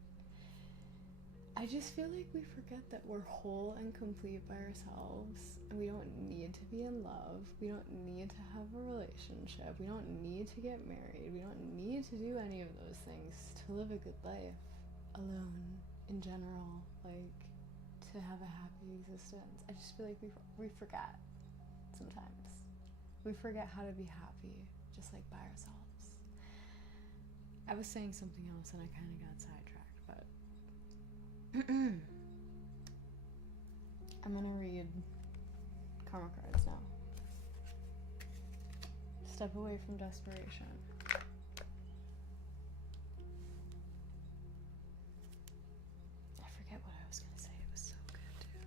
I just feel like we forget that we're whole and complete by ourselves, and we don't need to be in love. We don't need to have a relationship. We don't need to get married. We don't need to do any of those things to live a good life alone in general, like, to have a happy existence. I just feel like we forget sometimes. We forget how to be happy just, like, by ourselves. I was saying something else and I kind of got sidetracked, but I'm gonna read karma cards now. Step away from desperation. I forget what I was gonna say. It was so good too.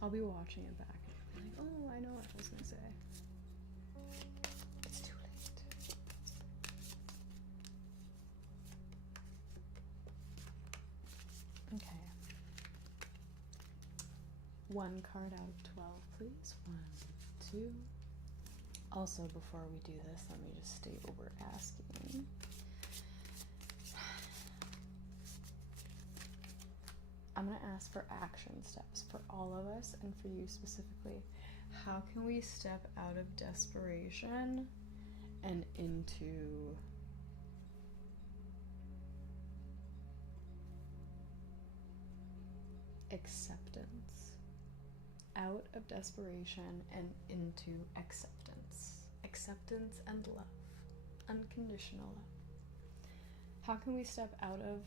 I'll be watching it back and be like, oh, I know what I was gonna say. It's too late. Okay. 1 card out of 12, please. 1, 2. Also, before we do this, let me just state what we're asking. I'm going to ask for action steps for all of us and for you specifically. How can we step out of desperation and into acceptance? Out of desperation and into acceptance. Acceptance and love. Unconditional love. How can we step out of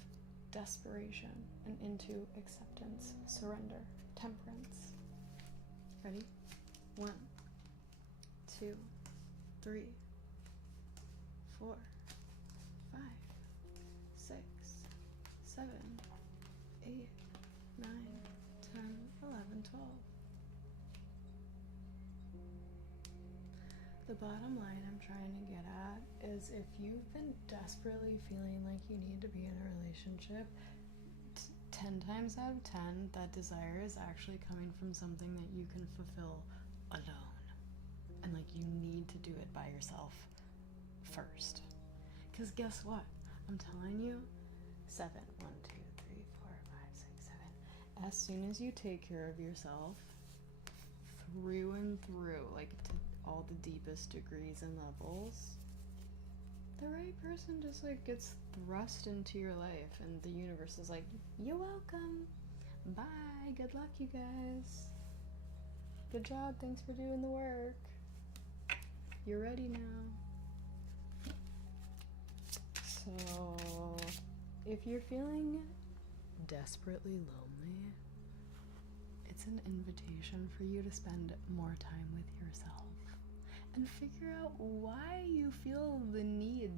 desperation and into acceptance, surrender, temperance? Ready? 1, 2, 3, 4, 5, 6, 7, 8, 9, 10, 11, 12. The bottom line I'm trying to get at is if you've been desperately feeling like you need to be in a relationship, 10 times out of 10, that desire is actually coming from something that you can fulfill alone. And like you need to do it by yourself first. Because guess what? I'm telling you, 7, 1, 2, 3, 4, 5, 6, 7. As soon as you take care of yourself, through and through, like to all the deepest degrees and levels, the right person just like gets thrust into your life, and the universe is like, you're welcome, bye, good luck you guys, good job, thanks for doing the work, you're ready now. So if you're feeling desperately lonely, it's an invitation for you to spend more time with yourself and figure out why you feel the need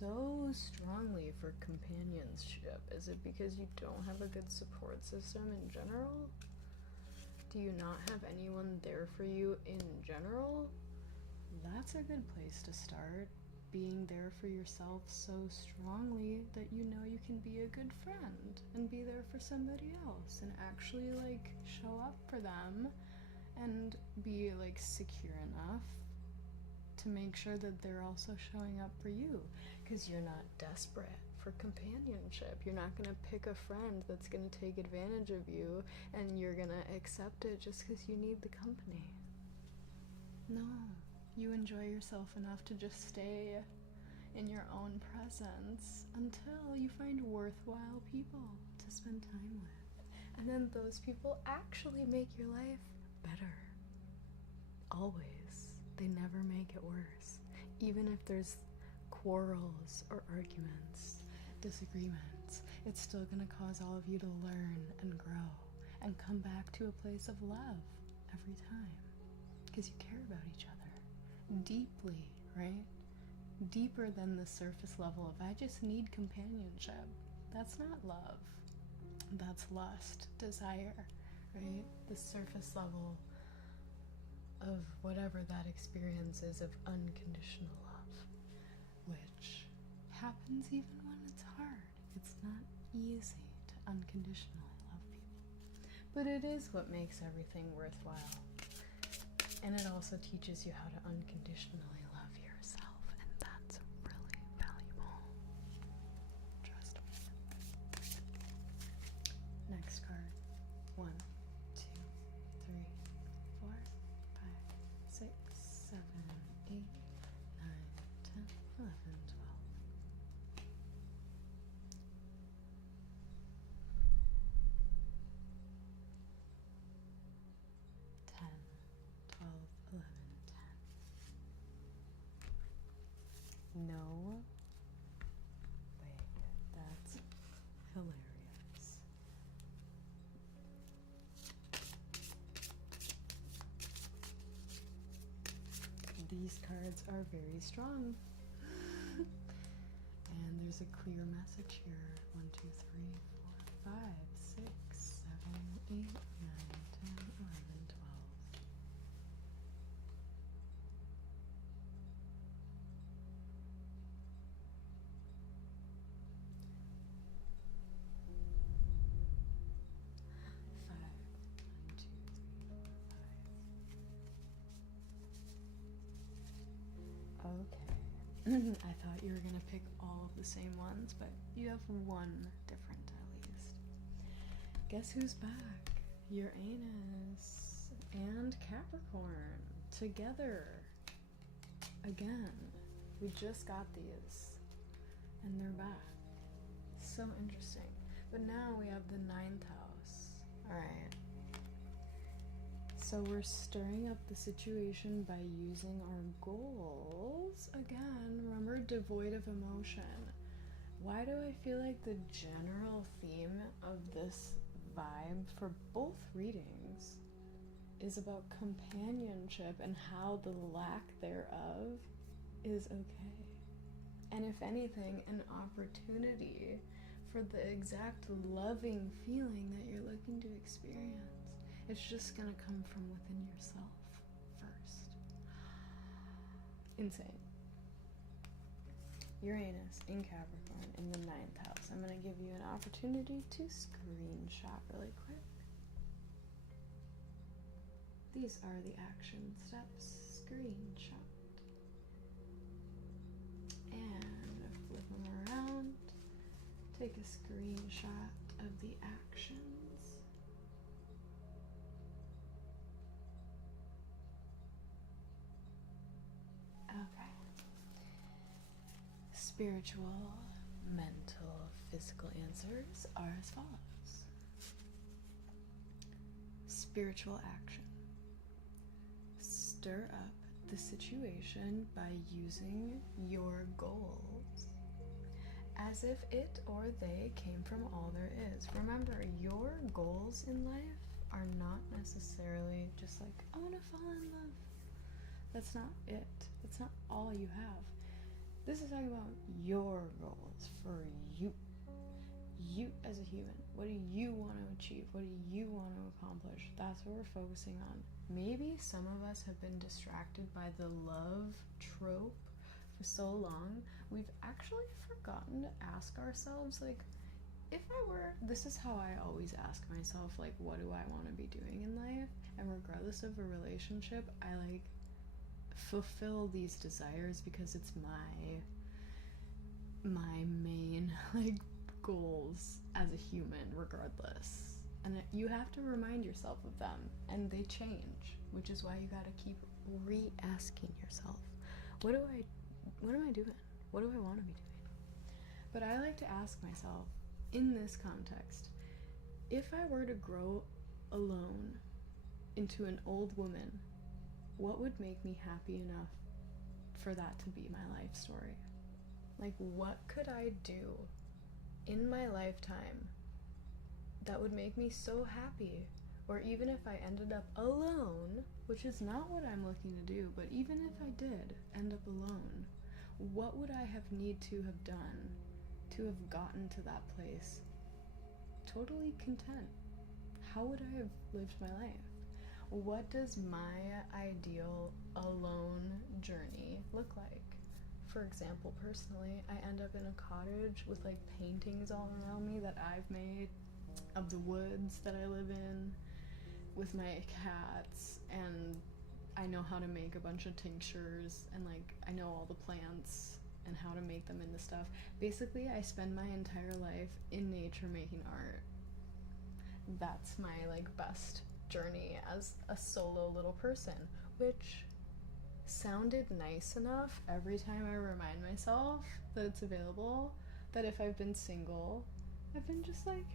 so strongly for companionship. Is it because you don't have a good support system in general? Do you not have anyone there for you in general? That's a good place to start. Being there for yourself so strongly that you know you can be a good friend and be there for somebody else and actually like show up for them and be like secure enough to make sure that they're also showing up for you, because you're not desperate for companionship. You're not going to pick a friend that's going to take advantage of you and you're going to accept it just because you need the company. No. You enjoy yourself enough to just stay in your own presence until you find worthwhile people to spend time with. And then those people actually make your life better. Always. They never make it worse. Even if there's quarrels or arguments, disagreements, it's still going to cause all of you to learn and grow and come back to a place of love every time, because you care about each other. Deeply, right? Deeper than the surface level of I just need companionship. That's not love. That's lust, desire, right? The surface level of whatever that experience is of unconditional love, which happens even when it's hard. It's not easy to unconditionally love people. But it is what makes everything worthwhile. And it also teaches you how to unconditionally love yourself, and that's really valuable. Trust me. Next card. 1, 2, 3, 4, 5, 6, 7, 8, 9, 10, 11, 12. 10, 12, 11, 10. No way. That's hilarious. These cards are very strong. And there's a clear message here. 1, 2, 3, 4, 5, 6, 7, 8, 9, 10, 11, 12. Okay. I thought you were gonna pick all of the same ones, but you have one different at least. Guess who's back? Uranus and Capricorn together again. We just got these and they're back. So interesting. But now we have the 9th house. Alright. So we're stirring up the situation by using our goals. Again, remember, devoid of emotion. Why do I feel like the general theme of this vibe for both readings is about companionship and how the lack thereof is okay? And if anything, an opportunity for the exact loving feeling that you're looking to experience. It's just gonna come from within yourself first. Insane. Uranus in Capricorn in the 9th house. I'm going to give you an opportunity to screenshot really quick. These are the action steps. Screenshot. And flip them around. Take a screenshot of the actions. Okay. Spiritual, mental, physical answers are as follows. Spiritual action. Stir up the situation by using your goals as if it or they came from all there is. Remember, your goals in life are not necessarily just like, I want to fall in love. That's not it. It's not all you have. This is talking about your goals for you. You as a human. What do you want to achieve? What do you want to accomplish? That's what we're focusing on. Maybe some of us have been distracted by the love trope for so long, we've actually forgotten to ask ourselves, like, if I were, this is how I always ask myself, like, what do I want to be doing in life? And regardless of a relationship, I, like, fulfill these desires because it's my main, like, goals as a human, regardless. And you have to remind yourself of them, and they change, which is why you gotta keep re-asking yourself, what am I doing? What do I want to be doing? But I like to ask myself, in this context, if I were to grow alone into an old woman, what would make me happy enough for that to be my life story? Like, what could I do in my lifetime that would make me so happy? Or even if I ended up alone, which is not what I'm looking to do, but even if I did end up alone, what would I need to have done to have gotten to that place totally content? How would I have lived my life? What does my ideal alone journey look like? For example, personally, I end up in a cottage with, like, paintings all around me that I've made of the woods that I live in, with my cats, and I know how to make a bunch of tinctures, and, like, I know all the plants and how to make them into stuff. Basically, I spend my entire life in nature making art. That's my, like, best journey as a solo little person, which sounded nice enough every time I remind myself that it's available, that if I've been single, I've been just like,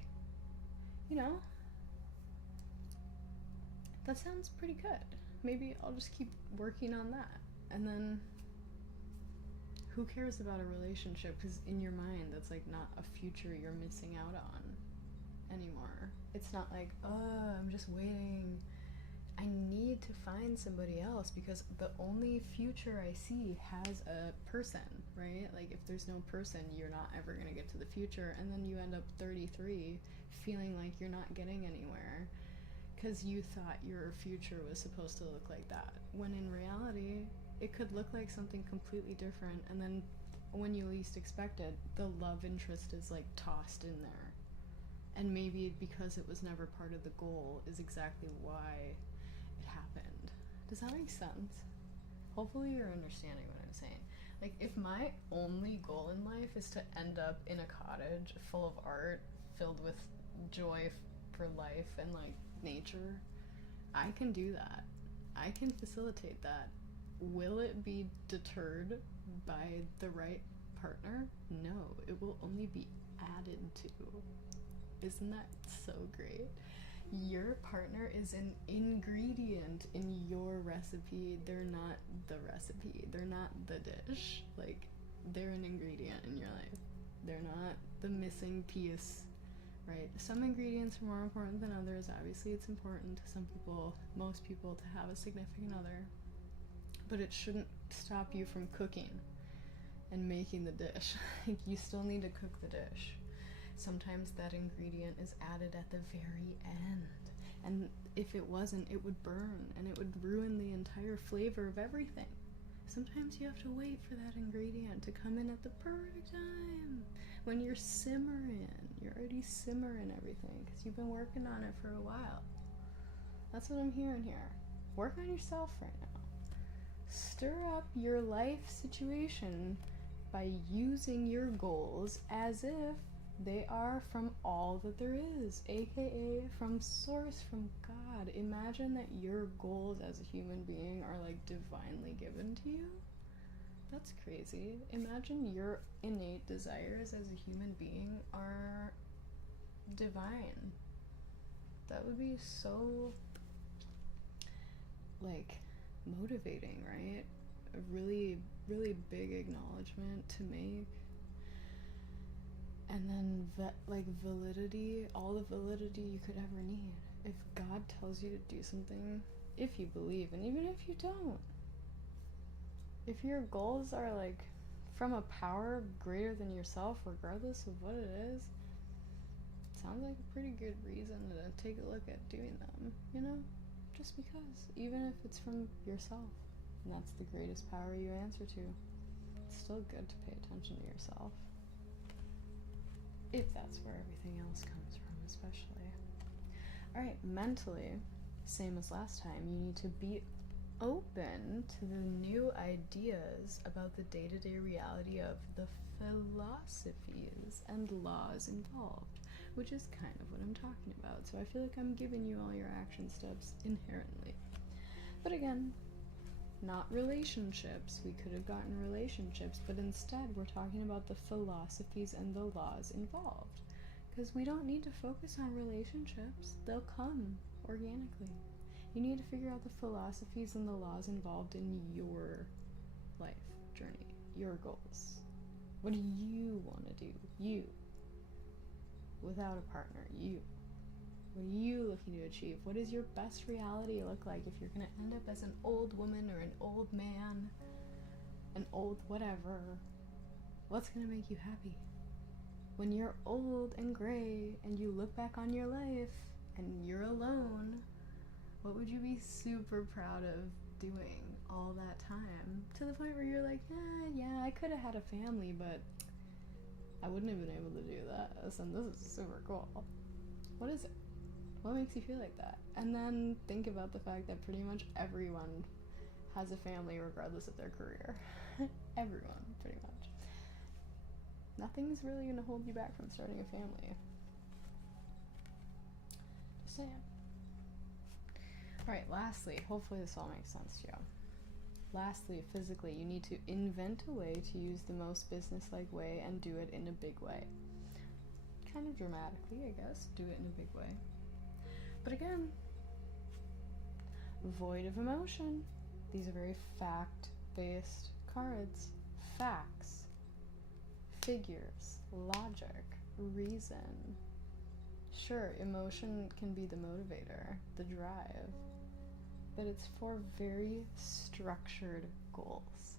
you know, that sounds pretty good. Maybe I'll just keep working on that. And then who cares about a relationship? Because in your mind, that's, like, not a future you're missing out on anymore. It's not like, oh, I'm just waiting. I need to find somebody else because the only future I see has a person, right? Like, if there's no person, you're not ever going to get to the future. And then you end up 33 feeling like you're not getting anywhere because you thought your future was supposed to look like that, when in reality it could look like something completely different. And then when you least expect it, the love interest is, like, tossed in there, and maybe because it was never part of the goal is exactly why it happened. Does that make sense? Hopefully you're understanding what I'm saying. Like, if my only goal in life is to end up in a cottage full of art filled with joy for life and, like, nature, I can do that. I can facilitate that. Will it be deterred by the right partner? No, it will only be added to. Isn't that so great? Your partner is an ingredient in your recipe. They're not the recipe. They're not the dish. Like, they're an ingredient in your life. They're not the missing piece, right? Some ingredients are more important than others. Obviously, it's important to some people, most people, to have a significant other. But it shouldn't stop you from cooking and making the dish. Like, you still need to cook the dish. Sometimes that ingredient is added at the very end. And if it wasn't, it would burn and it would ruin the entire flavor of everything. Sometimes you have to wait for that ingredient to come in at the perfect time. When you're simmering, you're already simmering everything because you've been working on it for a while. That's what I'm hearing here. Work on yourself right now. Stir up your life situation by using your goals as if they are from all that there is, aka from source, from God. Imagine that your goals as a human being are like divinely given to you. That's crazy. Imagine your innate desires as a human being are divine. That would be so, like, motivating, right? A really, really big acknowledgement to make. And then, validity, all the validity you could ever need. If God tells you to do something, if you believe, and even if you don't, if your goals are, like, from a power greater than yourself, regardless of what it is, sounds like a pretty good reason to take a look at doing them, you know? Just because, even if it's from yourself, and that's the greatest power you answer to, it's still good to pay attention to yourself. If that's where everything else comes from, especially. Alright, mentally, same as last time, you need to be open to the new ideas about the day-to-day reality of the philosophies and laws involved, which is kind of what I'm talking about. So I feel like I'm giving you all your action steps inherently. But again, not relationships. We could have gotten relationships, but instead we're talking about the philosophies and the laws involved. Because we don't need to focus on relationships. They'll come organically. You need to figure out the philosophies and the laws involved in your life journey, your goals. What do you want to do? You. Without a partner, you. What are you looking to achieve? What does your best reality look like if you're going to end up as an old woman or an old man, an old whatever? What's going to make you happy? When you're old and gray and you look back on your life and you're alone, what would you be super proud of doing all that time? To the point where you're like, yeah, I could have had a family, but I wouldn't have been able to do this, and this is super cool. What is it? What makes you feel like that? And then think about the fact that pretty much everyone has a family regardless of their career. Everyone, pretty much. Nothing's really going to hold you back from starting a family. Just saying. Alright, lastly, hopefully this all makes sense to you. Lastly, physically, you need to invent a way to use the most business-like way and do it in a big way. Kind of dramatically, I guess. Do it in a big way. But again, void of emotion. These are very fact-based cards. Facts, figures, logic, reason. Sure, emotion can be the motivator, the drive, but it's for very structured goals.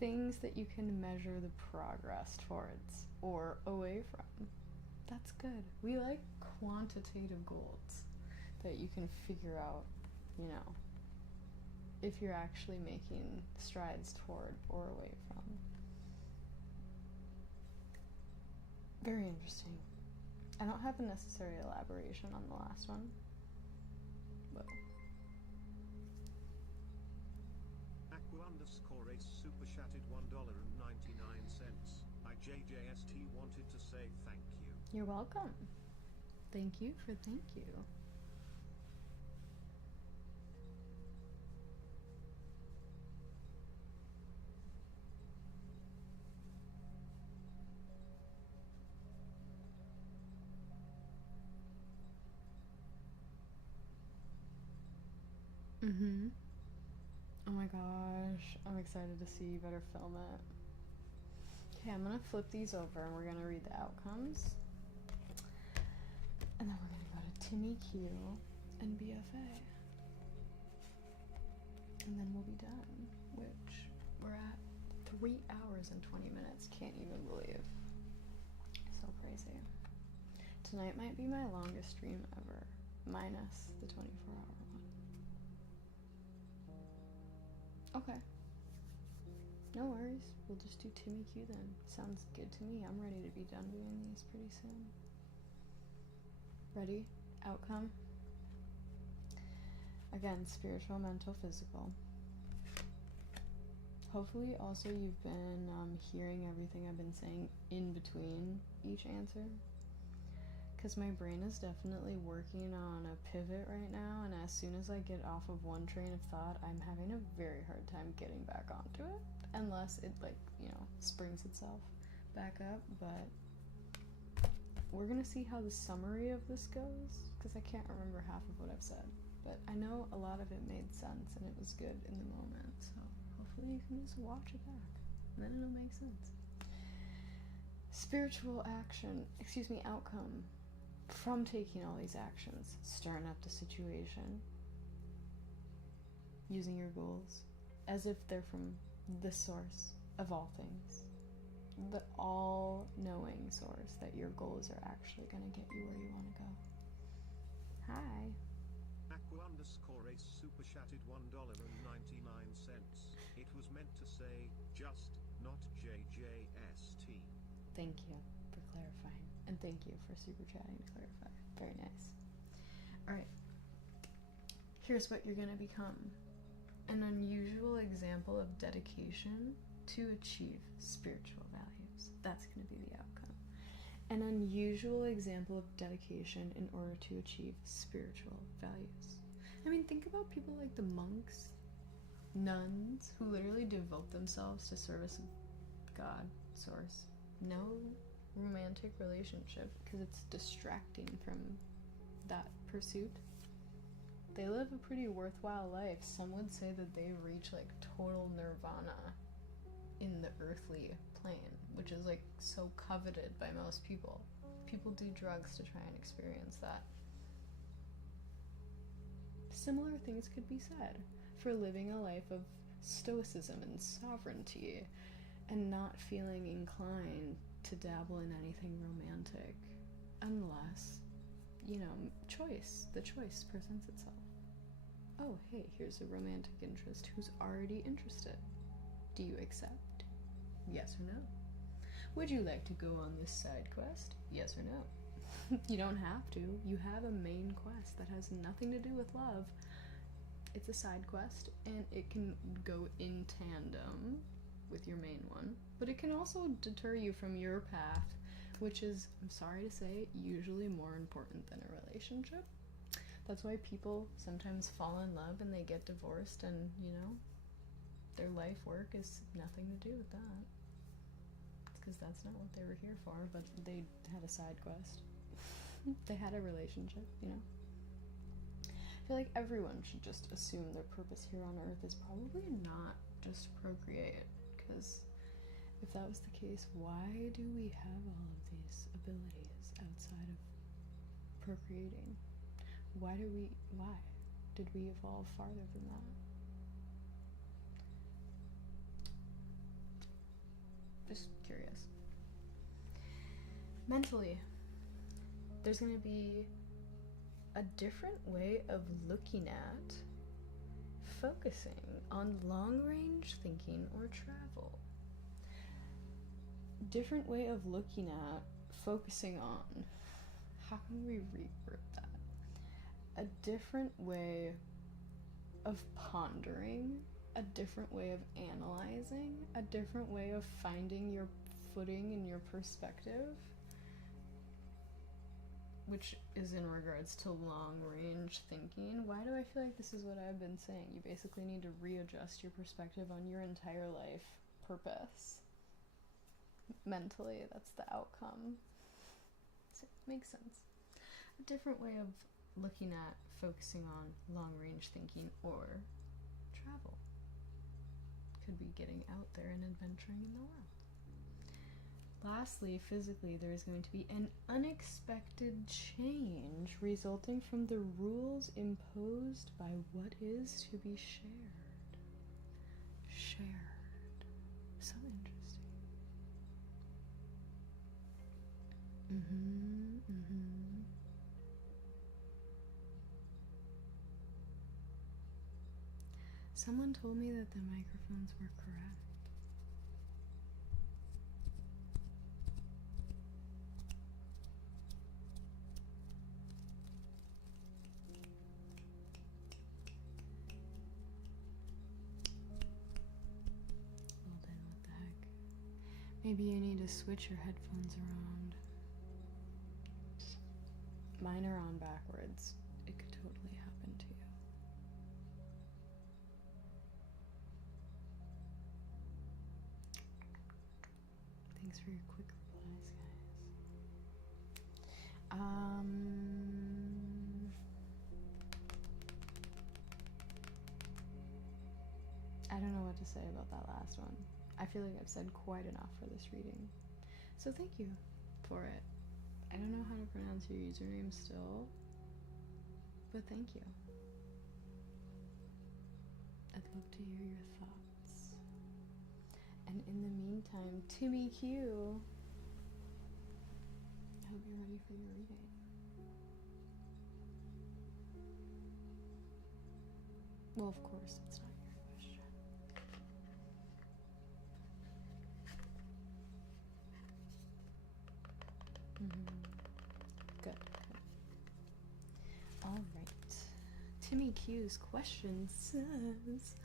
Things that you can measure the progress towards or away from. That's good. We like quantitative goals that you can figure out, you know, if you're actually making strides toward or away from. Very interesting. I don't have a necessary elaboration on the last one, but Aqua_Ace super chatted $1.99. IJJST wanted to say thank you. you're welcome. Thank you for thank you. Oh my gosh, I'm excited to see. You better film it. Okay, I'm gonna flip these over and we're gonna read the outcomes. And then we're gonna go to Timmy Q and BFA. And then we'll be done, which we're at 3 hours and 20 minutes. Can't even believe. So crazy. Tonight might be my longest stream ever, minus the 24-hour one. Okay. No worries. We'll just do Timmy Q then. Sounds good to me. I'm ready to be done doing these pretty soon. Ready? Outcome. Again, spiritual, mental, physical. Hopefully also you've been hearing everything I've been saying in between each answer. Because my brain is definitely working on a pivot right now, and as soon as I get off of one train of thought, I'm having a very hard time getting back onto it. Unless it, like, you know, springs itself back up. But we're gonna see how the summary of this goes, because I can't remember half of what I've said. But I know a lot of it made sense, and it was good in the moment, so hopefully you can just watch it back, and then it'll make sense. Spiritual outcome from taking all these actions, stirring up the situation, using your goals as if they're from the source of all things, the all-knowing source, that your goals are actually going to get you where you want to go. Hi. Aqua_Ace super chatted $1.99. It was meant to say just, not JJST. Thank you for clarifying, and thank you for super chatting to clarify. Very nice. Alright, here's what you're going to become. An unusual example of dedication to achieve spiritual values. That's going to be the outcome. An unusual example of dedication in order to achieve spiritual values. I mean, think about people like the monks, nuns, who literally devote themselves to service of God, source. No romantic relationship, because it's distracting from that pursuit. They live a pretty worthwhile life. Some would say that they reach like total nirvana in the earthly plane, which is like so coveted by most people. People do drugs to try and experience that. Similar things could be said for living a life of stoicism and sovereignty and not feeling inclined to dabble in anything romantic unless, you know, the choice presents itself. Oh, hey, here's a romantic interest who's already interested. Do you accept? Yes or no? Would you like to go on this side quest? Yes or no? You don't have to. You have a main quest that has nothing to do with love. It's a side quest, and it can go in tandem with your main one, but it can also deter you from your path, which is, I'm sorry to say, usually more important than a relationship. That's why people sometimes fall in love and they get divorced, and, you know, their life work is nothing to do with that. It's because that's not what they were here for, but they had a side quest. They had a relationship, you know? I feel like everyone should just assume their purpose here on Earth is probably not just procreate, because if that was the case, why do we have all of these abilities outside of procreating? Why did we evolve farther than that? Just curious. Mentally, there's going to be a different way of looking at focusing on long-range thinking or travel. Different way of looking at focusing on. How can we reword that? A different way of pondering, a different way of analyzing, a different way of finding your footing and your perspective, which is in regards to long-range thinking. Why do I feel like this is what I've been saying? You basically need to readjust your perspective on your entire life purpose. Mentally, that's the outcome. So it makes sense. A different way of looking at focusing on long-range thinking or travel. Could be getting out there and adventuring in the world. Lastly, physically, there is going to be an unexpected change resulting from the rules imposed by what is to be shared. Shared. So interesting. Someone told me that the microphones were correct. Maybe you need to switch your headphones around. Mine are on backwards. It could totally happen to you. Thanks for your quick replies, guys. I don't know what to say about that last one. I feel like I've said quite enough for this reading. So thank you for it. I don't know how to pronounce your username still, but thank you. I'd love to hear your thoughts. And in the meantime, Timmy Q, I hope you're ready for your reading. Well, of course, it's not your question. Good. All right. Timmy Q's question says,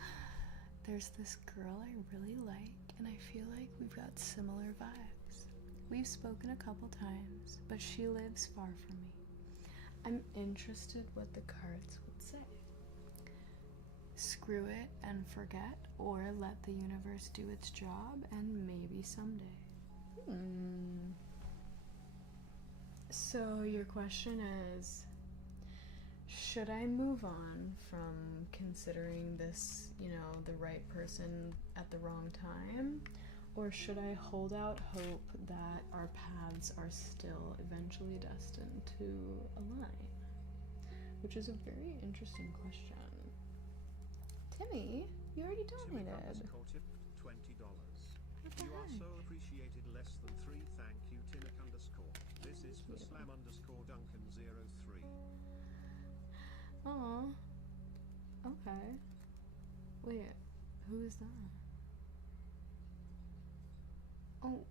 there's this girl I really like, and I feel like we've got similar vibes. We've spoken a couple times, but she lives far from me. I'm interested what the cards would say. Screw it and forget, or let the universe do its job, and maybe someday. So your question is, should I move on from considering this, the right person at the wrong time? Or should I hold out hope that our paths are still eventually destined to align? Which is a very interesting question. Timmy, you already donated. Tip, $20. You are so appreciated. Less than 3. Thank you, Timic _. This is for Slam _Duncan03. Aw. Okay. Wait, who is that? Oh,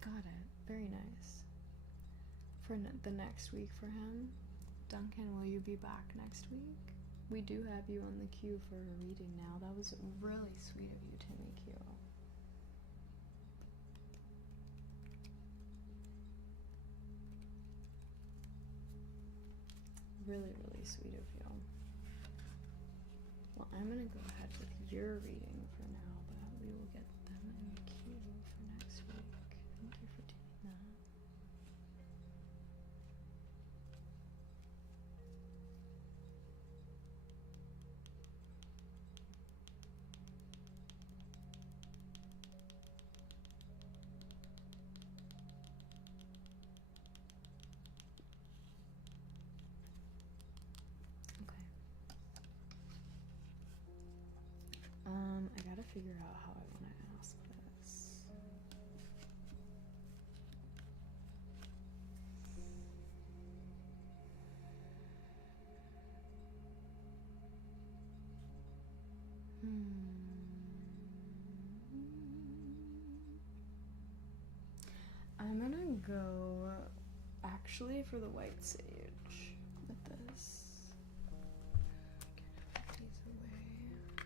got it. Very nice. For the next week for him. Duncan, will you be back next week? We do have you on the queue for a reading now. That was really sweet of you, Timmy Q. Really, really sweet of you. Well, I'm gonna go ahead with your reading for now, but we will get them in the queue for next week. Thank you for doing that. I gotta figure out how I want to ask this. I'm gonna go actually for the white sage with this. Get these away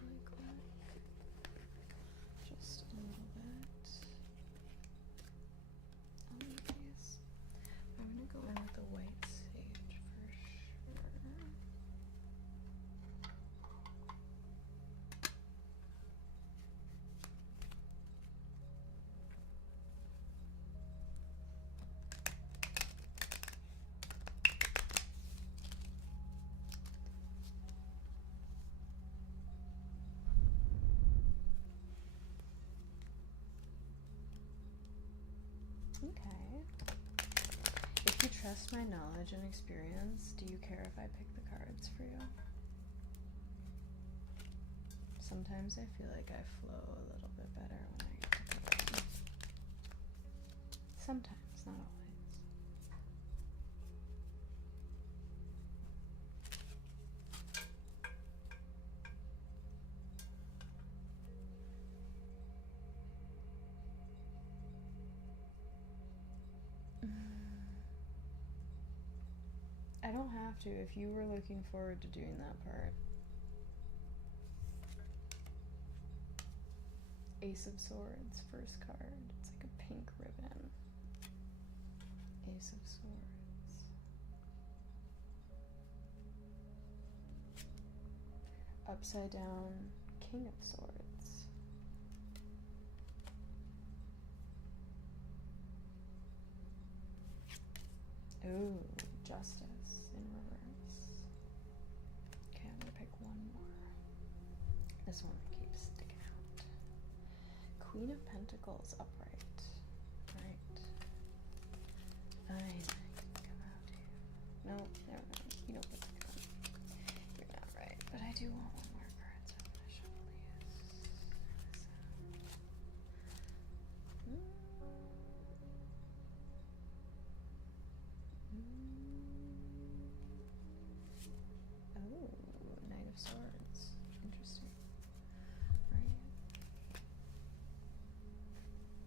really quick. Just a little bit on these. I'm gonna go in with the white sage for sure. Okay. If you trust my knowledge and experience, do you care if I pick the cards for you? Sometimes I feel like I flow a little bit better when I get to pick them. Sometimes, not always. I don't have to if you were looking forward to doing that part. Ace of Swords, first card. It's like a pink ribbon. Ace of Swords. Upside down, King of Swords. Ooh, Justice in reverse. Okay, I'm gonna pick one more. This one keeps sticking out. Queen of Pentacles upright. Right. Fine. Come out here. No, never mind. You don't get to come. You're not right. But I do want one more card, so I'm gonna shuffle these. Oh, Knight of Swords. Interesting. Right.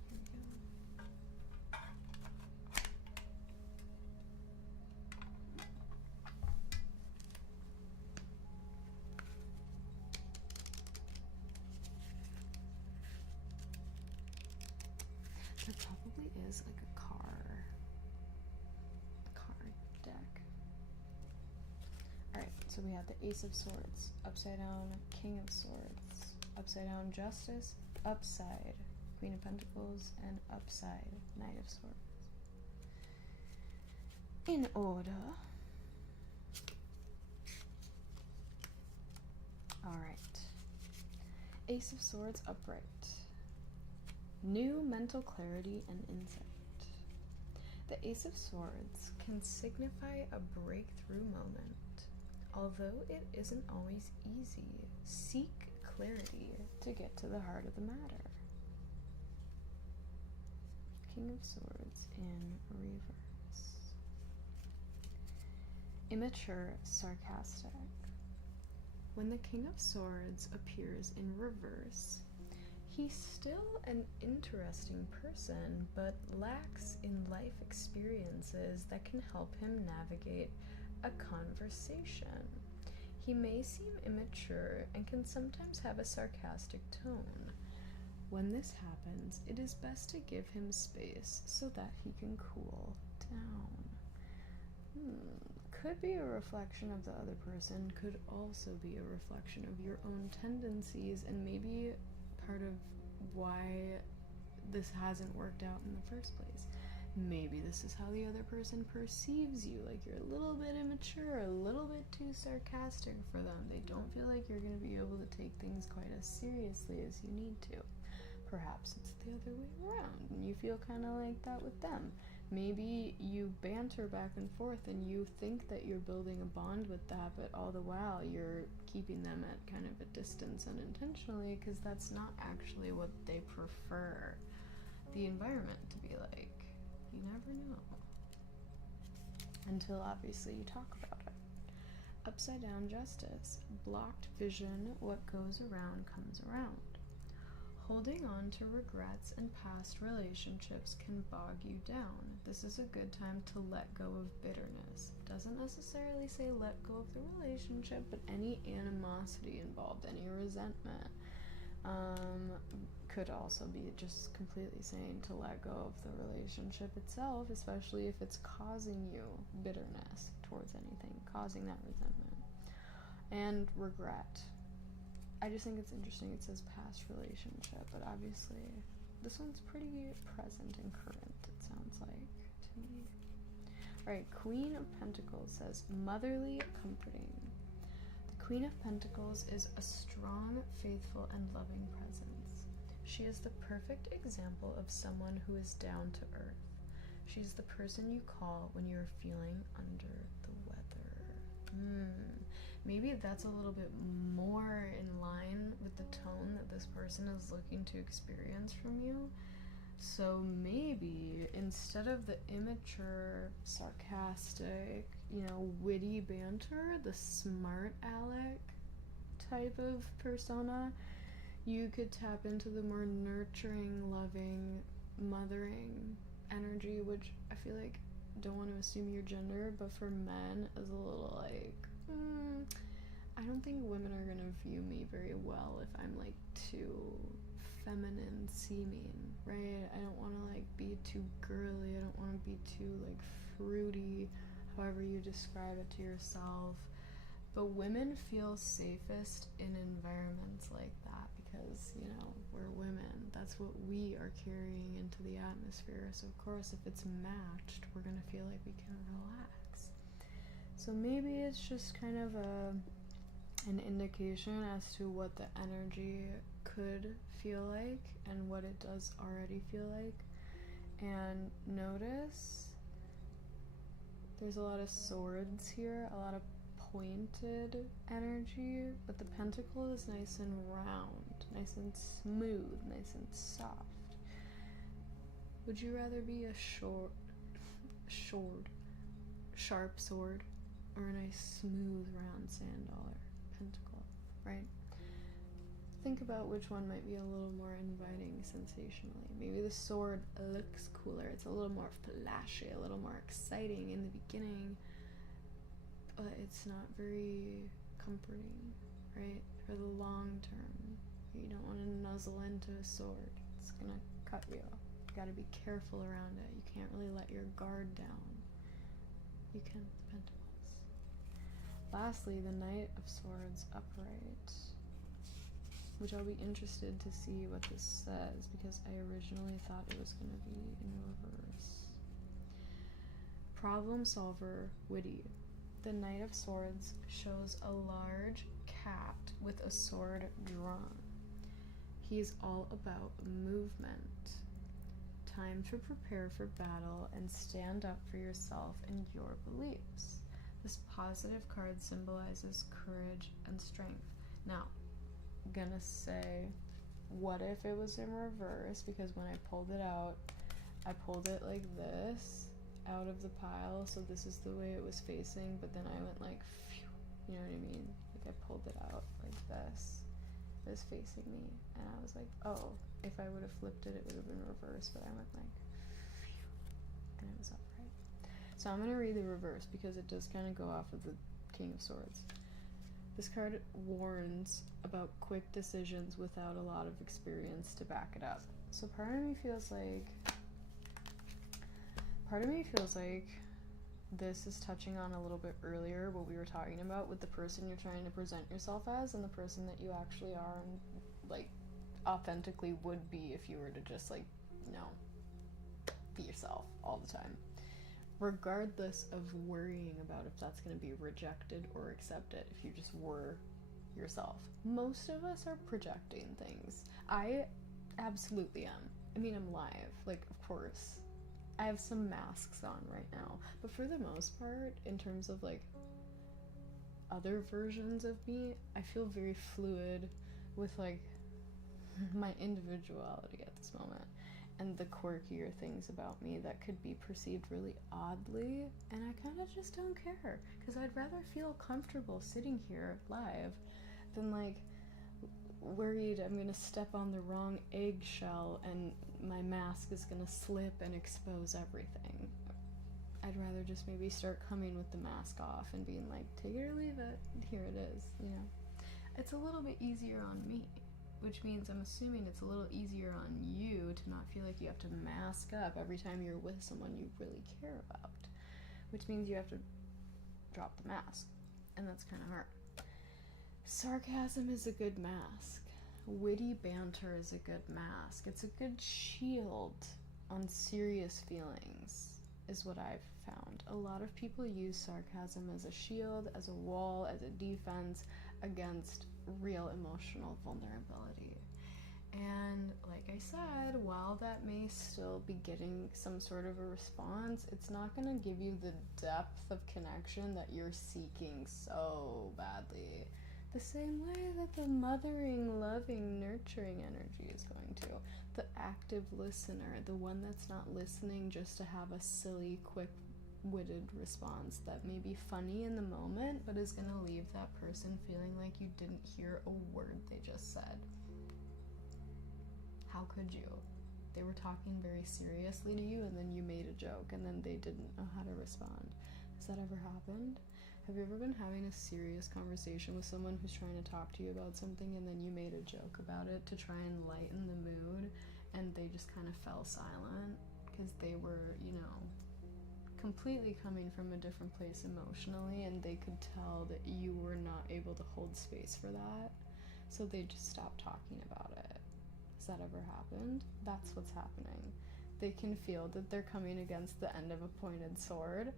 Here we go. There probably is like a card deck. Alright, so we have the Ace of Swords, upside down King of Swords, upside down Justice, upside Queen of Pentacles, and upside Knight of Swords. In order. Alright. Ace of Swords upright. New mental clarity and insight. The Ace of Swords can signify a breakthrough moment. Although it isn't always easy, seek clarity to get to the heart of the matter. King of Swords in reverse. Immature, sarcastic. When the King of Swords appears in reverse, he's still an interesting person, but lacks in life experiences that can help him navigate a conversation. He may seem immature and can sometimes have a sarcastic tone. When this happens, it is best to give him space so that he can cool down. Could be a reflection of the other person, could also be a reflection of your own tendencies, and maybe part of why this hasn't worked out in the first place. Maybe this is how the other person perceives you, like you're a little bit immature, a little bit too sarcastic for them. They don't feel like you're going to be able to take things quite as seriously as you need to. Perhaps it's the other way around, and you feel kind of like that with them. Maybe you banter back and forth and you think that you're building a bond with that, but all the while you're keeping them at kind of a distance unintentionally, because that's not actually what they prefer the environment to be like. You never know. Until obviously you talk about it. Upside down Justice. Blocked vision, what goes around comes around. Holding on to regrets and past relationships can bog you down. This is a good time to let go of bitterness. Doesn't necessarily say let go of the relationship, but any animosity involved, any resentment. Could also be just completely saying to let go of the relationship itself, especially if it's causing you bitterness towards anything, causing that resentment. And regret. I just think it's interesting it says past relationship, but obviously this one's pretty present and current, it sounds like to me. Alright, Queen of Pentacles says motherly, comforting. The Queen of Pentacles is a strong, faithful, and loving presence. She is the perfect example of someone who is down to earth. She's the person you call when you're feeling under the weather. Maybe that's a little bit more in line with the tone that this person is looking to experience from you. So maybe instead of the immature, sarcastic, witty banter, the smart aleck type of persona, you could tap into the more nurturing, loving, mothering energy, which I feel like, don't want to assume your gender, but for men is a little like, I don't think women are gonna view me very well if I'm like too feminine seeming, right? I don't want to like be too girly. I don't want to be too like fruity, however you describe it to yourself. But women feel safest in environments like that because, you know, we're women. That's what we are carrying into the atmosphere. So of course, if it's matched, we're gonna feel like we can relax. So maybe it's just kind of an indication as to what the energy could feel like and what it does already feel like. And notice there's a lot of swords here, a lot of pointed energy, but the pentacle is nice and round, nice and smooth, nice and soft. Would you rather be a sharp sword, or a nice smooth round sand dollar pentacle, right? Think about which one might be a little more inviting sensationally. Maybe the sword looks cooler, it's a little more flashy, a little more exciting in the beginning, but it's not very comforting, right? For the long term, you don't want to nuzzle into a sword. It's gonna cut you. You gotta be careful around it. You can't really let your guard down. You can with the pentacles. Lastly, the Knight of Swords upright, which I'll be interested to see what this says because I originally thought it was gonna be in reverse. Problem solver, witty. The Knight of Swords shows a large cat with a sword drawn. He's all about movement. Time to prepare for battle and stand up for yourself and your beliefs. This positive card symbolizes courage and strength. Now, I'm gonna say, what if it was in reverse? Because when I pulled it out, I pulled it like this out of the pile, so this is the way it was facing, but then I went like, phew, you know what I mean? Like I pulled it out like this. It was facing me, and I was like, oh, if I would have flipped it, it would have been reversed, but I went like, phew, and it was upright. So I'm gonna read the reverse because it does kind of go off of the King of Swords. This card warns about quick decisions without a lot of experience to back it up. So part of me feels like this is touching on a little bit earlier what we were talking about with the person you're trying to present yourself as and the person that you actually are and like authentically would be if you were to just like, you know, be yourself all the time, regardless of worrying about if that's going to be rejected or accepted. If you just were yourself, most of us are projecting things. I absolutely am. I mean, I'm live, like, of course I have some masks on right now, but for the most part, in terms of like other versions of me, I feel very fluid with like my individuality at this moment and the quirkier things about me that could be perceived really oddly, and I kind of just don't care because I'd rather feel comfortable sitting here live than like worried I'm gonna step on the wrong eggshell and my mask is gonna slip and expose everything. I'd rather just maybe start coming with the mask off and being like, take it or leave it, here it is, you know. It's a little bit easier on me, which means I'm assuming it's a little easier on you to not feel like you have to mask up every time you're with someone you really care about, which means you have to drop the mask, and that's kind of hard. Sarcasm is a good mask. Witty banter is a good mask. It's a good shield on serious feelings, is what I've found. A lot of people use sarcasm as a shield, as a wall, as a defense against real emotional vulnerability. And like I said, while that may still be getting some sort of a response, it's not going to give you the depth of connection that you're seeking so badly. The same way that the mothering, loving, nurturing energy is going to. The active listener, the one that's not listening just to have a silly, quick-witted response that may be funny in the moment, but is going to leave that person feeling like you didn't hear a word they just said. How could you? They were talking very seriously to you, and then you made a joke, and then they didn't know how to respond. Has that ever happened? Have you ever been having a serious conversation with someone who's trying to talk to you about something and then you made a joke about it to try and lighten the mood and they just kind of fell silent because they were, you know, completely coming from a different place emotionally and they could tell that you were not able to hold space for that, so they just stopped talking about it? Has that ever happened? That's what's happening. They can feel that they're coming against the end of a pointed sword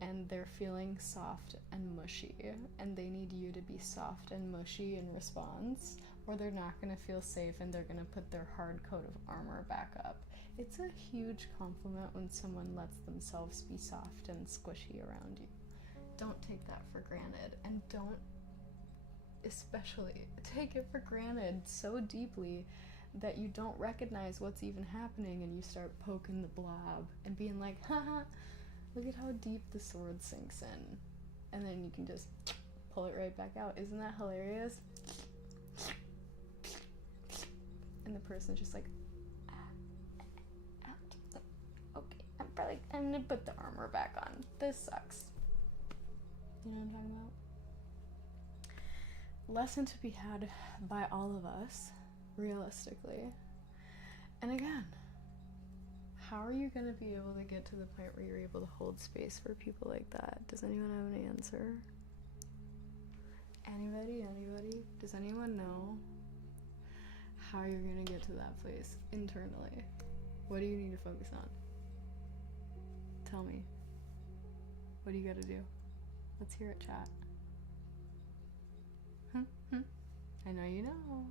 and they're feeling soft and mushy, and they need you to be soft and mushy in response, or they're not going to feel safe and they're going to put their hard coat of armor back up. It's a huge compliment when someone lets themselves be soft and squishy around you. Don't take that for granted, and don't especially take it for granted so deeply that you don't recognize what's even happening and you start poking the blob and being like, haha, look at how deep the sword sinks in. And then you can just pull it right back out. Isn't that hilarious? And the person's just like, okay, I'm gonna put the armor back on. This sucks. You know what I'm talking about? Lesson to be had by all of us, realistically. And again, how are you going to be able to get to the point where you're able to hold space for people like that? Does anyone have an answer? Anybody? Does anyone know how you're going to get to that place internally? What do you need to focus on? Tell me. What do you got to do? Let's hear it, chat. I know you know.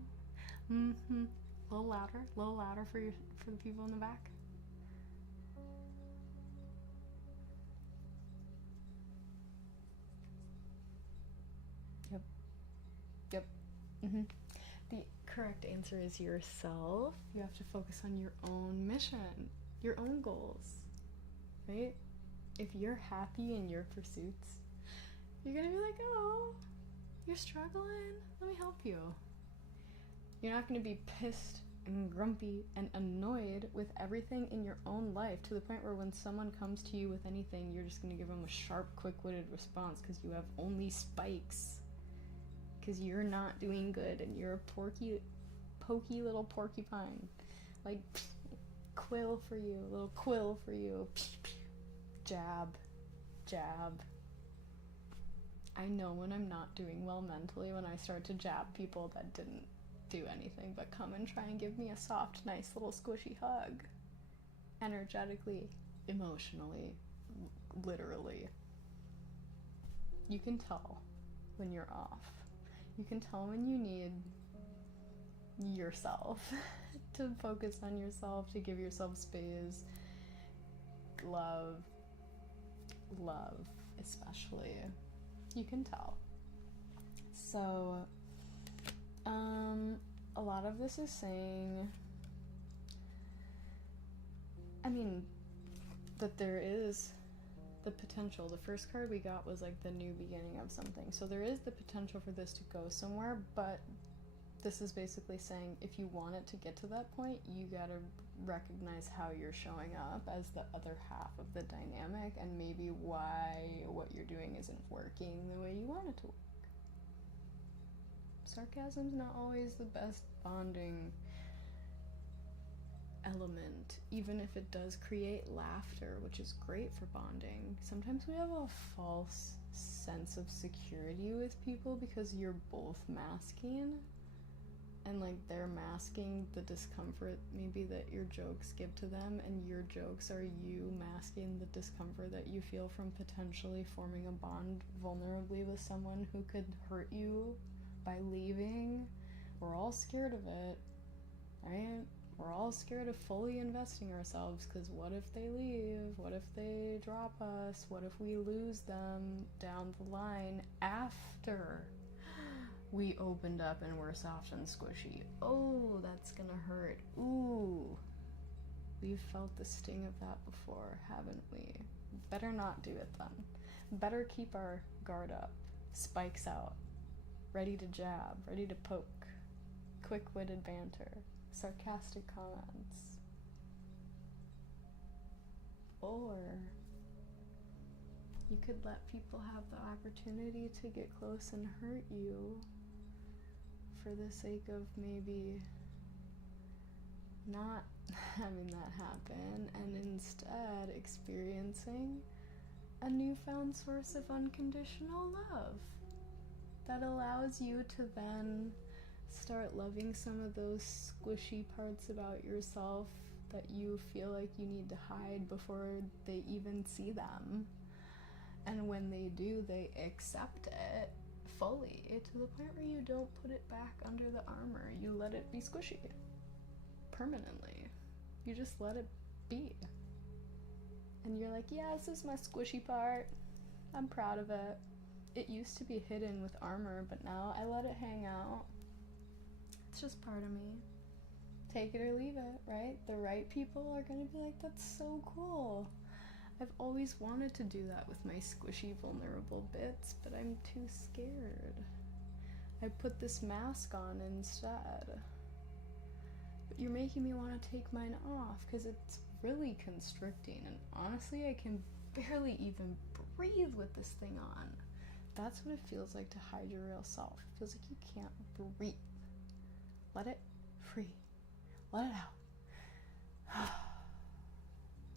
A little louder for the people in the back. Yep. The correct answer is yourself. You have to focus on your own mission, your own goals, right? If you're happy in your pursuits, you're gonna be like, oh, you're struggling, let me help you. You're not gonna be pissed and grumpy and annoyed with everything in your own life to the point where when someone comes to you with anything, you're just gonna give them a sharp, quick-witted response because you have only spikes. Because you're not doing good and you're a pokey little porcupine. Like, quill for you, little quill for you. Jab. I know when I'm not doing well mentally when I start to jab people that didn't do anything but come and try and give me a soft, nice little squishy hug. Energetically, emotionally, literally. You can tell when you're off. You can tell when you need yourself to focus on yourself, to give yourself space, love especially. You can tell. So, a lot of this is saying, that there is the potential. The first card we got was like the new beginning of something. So there is the potential for this to go somewhere, but this is basically saying if you want it to get to that point, you gotta recognize how you're showing up as the other half of the dynamic and maybe why what you're doing isn't working the way you want it to work. Sarcasm's not always the best bonding element, even if it does create laughter, which is great for bonding. Sometimes we have a false sense of security with people because you're both masking, and like they're masking the discomfort maybe that your jokes give to them, and your jokes are you masking the discomfort that you feel from potentially forming a bond vulnerably with someone who could hurt you by leaving. We're all scared of it, right? We're all scared of fully investing ourselves because what if they leave? What if they drop us? What if we lose them down the line after we opened up and we're soft and squishy? Oh, that's gonna hurt. Ooh. We've felt the sting of that before, haven't we? Better not do it then. Better keep our guard up, spikes out, ready to jab, ready to poke, quick-witted banter, sarcastic comments, or You could let people have the opportunity to get close and hurt you for the sake of maybe not having that happen, and instead experiencing a newfound source of unconditional love that allows you to then start loving some of those squishy parts about yourself that you feel like you need to hide before they even see them. And when they do, they accept it fully to the point where you don't put it back under the armor. You let it be squishy permanently. You just let it be. And you're like, yeah, this is my squishy part. I'm proud of it. It used to be hidden with armor, but now I let it hang out. It's just part of me. Take it or leave it, right? The right people are gonna be like, that's so cool. I've always wanted to do that with my squishy, vulnerable bits, but I'm too scared. I put this mask on instead. But you're making me want to take mine off because it's really constricting, and honestly, I can barely even breathe with this thing on. That's what it feels like to hide your real self. It feels like you can't breathe. Let it free. Let it out.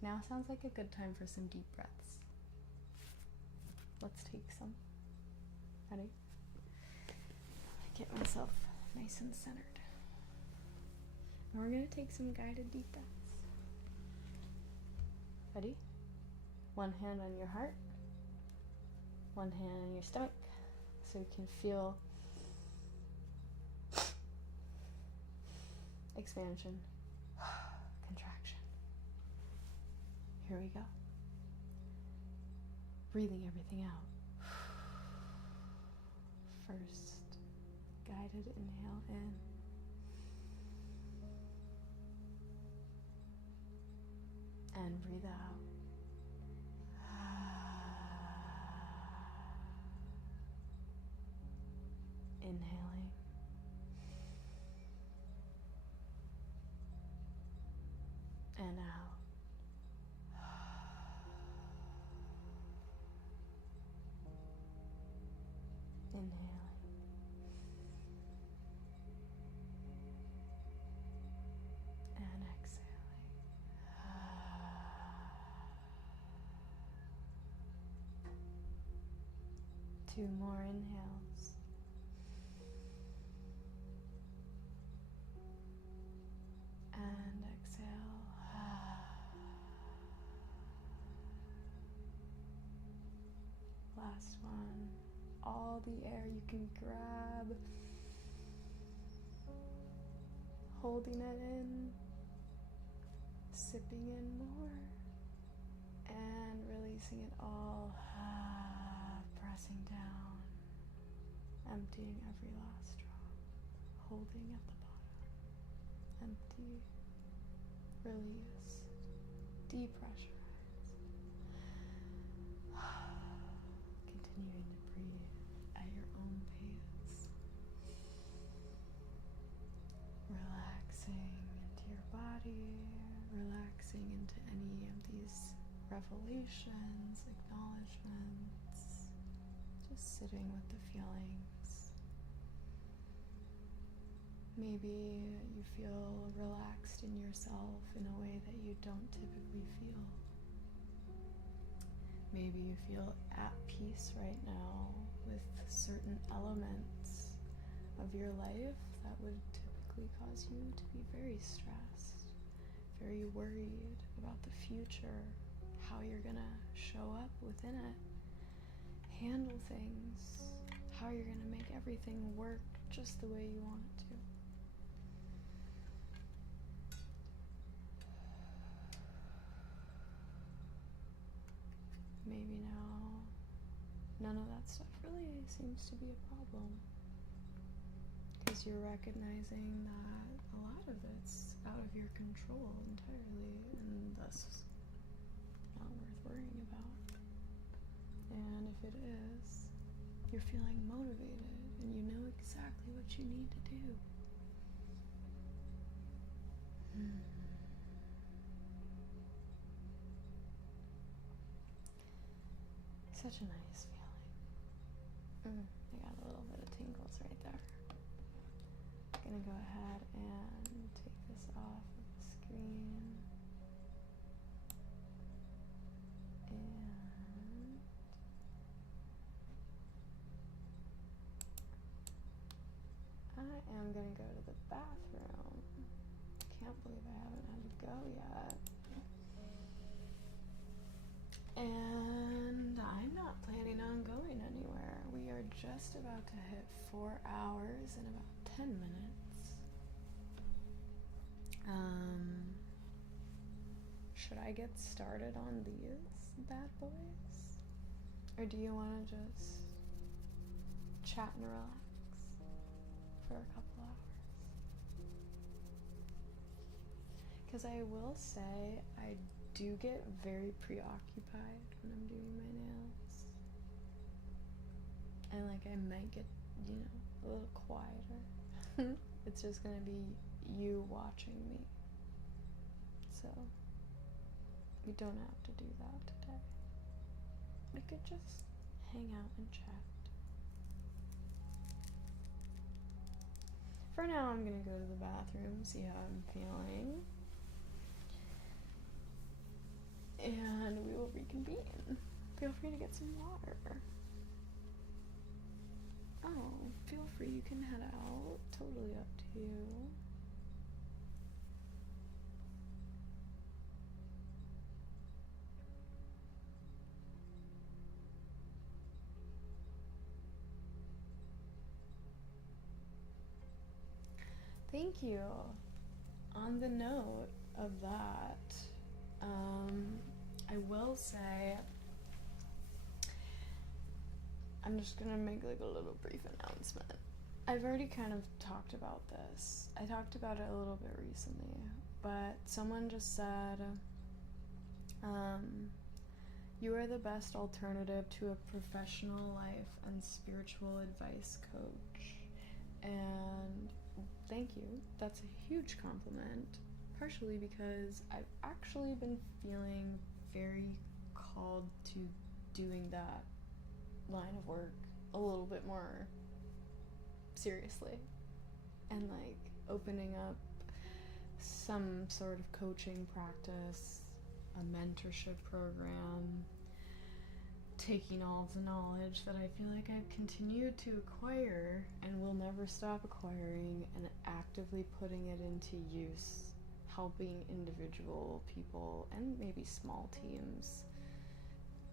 Now sounds like a good time for some deep breaths. Let's take some. Ready? Get myself nice and centered. And we're gonna take some guided deep breaths. Ready? One hand on your heart, one hand on your stomach, so you can feel expansion, contraction. Here we go. Breathing everything out. First, guided inhale in. And breathe out. Inhaling. And out. Inhaling. And exhaling. 2 more inhales. And exhale. Last one. All the air you can grab. Holding it in. Sipping in more. And releasing it all. Pressing down. Emptying every last drop. Holding at the bottom. Empty. Release. Depressurize. Continuing to breathe at your own pace. Relaxing into your body. Relaxing into any of these revelations, acknowledgements. Just sitting with the feelings. Maybe you feel relaxed in yourself in a way that you don't typically feel. Maybe you feel at peace right now with certain elements of your life that would typically cause you to be very stressed, very worried about the future, how you're gonna show up within it, handle things, how you're gonna make everything work just the way you want it to. Maybe now none of that stuff really seems to be a problem, because you're recognizing that a lot of it's out of your control entirely, and thus not worth worrying about. And if it is, you're feeling motivated and you know exactly what you need to do. Such a nice feeling. I got a little bit of tingles right there. Gonna go ahead and take this off of the screen. And I am gonna go to the bathroom. Can't believe I haven't had to go yet. And I'm not planning on going anywhere. We are just about to hit 4 hours in about 10 minutes. Should I get started on these bad boys? Or do you want to just chat and relax for a couple hours? Because I will say I do get very preoccupied when I'm doing my nails. And like I might get, you know, a little quieter. It's just gonna be you watching me. So we don't have to do that today. We could just hang out and chat. For now, I'm gonna go to the bathroom, see how I'm feeling. And we will reconvene. Feel free to get some water. Oh, feel free, you can head out. Totally up to you. Thank you. On the note of that, I will say, I'm just gonna make like a little brief announcement. I've already kind of talked about this. I talked about it a little bit recently, but someone just said, you are the best alternative to a professional life and spiritual advice coach. And thank you. That's a huge compliment. Partially because I've actually been feeling very called to doing that line of work a little bit more seriously, and like opening up some sort of coaching practice, a mentorship program, taking all of the knowledge that I feel like I've continued to acquire and will never stop acquiring, and actively putting it into use, helping individual people and maybe small teams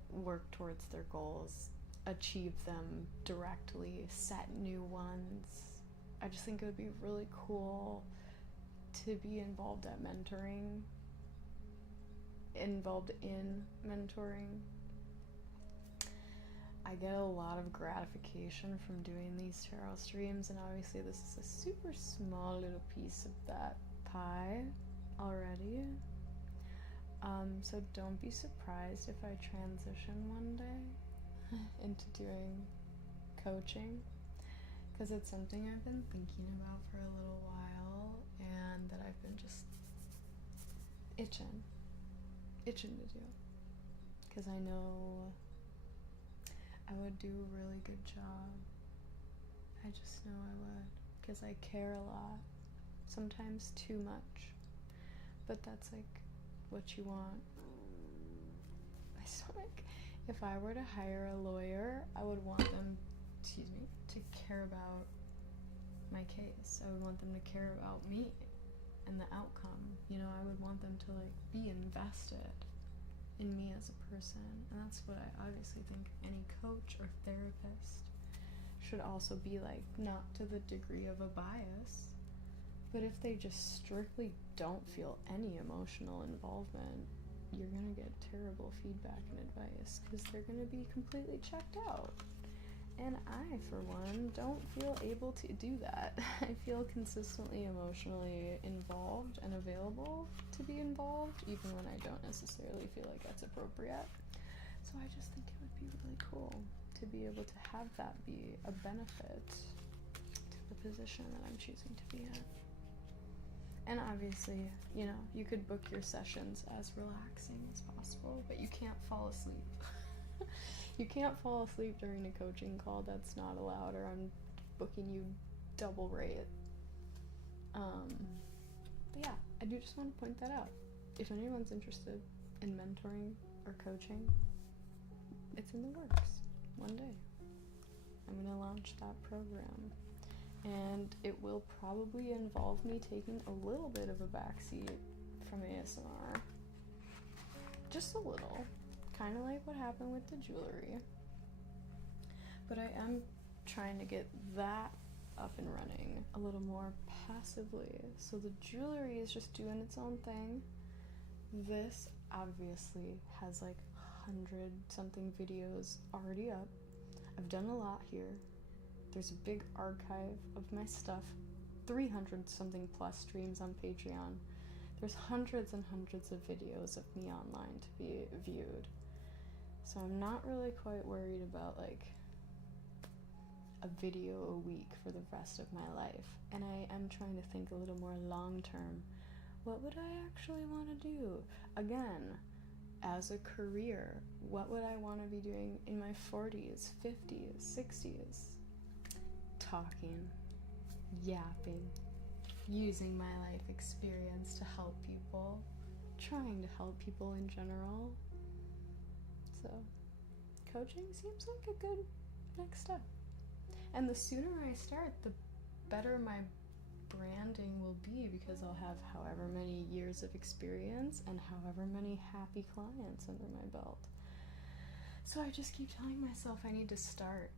work towards their goals, achieve them directly, set new ones. I just think it would be really cool to be involved in mentoring. I get a lot of gratification from doing these tarot streams, and obviously this is a super small little piece of that pie already. So don't be surprised if I transition one day into doing coaching, because it's something I've been thinking about for a little while, and that I've been just itching to do, because I know I would do a really good job. I just know I would, because I care a lot, sometimes too much, but that's like what you want. My stomach. If I were to hire a lawyer, I would want them, to care about my case. I would want them to care about me and the outcome. You know, I would want them to like be invested in me as a person. And that's what I obviously think any coach or therapist should also be like, not to the degree of a bias, but if they just strictly don't feel any emotional involvement, you're gonna get terrible feedback and advice, because they're gonna be completely checked out. And I, for one, don't feel able to do that. I feel consistently emotionally involved and available to be involved, even when I don't necessarily feel like that's appropriate. So I just think it would be really cool to be able to have that be a benefit to the position that I'm choosing to be in. And obviously, you know, you could book your sessions as relaxing as possible, but you can't fall asleep. You can't fall asleep during a coaching call. That's not allowed, or I'm booking you double rate. But yeah, I do just want to point that out. If anyone's interested in mentoring or coaching, it's in the works. One day I'm gonna launch that program, and it will probably involve me taking a little bit of a backseat from ASMR. Just a little. Kind of like what happened with the jewelry. But I am trying to get that up and running a little more passively. So the jewelry is just doing its own thing. This obviously has like 100 something videos already up. I've done a lot here. There's a big archive of my stuff. 300 something plus streams on Patreon. There's hundreds and hundreds of videos of me online to be viewed. So I'm not really quite worried about like a video a week for the rest of my life. And I am trying to think a little more long term. What would I actually want to do? Again, as a career, what would I want to be doing in my 40s, 50s, 60s? Talking, yapping, using my life experience to help people, trying to help people in general. So, coaching seems like a good next step. And the sooner I start, the better my branding will be, because I'll have however many years of experience and however many happy clients under my belt. So I just keep telling myself I need to start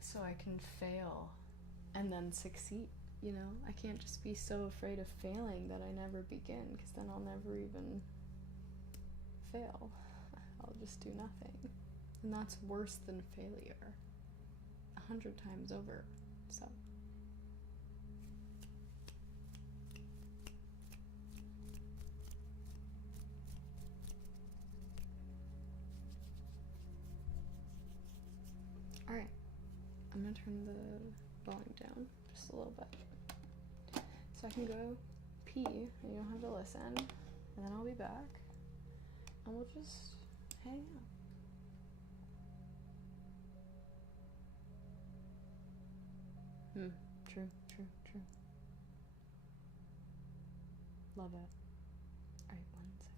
so I can fail and then succeed. You know, I can't just be so afraid of failing that I never begin, because then I'll never even fail. I'll just do nothing. And that's worse than failure 100 times over. So alright, I'm gonna turn the volume down just a little bit so I can go pee and you don't have to listen, and then I'll be back and we'll just hang out. True. Love it. Alright, 1 second.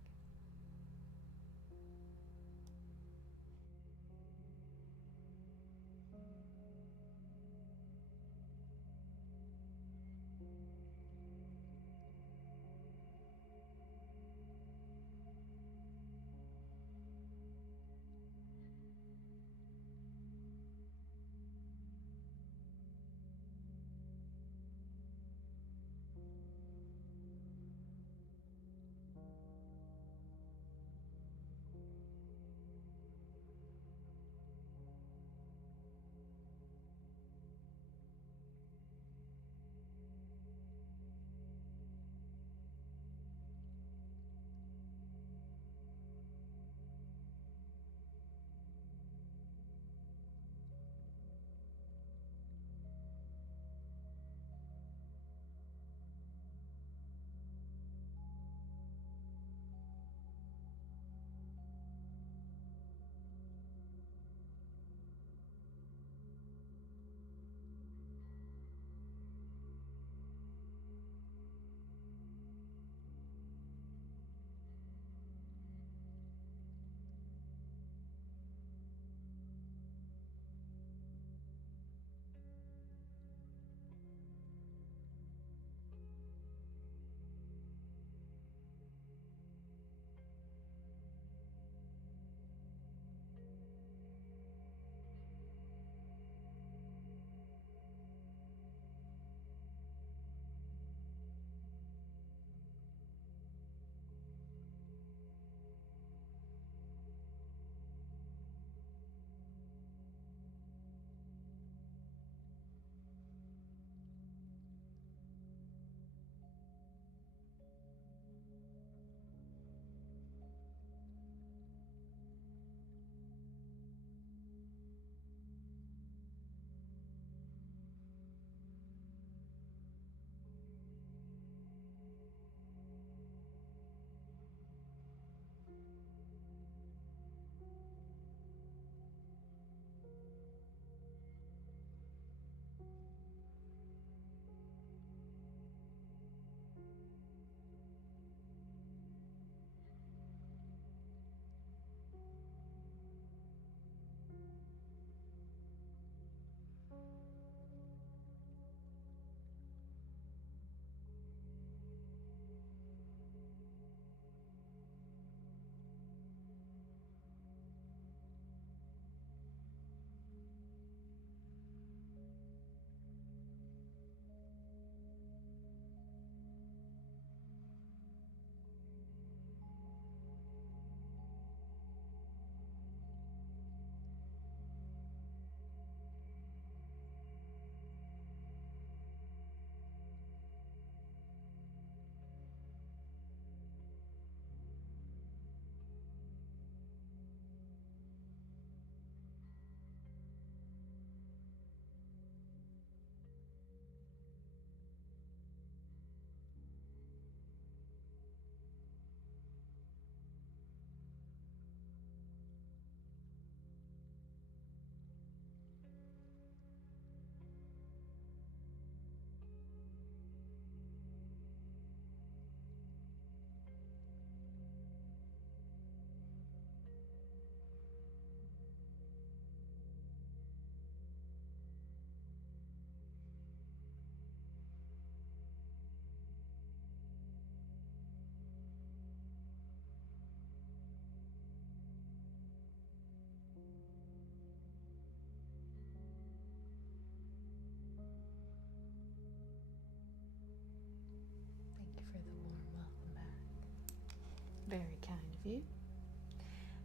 Very kind of you.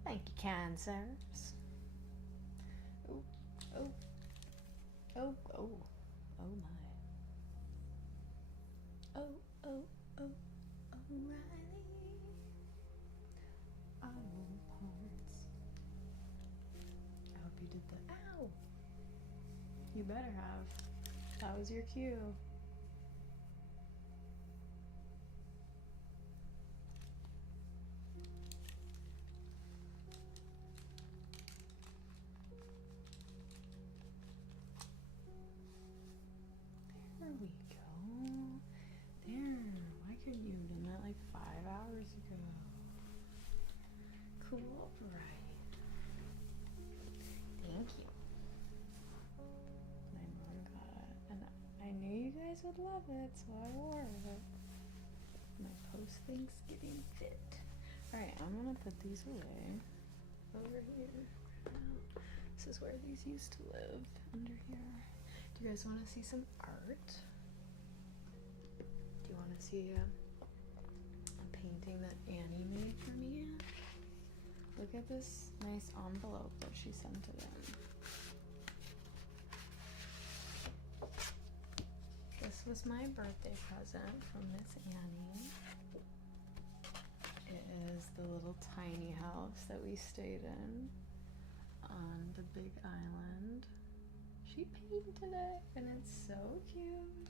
Thank you, kind sirs. Oh, oh, oh, oh, oh my. Oh, oh, oh, O'Reilly. All parts. I hope you did the ow. You better have. That was your cue. There we go. There. Why couldn't you have done that like 5 hours ago? Cool, right? Thank you. My mom got it, and I knew you guys would love it, so I wore it. My post-Thanksgiving fit. Alright, I'm gonna put these away. Over here. This is where these used to live, under here. Do you guys want to see some art? Do you want to see a painting that Annie made for me? Look at this nice envelope that she sent it in. This was my birthday present from Miss Annie. It is the little tiny house that we stayed in on the big island. She painted it and it's so cute.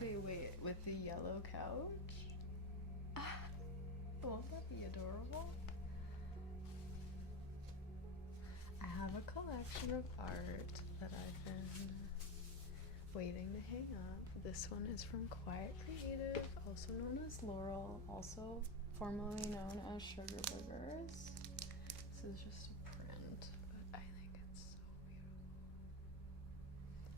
Wait, with the yellow couch? Won't that be adorable? I have a collection of art that I've been waiting to hang up. This one is from Quiet Creative, also known as Laurel, also formerly known as Sugar Boogers. This is just a print, but I think it's so beautiful.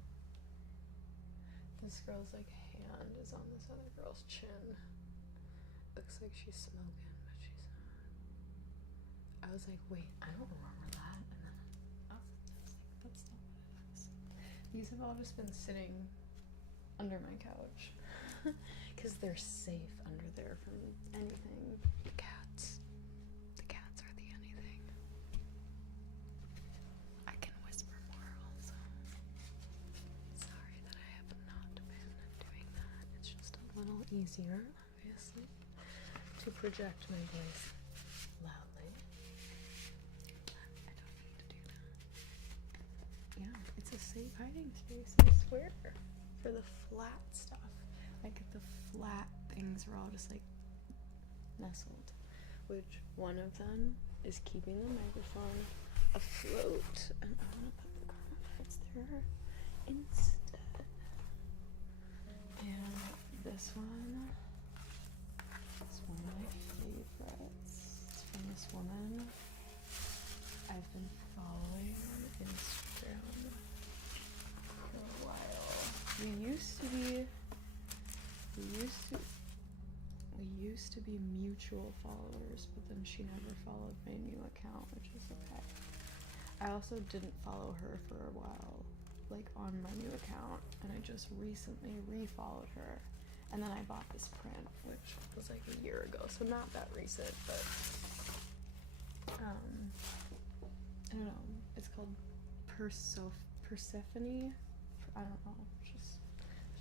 This girl's like hand is on this other girl's chin. Looks like she's smoking, but she's not. I was like, wait, I don't remember that. And then I was like, that's not what it is. These have all just been sitting under my couch because they're safe under there from anything. The cats are the anything. I can whisper more also. Sorry that I have not been doing that. It's just a little easier, obviously, to project my voice loudly. But I don't need to do that. Yeah, it's a safe hiding space, I swear. For the flat stuff. Like the flat things are all just like nestled. Which one of them is keeping the microphone afloat. And I want to put the current lights there instead. And this one is one of my favorites. It's from this woman I've been following on Instagram for a while. We used to be mutual followers, but then she never followed my new account, which is okay. I also didn't follow her for a while, like on my new account, and I just recently re-followed her. And then I bought this print, which was like a year ago, so not that recent, but I don't know. It's called Persephone. I don't know. It's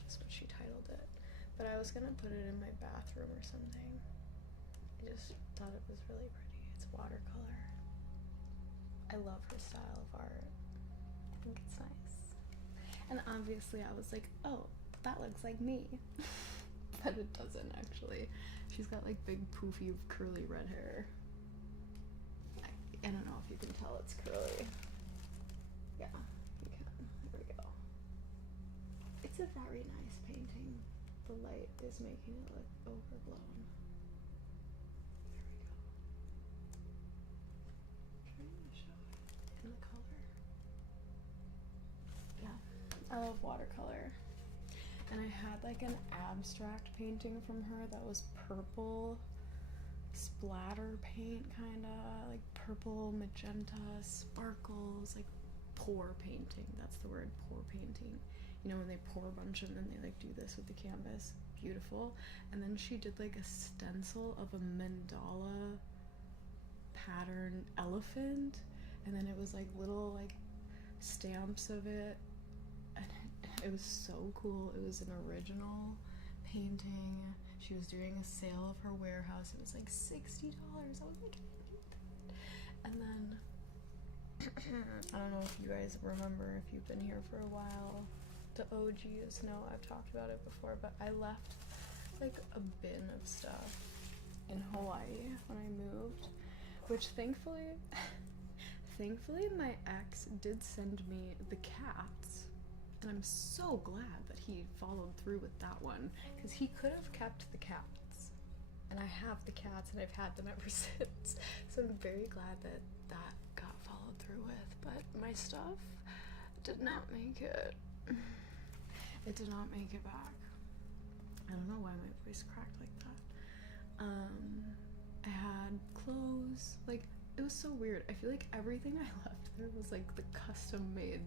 just what she titled it. But I was gonna put it in my bathroom or something. I just thought it was really pretty. It's watercolor. I love her style of art. I think it's nice. And obviously I was like, oh, that looks like me. But it doesn't actually. She's got like big poofy curly red hair. I don't know if you can tell it's curly. Yeah, you can. There we go. It's a very nice painting. The light is making it look overblown. There we go. Trying to show it in the color. Yeah, I love watercolor. And I had like an abstract painting from her that was purple splatter paint, kinda like purple, magenta, sparkles, like pour painting. That's the word, pour painting. You know when they pour a bunch and then they like do this with the canvas. beautiful. And then she did like a stencil of a mandala pattern elephant, and then it was like little like stamps of it, and it was so cool. It was an original painting. She was doing a sale of her warehouse. It was like $60. I was like, and then I don't know if you guys remember, if you've been here for a while, the OGs know I've talked about it before, but I left like a bin of stuff in Hawaii when I moved, which thankfully my ex did send me the cats, and I'm so glad that he followed through with that one, because he could have kept the cats, and I have the cats and I've had them ever since, so I'm very glad that that got followed through with. But my stuff did not make it. It did not make it back. I don't know why my voice cracked like that. I had clothes, like, it was so weird. I feel like everything I left there was like the custom made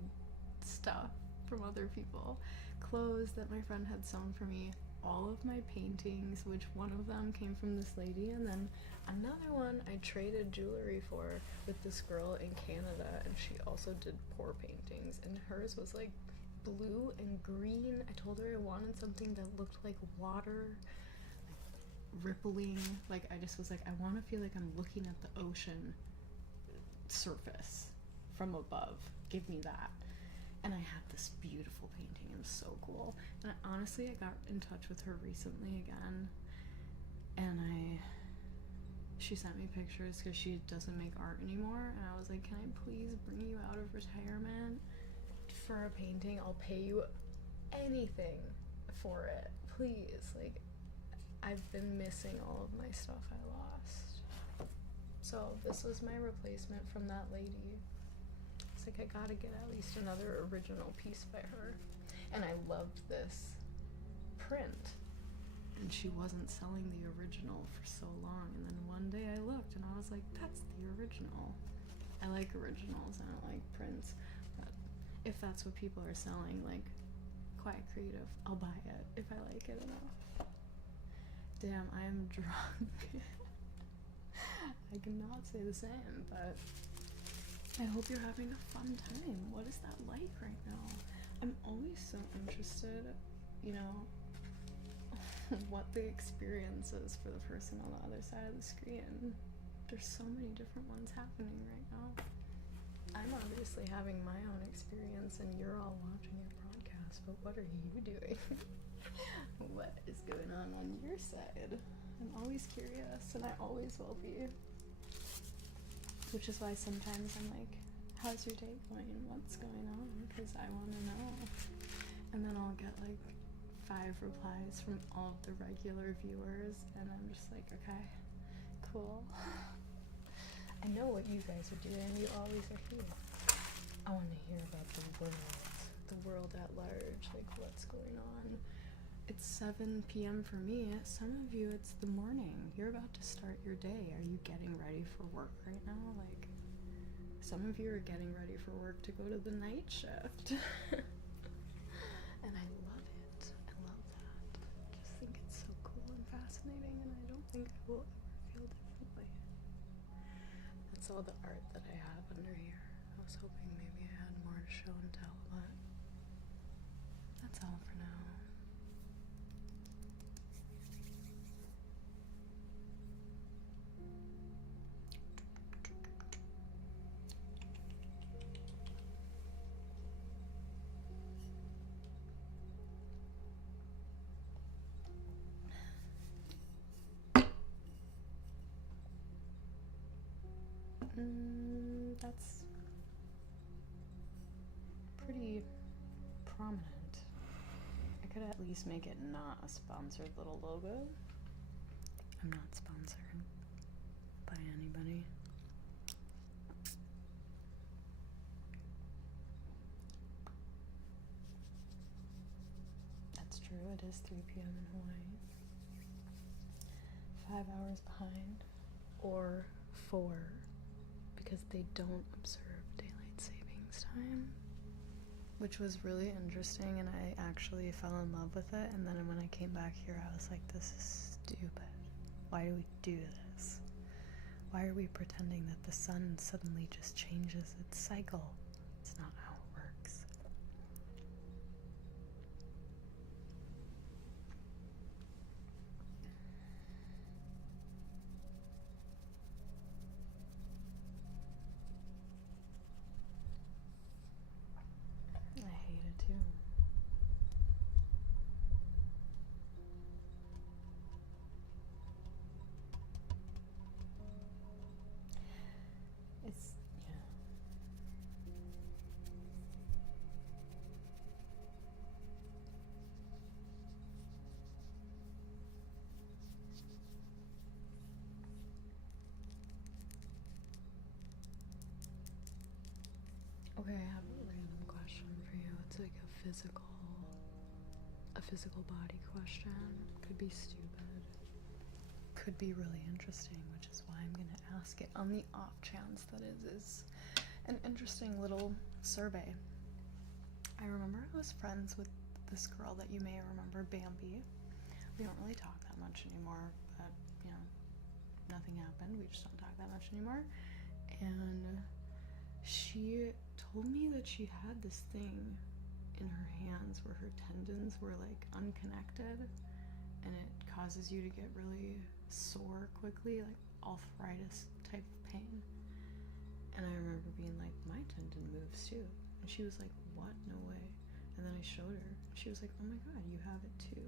stuff from other people. Clothes that my friend had sewn for me, all of my paintings, which one of them came from this lady, and then another one I traded jewelry for with this girl in Canada, and she also did pour paintings, and hers was like blue and green. I told her I wanted something that looked like water, like rippling, like I just was like, I want to feel like I'm looking at the ocean surface from above. Give me that. And I had this beautiful painting. It was so cool. And honestly, I got in touch with her recently again, and she sent me pictures because she doesn't make art anymore, and I was like, can I please bring you out of retirement for a painting? I'll pay you anything for it, please. Like, I've been missing all of my stuff I lost. So this was my replacement from that lady. It's like, I gotta get at least another original piece by her. And I loved this print, and she wasn't selling the original for so long, and then one day I looked and I was like, that's the original. I like originals, I don't like prints, but if that's what people are selling, like, quite creative, I'll buy it if I like it enough. Damn, I am drunk. I cannot say the same, but I hope you're having a fun time. What is that like right now? I'm always so interested, you know, what the experience is for the person on the other side of the screen. There's so many different ones happening right now. I'm obviously having my own experience, and you're all watching your broadcast, but what are you doing? What is going on your side? I'm always curious, and I always will be. Which is why sometimes I'm like, how's your day going? What's going on? Because I want to know. And then I'll get like 5 replies from all of the regular viewers, and I'm just like, okay, cool. I know what you guys are doing. You always are here. I want to hear about the world at large, like what's going on. It's 7 p.m. for me. Some of you, it's the morning. You're about to start your day. Are you getting ready for work right now? Like, some of you are getting ready for work to go to the night shift. And I love it. I love that. I just think it's so cool and fascinating, and I don't think I will ever feel differently. That's all the art that I have under here. I was hoping maybe I had more to show and tell, but that's all for now. That's pretty prominent. I could at least make it not a sponsored little logo. I'm not sponsored by anybody. That's true, it is 3 p.m. in Hawaii. 5 hours behind, or 4, because they don't observe daylight savings time. which was really interesting, and I actually fell in love with it. And then when I came back here, I was like, this is stupid. Why do we do this? Why are we pretending that the sun suddenly just changes its cycle? It's not how it works. I hate it too. It's, yeah. Okay, I have a random question for you. It's like a physical body question. Could be stupid. Could be really interesting, which is why I'm gonna ask it on the off chance that it is an interesting little survey. I remember I was friends with this girl that you may remember, Bambi. We don't really talk that much anymore, but you know, nothing happened. We just don't talk that much anymore. And she told me that she had this thing in her hands where her tendons were like unconnected, and it causes you to get really sore quickly, like arthritis type of pain. And I remember being like, my tendon moves too. And she was like, what? No way. And then I showed her. She was like, oh my god, you have it too.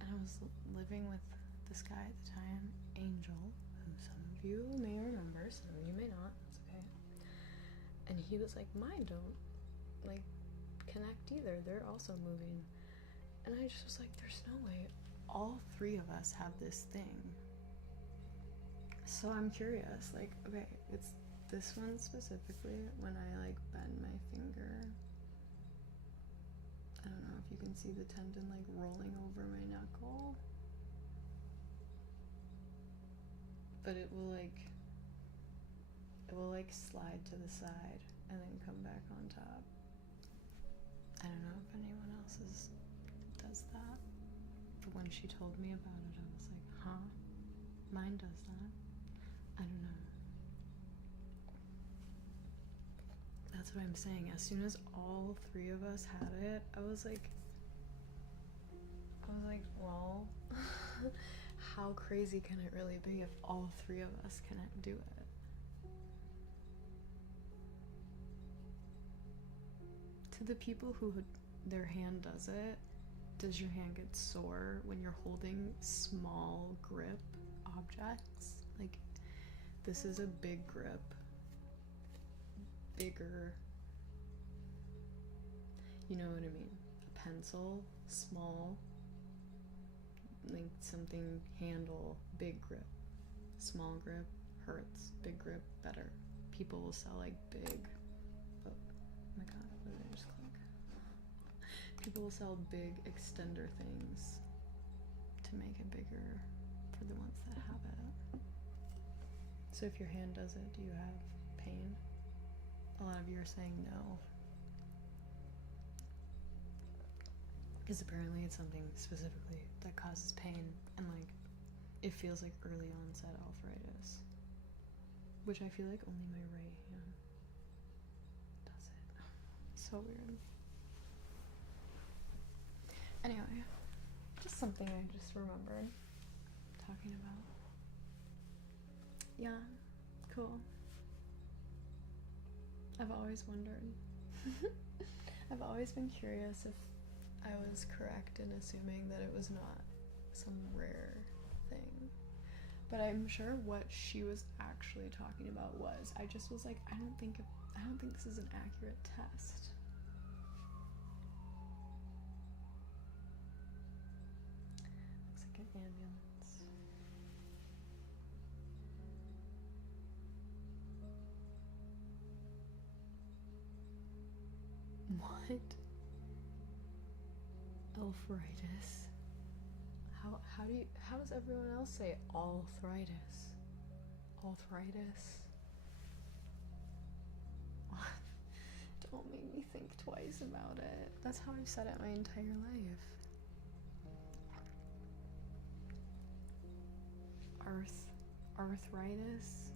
And I was living with this guy at the time, Angel, who some of you may remember, some of you may not. That's okay. And he was like, mine don't like connect either. They're also moving. And I just was like, there's no way. All three of us have this thing. So I'm curious, like, okay, it's this one specifically. When I like bend my finger, I don't know if you can see the tendon like rolling over my knuckle, but it will like slide to the side and then come back on top. I don't know if anyone else does that, but when she told me about it, I was like, huh? Mine does that? I don't know. That's what I'm saying. As soon as all three of us had it, I was like, well, how crazy can it really be if all three of us can do it? To the people who their hand does it, does your hand get sore when you're holding small grip objects? Like, this is a big grip. Bigger, you know what I mean? A pencil, small, like something handle, big grip. Small grip hurts, big grip better. People will sell like big, oh my god, what did I just click? People will sell big extender things to make it bigger for the ones that have it. So if your hand does it, do you have pain? A lot of you are saying no. Because apparently it's something specifically that causes pain, and like it feels like early onset arthritis, which I feel like only my right hand does it. So weird. Anyway, just something I just remembered talking about. Yeah, cool. I've always wondered. I've always been curious if I was correct in assuming that it was not some rare thing. But I'm sure what she was actually talking about was, I just was like, I don't think this is an accurate test. Looks like an ambulance. What? Arthritis? How does everyone else say arthritis? Arthritis? won't make me think twice about it. That's how I've said it my entire life. Arthritis.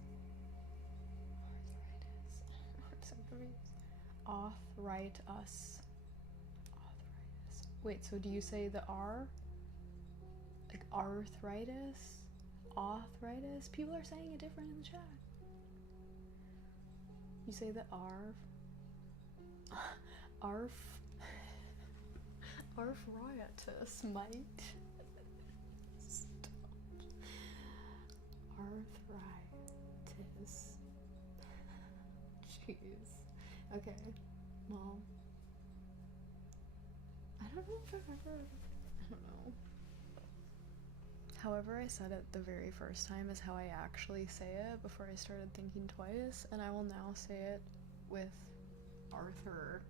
Arthritis. Wait, so do you say the R? Like arthritis? Arthritis? People are saying it different in the chat. You say the arthritis, mate. Stop. Arthritis. Jeez. Okay. Well, I don't know if I've ever. I don't know. However I said it the very first time is how I actually say it before I started thinking twice, and I will now say it with arthritis.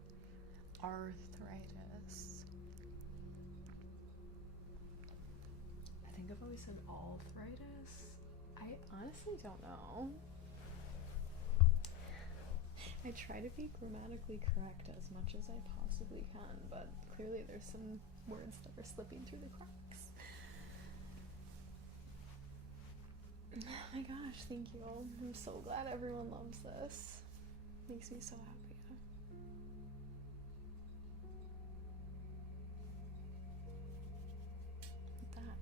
I think I've always said arthritis. I honestly don't know. I try to be grammatically correct as much as I possibly can, but clearly there's some words that are slipping through the cracks. Oh my gosh, thank you all. I'm so glad everyone loves this. Makes me so happy. That.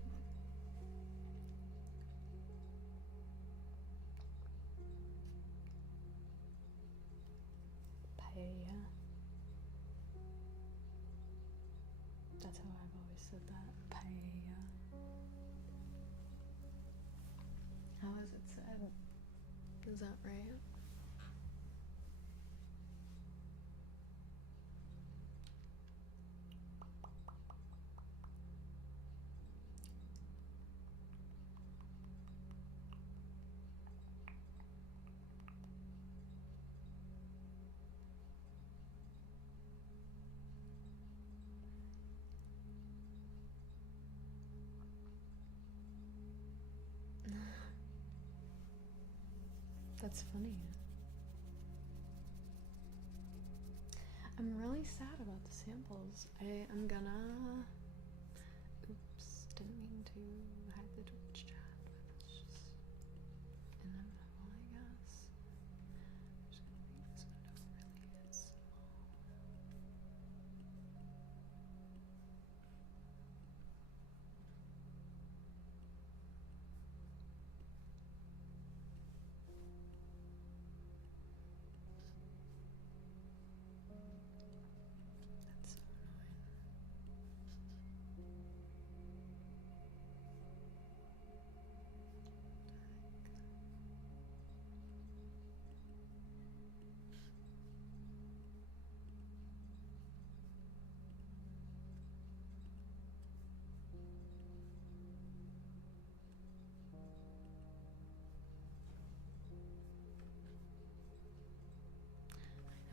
Paella. That's how I've always said that. Paella. How is it said? Is that right? That's funny. I'm really sad about the samples. I am gonna... Oops, didn't mean to hide the Twitch chat, but it's just inevitable, I guess. I'm just gonna make this window really small. That's so annoying. I know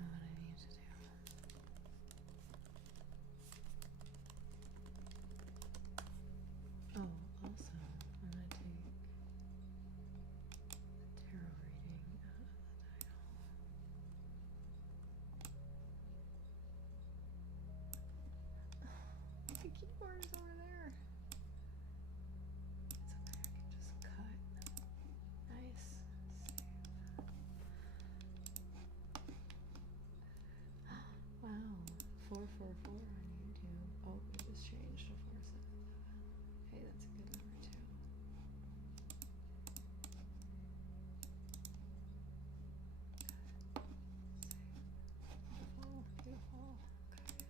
what I need to do. Oh, also, I'm gonna take the tarot reading out of the title. The keyboard is over there. It's okay, I can just cut. Nice. Save. Wow. 444 on YouTube. Oh, we just changed to 477. Hey, that's a good number too. Beautiful, beautiful. Okay.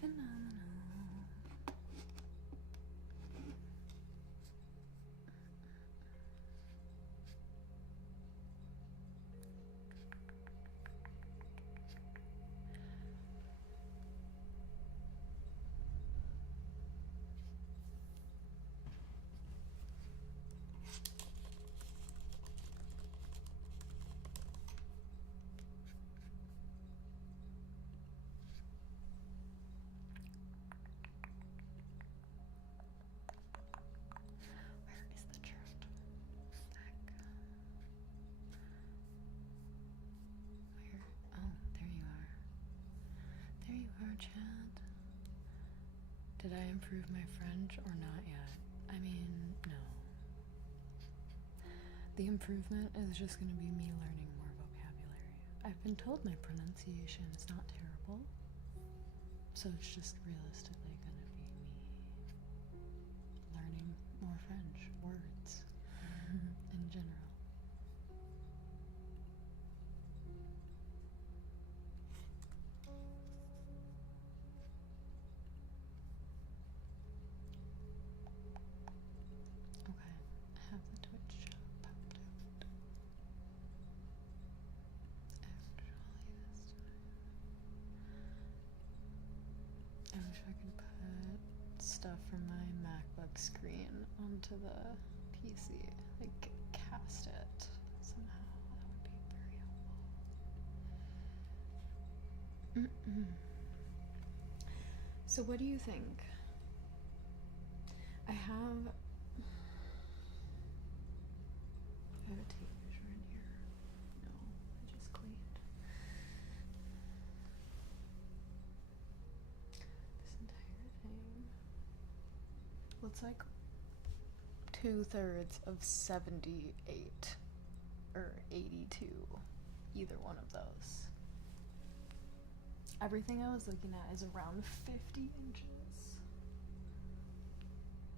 Phenomenal. more, Chad? Did I improve my French or not yet? I mean, no. The improvement is just going to be me learning more vocabulary. I've been told my pronunciation is not terrible, so it's just realistically going to be me learning more French words in general. Okay, I have the Twitch chat popped out. Actually, this time. I wish I could put stuff from my MacBook screen onto the PC. Like, cast it somehow. That would be very helpful. So, what do you think? I have a tape measure in here. No, I just cleaned. This entire thing. Looks like 2/3 of 78 or 82. Either one of those. Everything I was looking at is around 50 inches.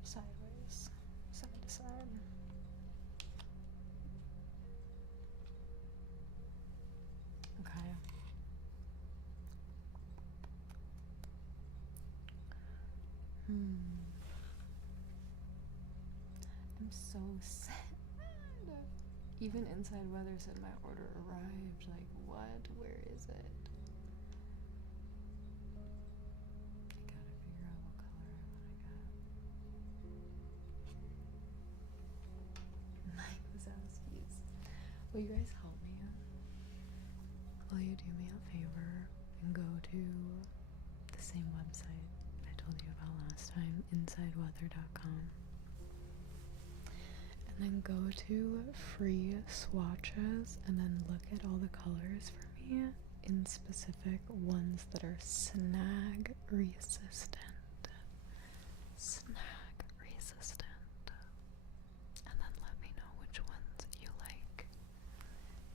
Sideways, side to side. Okay. I'm so sad. Even Inside Weather said my order arrived. Like, what? Where is it? I gotta figure out what color I want to get. Mike Wazowski's. Will you guys help me? Will you do me a favor and go to the same website I told you about last time, insideweather.com, and then go to free swatches and then look at all the colors for me in specific ones that are snag resistant. Snag resistant. And then let me know which ones you like.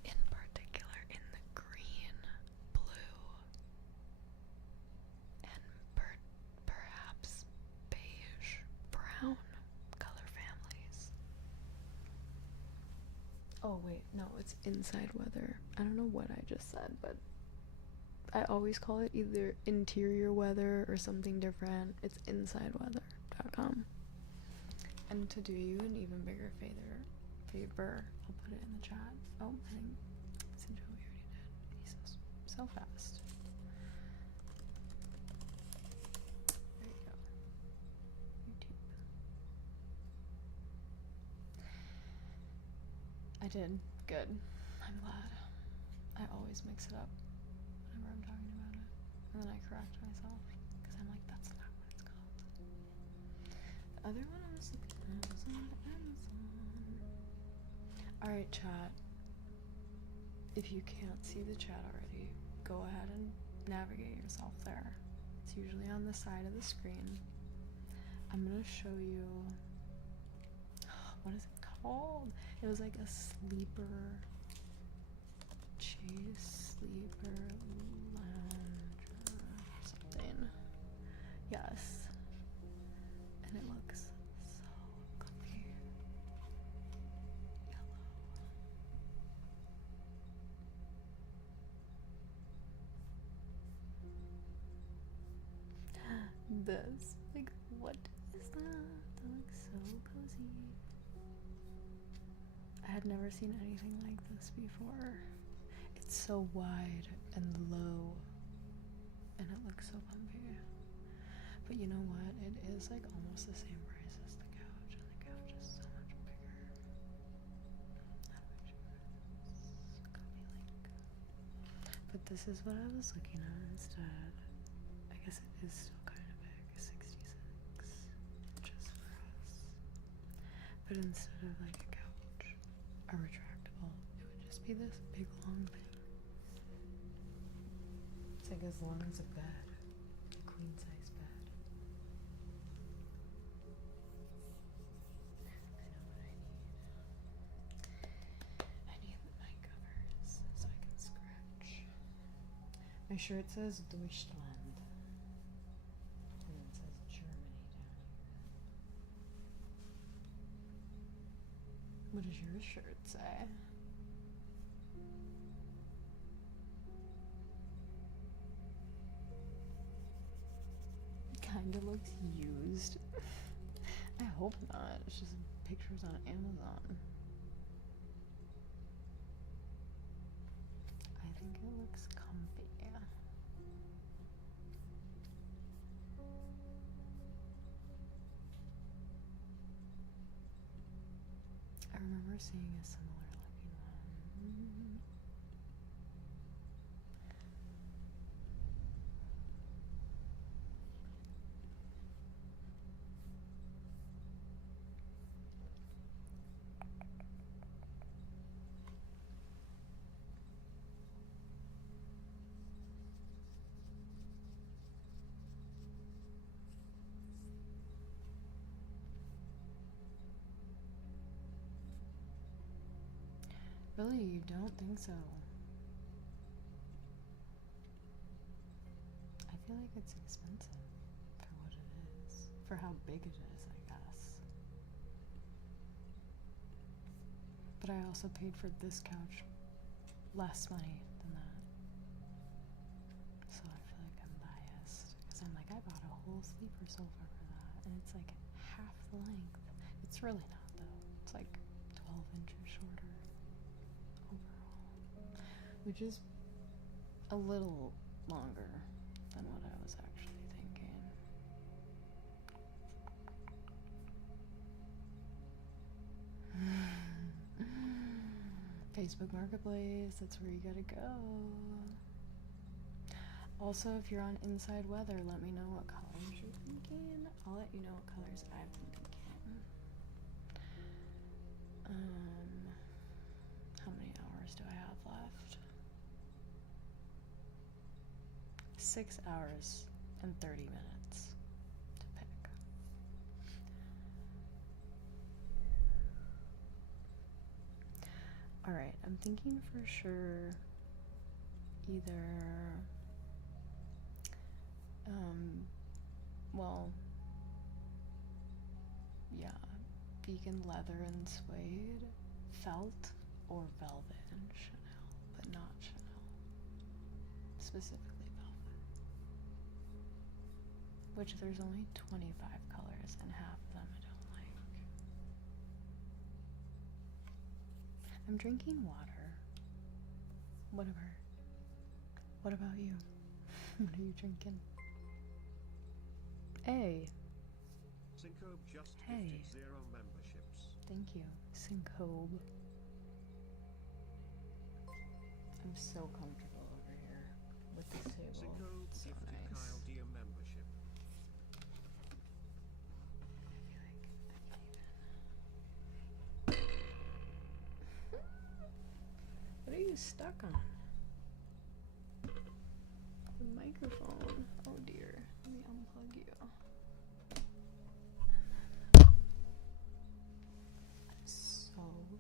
In particular, in the green, blue, and perhaps beige, brown color families. Oh wait, no, it's Inside Weather. I don't know what I just said, but I always call it either Interior Weather or something different. It's insideweather.com. And to do you an even bigger favor, I'll put it in the chat. Oh, I think Joey already did. He's so fast. There you go. YouTube. I did. Good. I'm glad. I always mix it up whenever I'm talking about it. And then I correct myself. Because I'm like, that's not what it's called. The other one I was looking at was on Amazon. Alright, chat. If you can't see the chat already, go ahead and navigate yourself there. It's usually on the side of the screen. I'm gonna show you, what is it called? It was like a sleeper lounge or something. Yes. And it looks so comfy. Yellow. This, like, what is that? That looks so cozy. I had never seen anything like this before. It's so wide and low, and it looks so comfy. But you know what? It is like almost the same price as the couch, and the couch is so much bigger. How do I show this? Copy link. But this is what I was looking at instead. I guess it is still kind of big, 66, just for us. But instead of like a couch, a retractable, it would just be this big long thing. It's like as long as a bed. shirt says Deutschland. And it says Germany down here. What does your shirt say? Kinda looks used. I hope not. It's just pictures on Amazon. I think it looks comfy. I remember seeing a similar looking one. Really, you don't think so? I feel like it's expensive for what it is. For how big it is, I guess. But I also paid for this couch less money than that. So I feel like I'm biased. Because I'm like, I bought a whole sleeper sofa for that. And it's like half the length. It's really not, though. It's like 12 inches shorter. Which is a little longer than what I was actually thinking. Facebook Marketplace, that's where you gotta go. Also, if you're on Inside Weather, let me know what colors you're thinking. I'll let you know what colors I've been thinking. How many hours do I have left? 6 hours and 30 minutes to pick. Alright, I'm thinking for sure either, well, yeah, vegan leather and suede, felt, or velvet and Chanel, but not Chanel. Specifically velvet. Which there's only 25 colors and half of them I don't like. I'm drinking water. Whatever. What about you? What are you drinking? Hey. Syncobe just Hey. 50 memberships. Thank you, Syncobe. I'm so comfortable over here with this table. Syncobe It's so gifted nice. Kyle Deer membership. What are you stuck on? The microphone. Oh dear. Let me unplug you. I'm so sorry.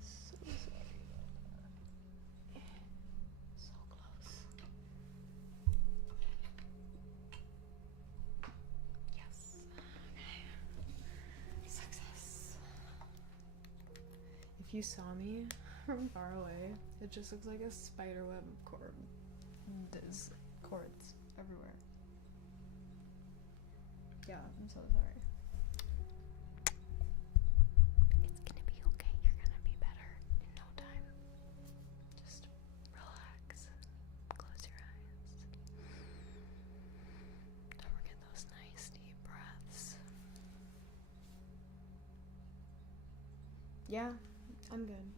So sorry. So close. Yes. Okay. Success. If you saw me from far away, it just looks like a spider web of there's cords everywhere. Yeah, I'm so sorry. It's gonna be okay. You're gonna be better in no time. Just relax. Close your eyes. Don't forget those nice deep breaths. Yeah, I'm good.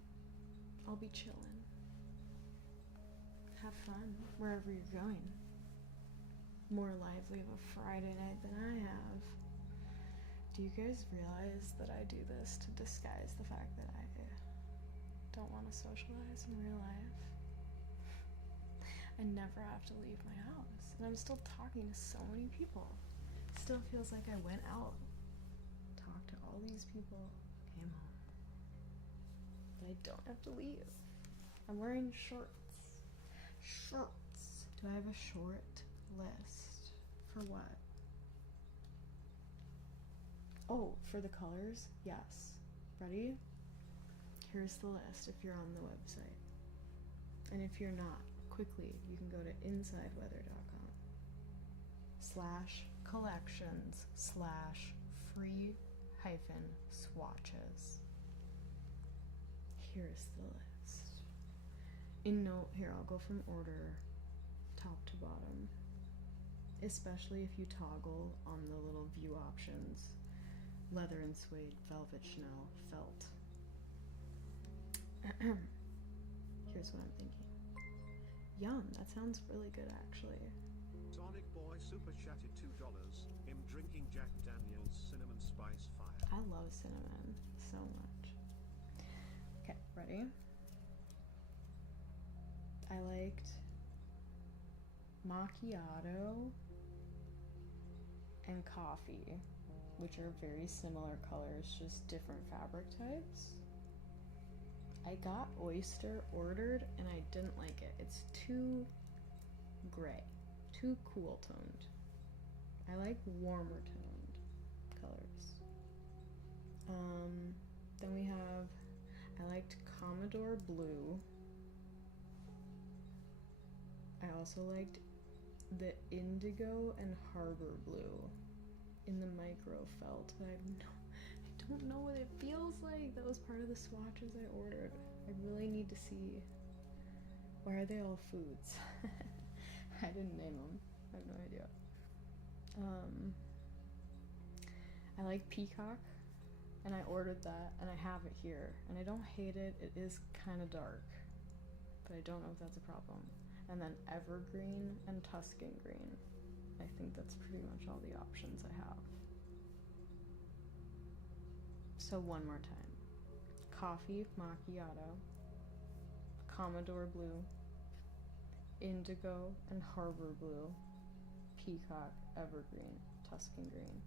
I'll be chilling. Have fun wherever you're going. More lively of a Friday night than I have. Do you guys realize that I do this to disguise the fact that I don't want to socialize in real life? I never have to leave my house, and I'm still talking to so many people. It still feels like I went out, talked to all these people, came home. But I don't have to leave. I'm wearing shorts. Shorts. Do I have a short list? For what? Oh, for the colors? Yes. Ready? Here's the list if you're on the website. And if you're not, quickly, you can go to insideweather.com/collections/free-swatches. Here's the list. Here, I'll go from order, top to bottom. Especially if you toggle on the little view options. Leather and suede, velvet, Chanel, felt. Here's what I'm thinking. Yum, that sounds really good actually. Sonic Boy super chatted $2. Him drinking Jack Daniel's cinnamon spice fire. I love cinnamon so much. Okay, ready? I liked macchiato and coffee, which are very similar colors, just different fabric types. I got oyster ordered and I didn't like it. It's too gray, too cool toned. I like warmer toned colors. Then we have, I liked Commodore Blue. I also liked the Indigo and Harbor Blue in the micro felt, but I don't know what it feels like. That was part of the swatches I ordered. I really need to see. Why are they all foods? I didn't name them. I have no idea. I like Peacock, and I ordered that, and I have it here, and I don't hate it. It is kind of dark, but I don't know if that's a problem. And then Evergreen and Tuscan Green. I think that's pretty much all the options I have. So one more time. Coffee macchiato, Commodore Blue, Indigo and Harbor Blue, Peacock, Evergreen, Tuscan Green.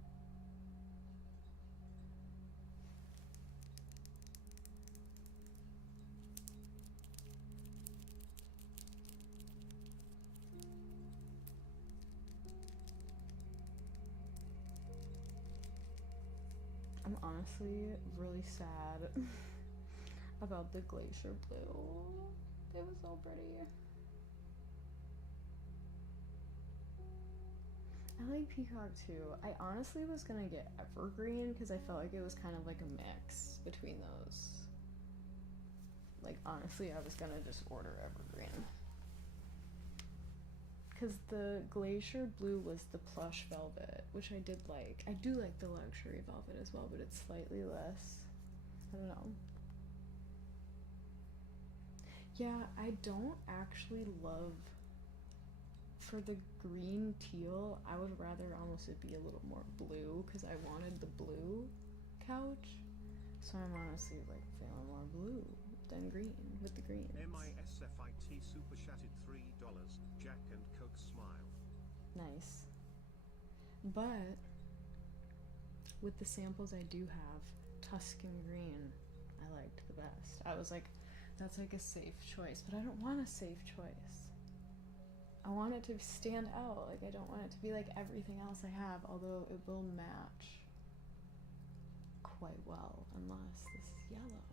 I'm honestly really sad about the glacier blue. It was so pretty. I like Peacock too. I honestly was gonna get Evergreen because I felt like it was kind of like a mix between those. Like honestly, I was gonna just order Evergreen. Because the glacier blue was the plush velvet, which I did like. I do like the luxury velvet as well, but it's slightly less. I don't know. Yeah, I don't actually love, for the green teal, I would rather almost it be a little more blue because I wanted the blue couch. So I'm honestly like feeling more blue than green with the greens. MISFIT super chatted $3. Jack and Coke smile. Nice. But with the samples I do have, Tuscan Green I liked the best. I was like, that's like a safe choice, but I don't want a safe choice. I want it to stand out. Like I don't want it to be like everything else I have, although it will match quite well unless this is yellow.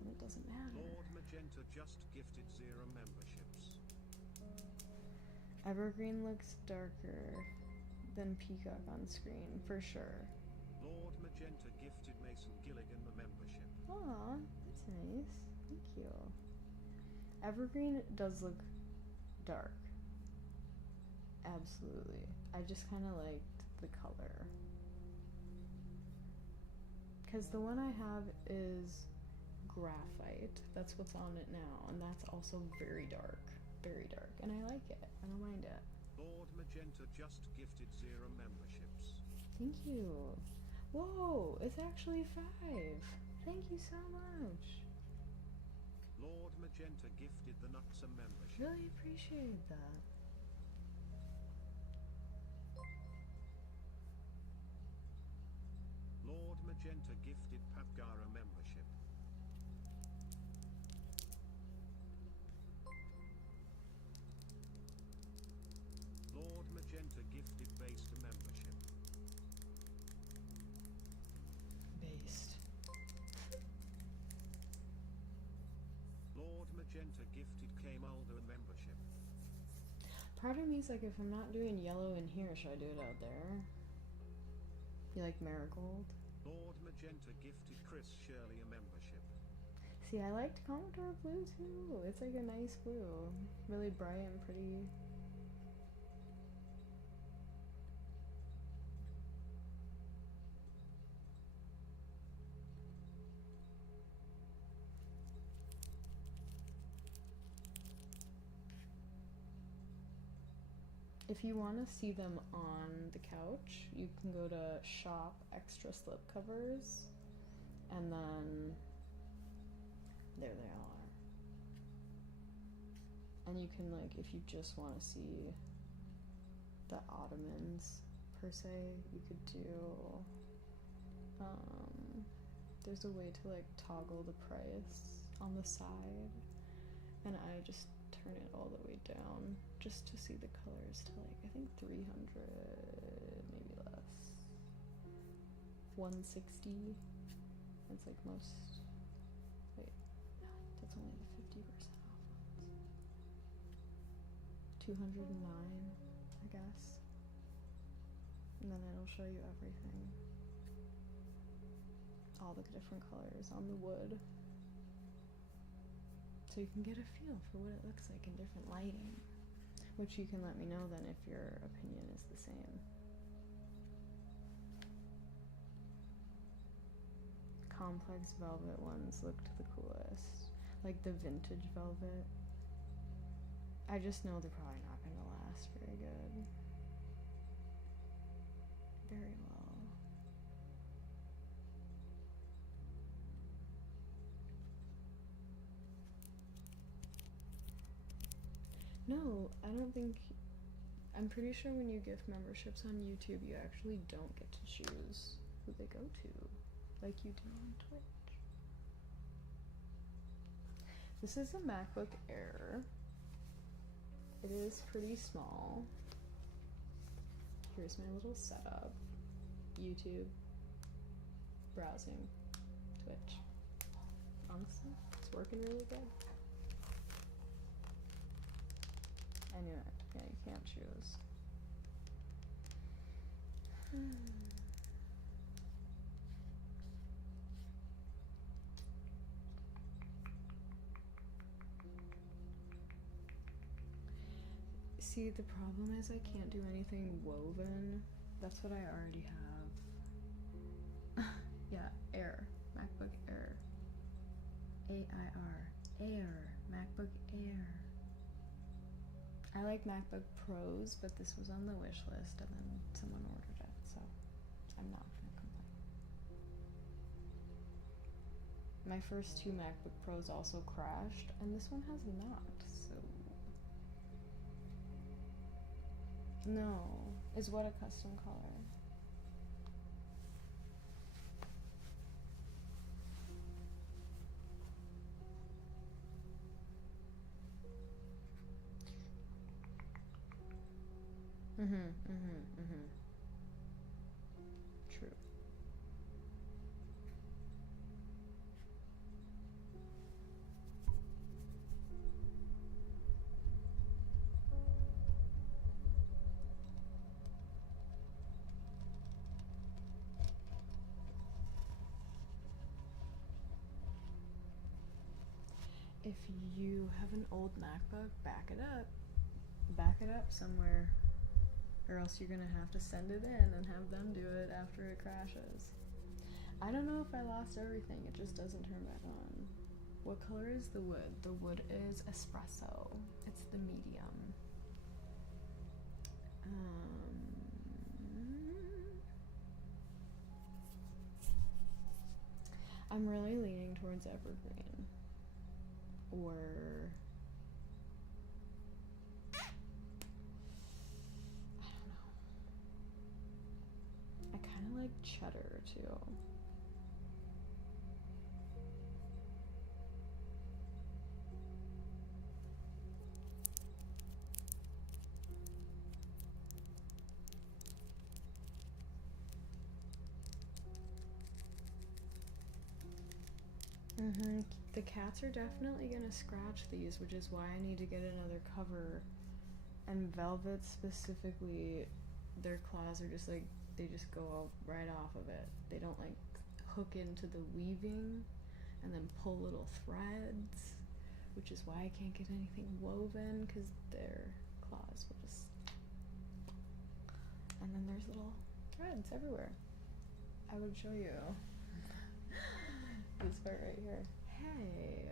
Then it doesn't matter. Lord Magenta just gifted 0 memberships. Evergreen looks darker than Peacock on screen, for sure. Lord Magenta gifted Mason Gilligan the membership. Aw, that's nice. Thank you. Evergreen does look dark. Absolutely. I just kind of liked the color. Because the one I have is graphite. That's what's on it now. And that's also very dark. Very dark. And I like it. I don't mind it. Lord Magenta just gifted 0 memberships. Thank you. Whoa, it's actually 5. Thank you so much. Lord Magenta gifted the Nuts a membership. Really appreciate that. Lord Magenta gifted Pavgara membership. Magenta gifted based a membership. Based. Lord Magenta gifted K Mulder a membership. Part of me's like, if I'm not doing yellow in here, should I do it out there? You like marigold? Lord Magenta gifted Chris Shirley a membership. See, I liked Commodore Blue too. It's like a nice blue. Really bright and pretty. If you want to see them on the couch, you can go to shop extra slipcovers, and then there they all are. And you can, like, if you just want to see the ottomans per se, you could do, there's a way to like toggle the price on the side, and I just turn it all the way down just to see the colors to like, I think 300, maybe less, 160. It's like most, wait, no, that's only the 50% off ones. 209, I guess. And then it'll show you everything. All the different colors on the wood. So you can get a feel for what it looks like in different lighting. Which you can let me know then if your opinion is the same. Complex velvet ones looked the coolest. Like the vintage velvet. I just know they're probably not going to last very good. Very well. No, I don't think. I'm pretty sure when you gift memberships on YouTube, you actually don't get to choose who they go to, like you do on Twitch. This is a MacBook Air. It is pretty small. Here's my little setup. YouTube, browsing, Twitch. Honestly, it's working really good. I knew it. Yeah, you can't choose. See, the problem is I can't do anything woven. That's what I already have. Yeah, Air. MacBook Air. A-I-R. Air. MacBook Air. I like MacBook Pros, but this was on the wish list and then someone ordered it, so I'm not gonna complain. My first two MacBook Pros also crashed, and this one has not, so... No. Is what a custom color? True. If you have an old MacBook, back it up. Back it up somewhere. Or else you're gonna have to send it in and have them do it after it crashes. I don't know if I lost everything, it just doesn't turn back on. What color is the wood? The wood is espresso. It's the medium. I'm really leaning towards evergreen. Or... I kind of like cheddar too. The cats are definitely gonna scratch these, which is why I need to get another cover. And velvet specifically, their claws are just like, they just go right off of it. They don't like hook into the weaving and then pull little threads, which is why I can't get anything woven, because their claws will just... And then there's little threads everywhere. I would show you this part right here. Hey.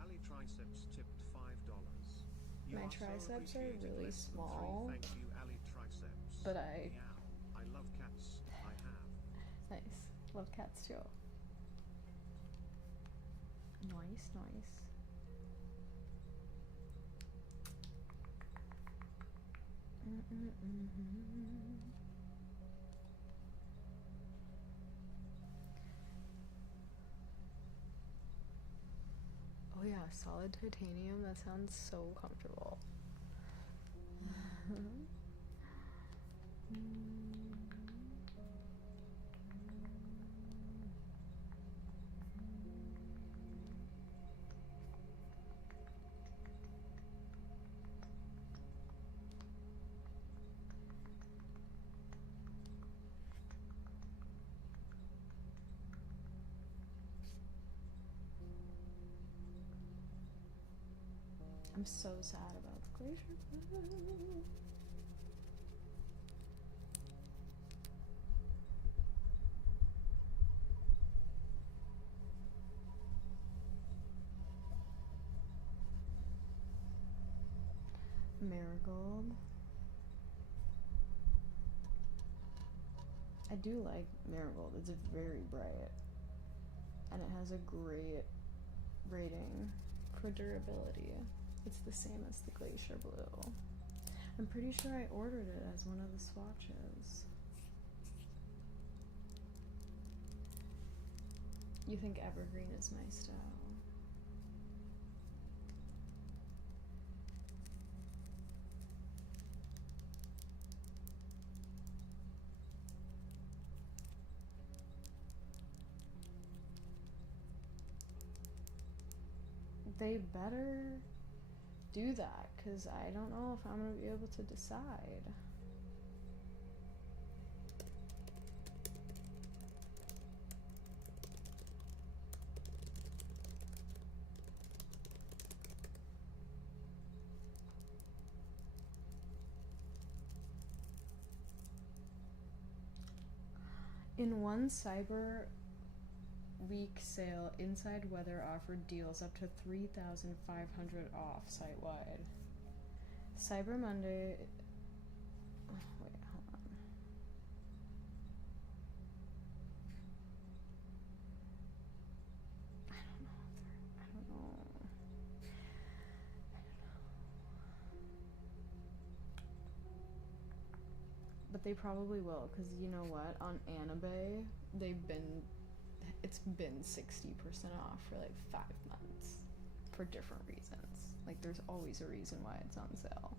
Ali Triceps tipped $5. My triceps are really small. Thank you, Ali Triceps. But I love cats. I have. Nice. Love cats too. Nice. Oh yeah, solid titanium. That sounds so comfortable. I'm so sad about the glacier blue. Marigold. I do like marigold. It's very bright. And it has a great rating for durability. It's the same as the glacier blue. I'm pretty sure I ordered it as one of the swatches. You think evergreen is my style? They better do that, because I don't know if I'm going to be able to decide. In one Cyber Week sale, Inside Weather offered deals up to 3,500 off site-wide. Cyber Monday... Oh, wait, hold on. I don't know. But they probably will, because you know what? On Anabay, it's been 60% off for like 5 months for different reasons. Like, there's always a reason why it's on sale.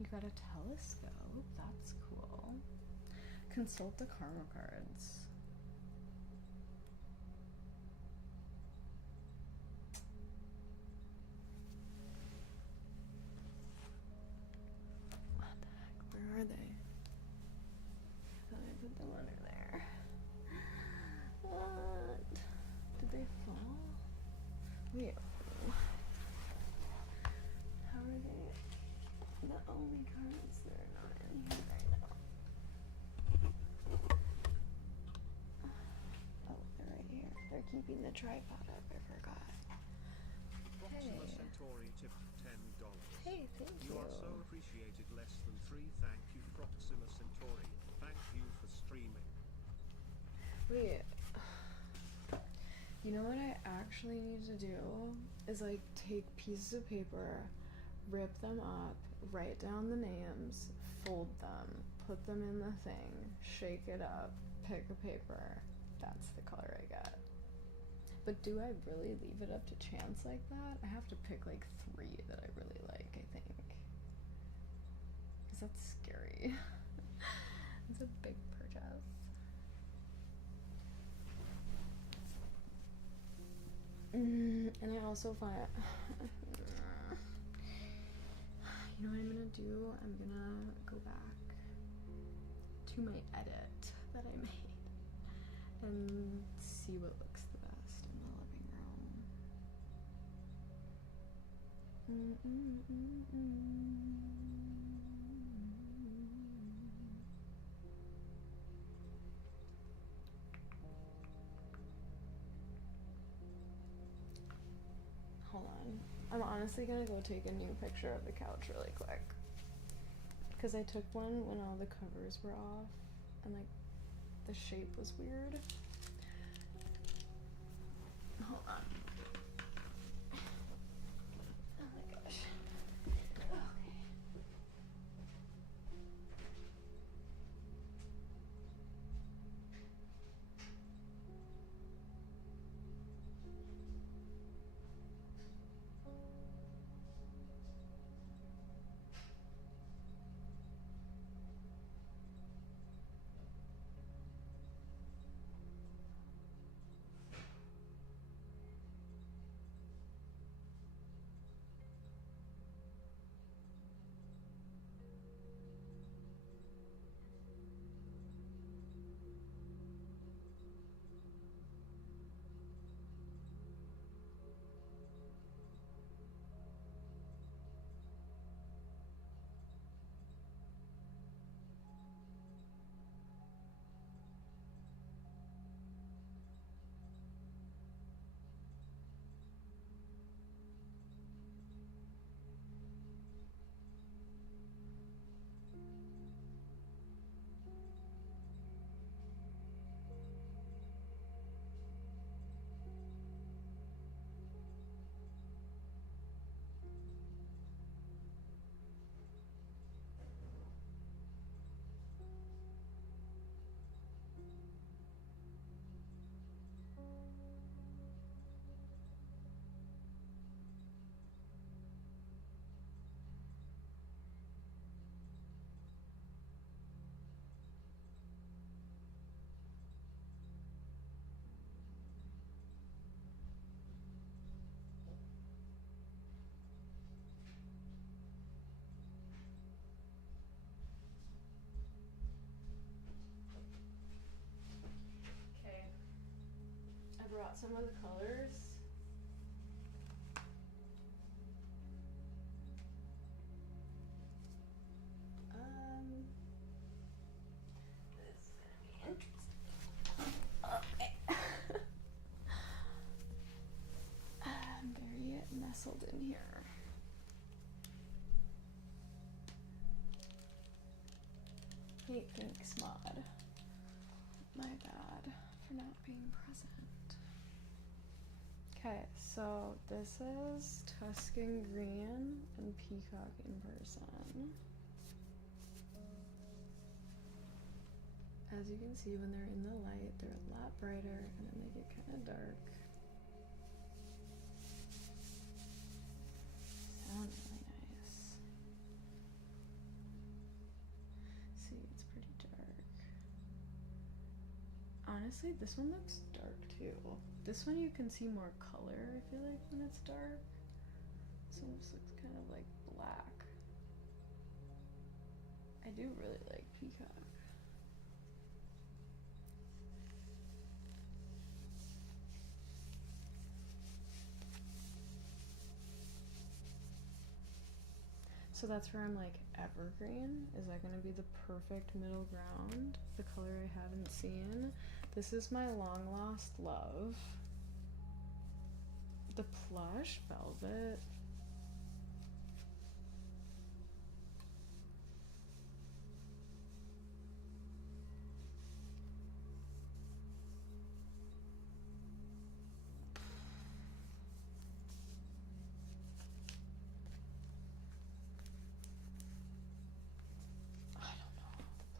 You got a telescope? That's cool. Consult the karma cards. Where are they? I thought I put them under there. What? Did they fall? Wait. How are they the only cards that are not in here right now? Oh, they're right here. They're keeping the tripod up. I forgot. Proxima Centauri tipped $10. Hey, thank you. You are so appreciated. Less than 3. Thank you, Proxima Centauri. Thank you for streaming. Wait. You know what I actually need to do is like take pieces of paper, rip them up, write down the names, fold them, put them in the thing, shake it up, pick a paper. That's the color I get. But do I really leave it up to chance like that? I have to pick like 3 that I really like, I think. Because because that's scary. It's a big purchase. And I also find, you know what I'm gonna do? I'm gonna go back to my edit that I made and see what looks the best in the living room. Hold on. I'm honestly gonna go take a new picture of the couch really quick. Because I took one when all the covers were off and like the shape was weird. Hold on. Oh my gosh. Okay. Okay. I brought some of the colors. This is gonna be interesting. Okay. I'm very nestled in here. Hey, thanks, Mod. My bad for not being present. Okay, so this is Tuscan Green and Peacock in person. As you can see, when they're in the light, they're a lot brighter, and then they get kind of dark. Sound really nice. See, it's pretty dark. Honestly, this one looks dark too. This one you can see more color, I feel like, when it's dark. This one just looks kind of like black. I do really like Peacock. So that's where I'm like, evergreen? Is that gonna be the perfect middle ground? The color I haven't seen? This is my long lost love. The plush velvet.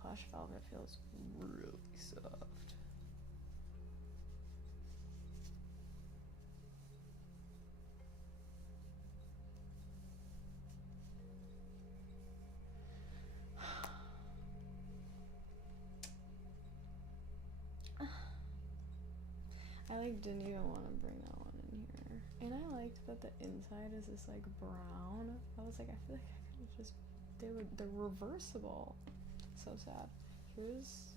Plush velvet feels really soft. like didn't even want to bring that one in here. And I liked that the inside is this like brown. I was like, I feel like I could have just, they're reversible. So sad. Here's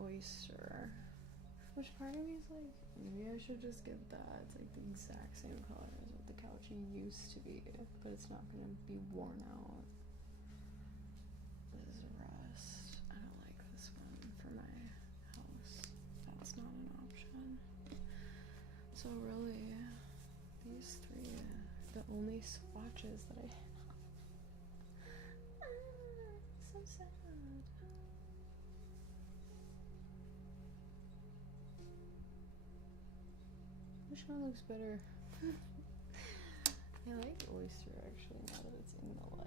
oyster. Which part of me is like, maybe I should just get that. It's like the exact same color as what the couch used to be, but it's not gonna be worn out. This is rust. I don't like this one for my house. That's not an option. So really, these three are the only swatches that I have. So sad. Which one looks better? I like oyster actually now that it's in the light.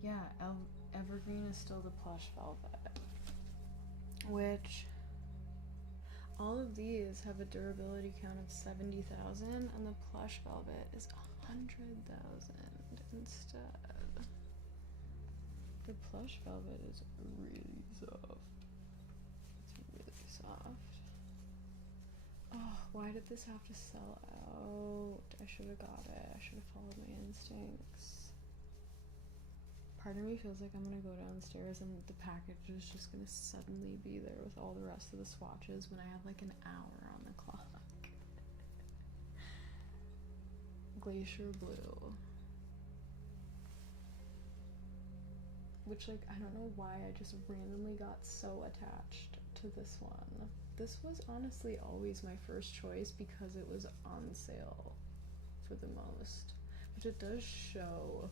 Yeah, Evergreen is still the plush velvet, which all of these have a durability count of 70,000 and the plush velvet is 100,000 instead. The plush velvet is really soft. It's really soft. Oh, why did this have to sell out? I should have got it. I should have followed my instincts. Part of me feels like I'm gonna go downstairs and the package is just gonna suddenly be there with all the rest of the swatches when I have like an hour on the clock. Glacier Blue. Which, like, I don't know why I just randomly got so attached to this one. This was honestly always my first choice because it was on sale for the most. Which it does show.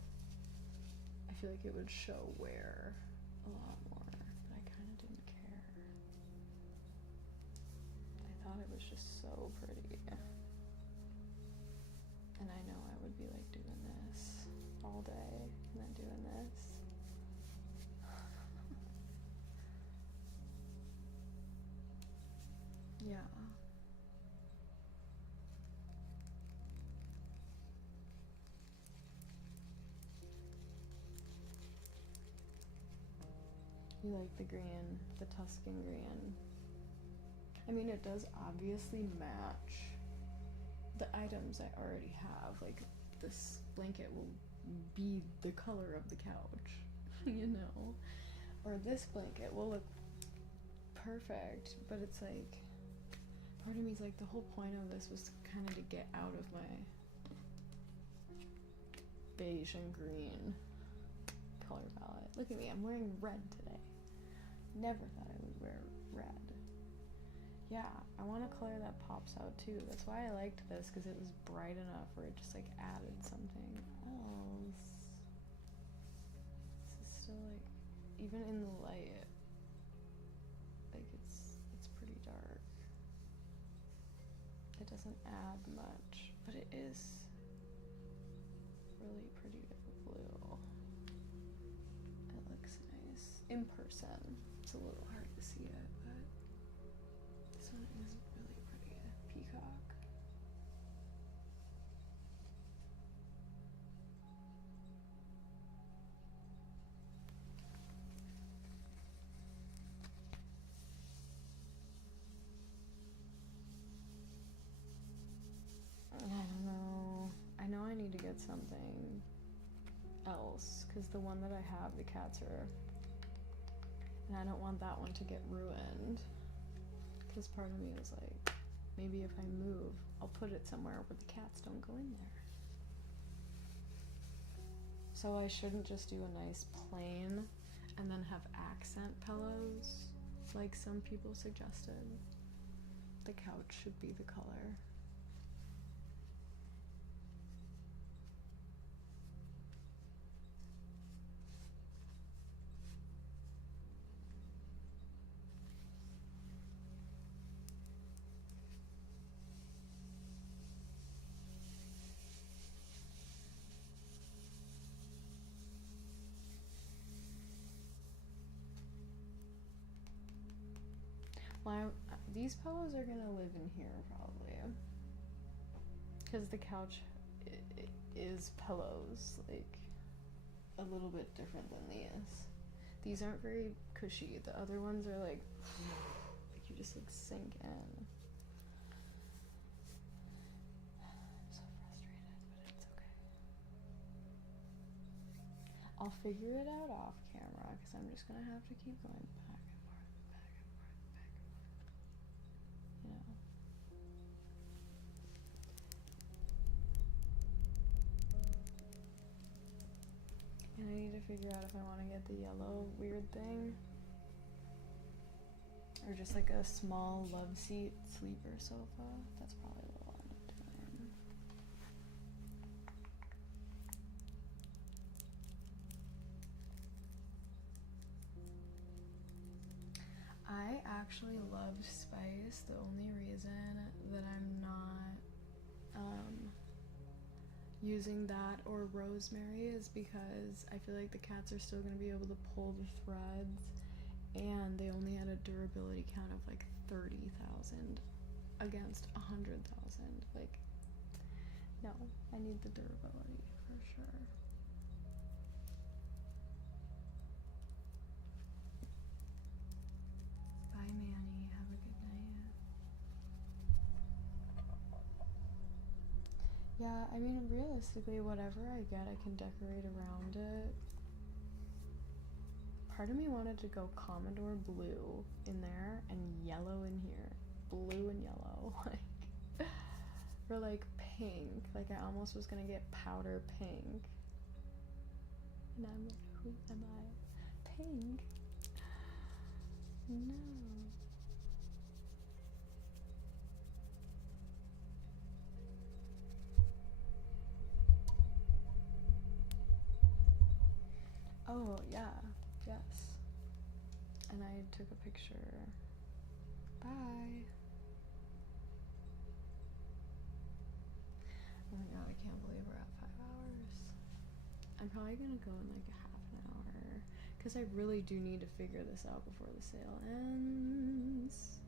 I feel like it would show wear a lot more, but I kind of didn't care. I thought it was just so pretty. And I know I would be like doing this all day and then doing this. Yeah. You like the green, the Tuscan green. I mean, it does obviously match the items I already have. Like, this blanket will be the color of the couch, you know? Or this blanket will look perfect, but it's like, part of me is like, the whole point of this was kind of to get out of my beige and green color palette. Look at me, I'm wearing red today. Never thought I would wear red. Yeah, I want a color that pops out too. That's why I liked this, because it was bright enough where it just like added something else. This is still like, even in the light, like it's pretty dark. It doesn't add much, but it is really pretty blue. It looks nice in person. It's a little hard to see it, but this one is really pretty. Peacock. I don't know. I know I need to get something else, because the one that I have, the cats are, and I don't want that one to get ruined, because part of me is like, maybe if I move, I'll put it somewhere where the cats don't go in there. So I shouldn't just do a nice plain and then have accent pillows like some people suggested. The couch should be the color. Well, these pillows are gonna live in here probably. Because the couch is pillows, like, a little bit different than these. These aren't very cushy. The other ones are like you just like sink in. I'm so frustrated, but it's okay. I'll figure it out off camera because I'm just gonna have to keep going back and forth, back and forth, back and forth. You know. And I need to figure out if I want to get the yellow weird thing. Or just like a small love seat sleeper sofa. That's probably what I'll end up doing. I actually love spice. The only reason that I'm not using that or rosemary is because I feel like the cats are still going to be able to pull the threads, and they only had a durability count of like 30,000 against 100,000. Like, no, I need the durability for sure. Bye, Manny. Have a good night. Yeah, I mean, realistically, whatever I get, I can decorate around it. Part of me wanted to go Commodore blue in there and yellow in here. Blue and yellow, like, or like pink. Like, I almost was gonna get powder pink. And I'm like, who am I? Pink? No. Oh, yeah, yes. And I took a picture. Bye. Oh my god, I can't believe we're at 5 hours. I'm probably gonna go in like a half an hour because I really do need to figure this out before the sale ends.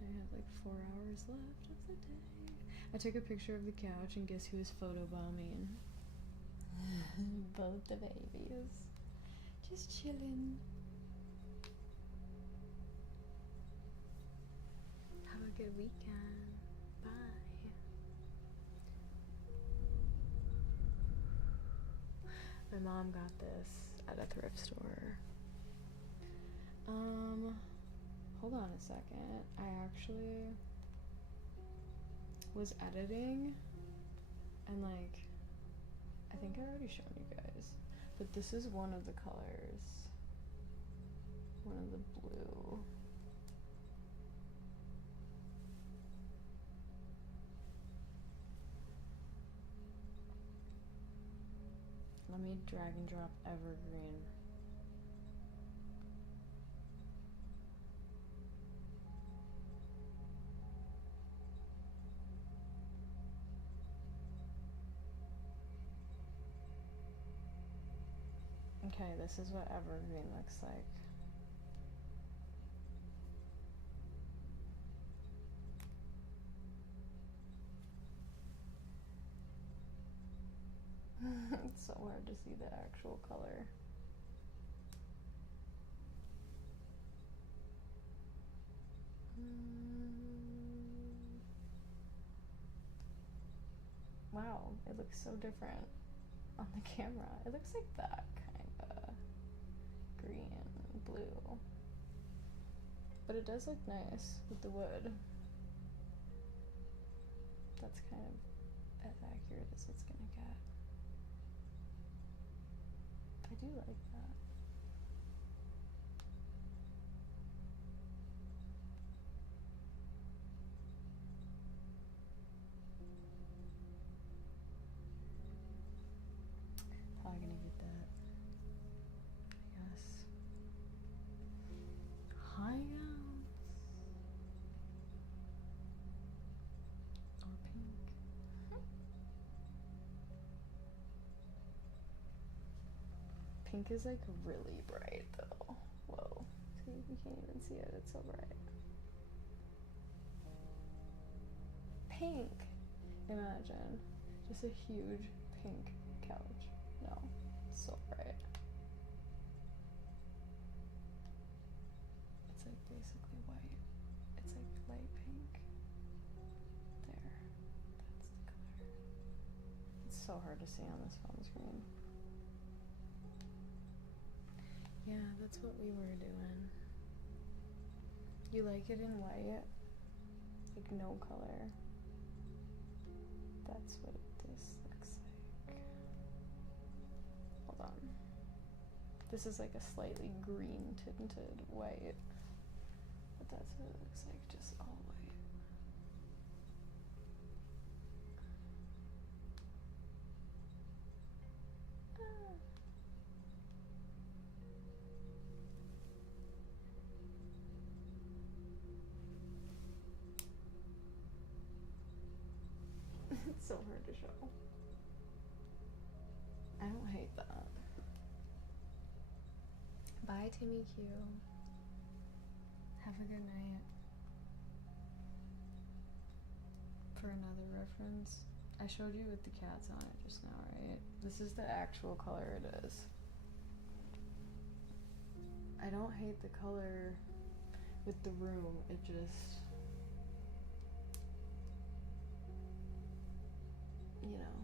I have like 4 hours left of the day. I took a picture of the couch and guess who was photobombing? Both the babies. Just chilling. Have a good weekend. Bye. My mom got this at a thrift store. Hold on a second. I actually was editing and like, I think I already shown you guys, but this is one of the colors. One of the blue. Let me drag and drop evergreen. Okay, this is what evergreen looks like. It's so hard to see the actual color. Wow, it looks so different on the camera. It looks like that kind of green and blue. But it does look nice with the wood. That's kind of as accurate as it's gonna get. I do like that. Probably gonna get that, I guess. Hi, or pink. Pink is like really bright though. Whoa. See, you can't even see it, it's so bright. pink. Imagine just a huge pink couch. No, it's so bright. It's like basically white. It's like light pink. There. That's the color. It's so hard to see on this phone screen. Yeah, that's what we were doing. You like it in white? Like no color? That's what this looks like. Hold on. This is like a slightly green tinted white. But that's what it looks like, just all white. Ah. It's so hard to show. I don't hate that. Bye, Timmy Q. Have a good night. For another reference, I showed you with the cats on it just now, right? This is the actual color it is. I don't hate the color with the room, it just, you know,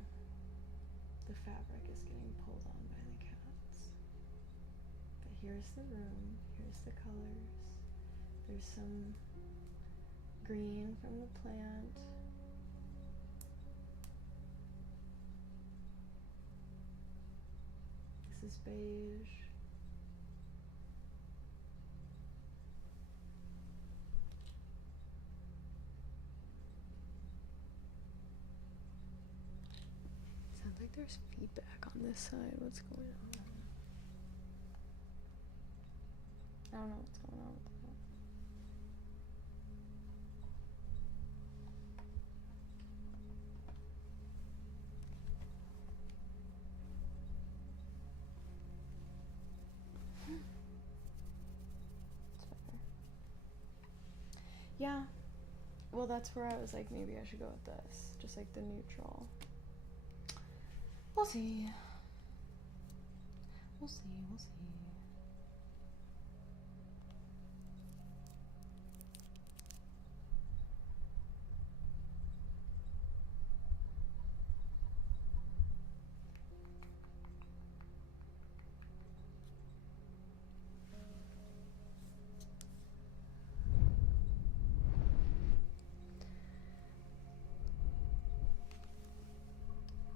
the fabric is getting pulled on by the cats. But here's the room, here's the colors. There's some green from the plant. This is beige. Sounds like there's feedback on this side. What's going on? I don't know what's going on with that. It's better. Yeah. Well, that's where I was like, maybe I should go with this. Just like the neutral. We'll see. We'll see, we'll see.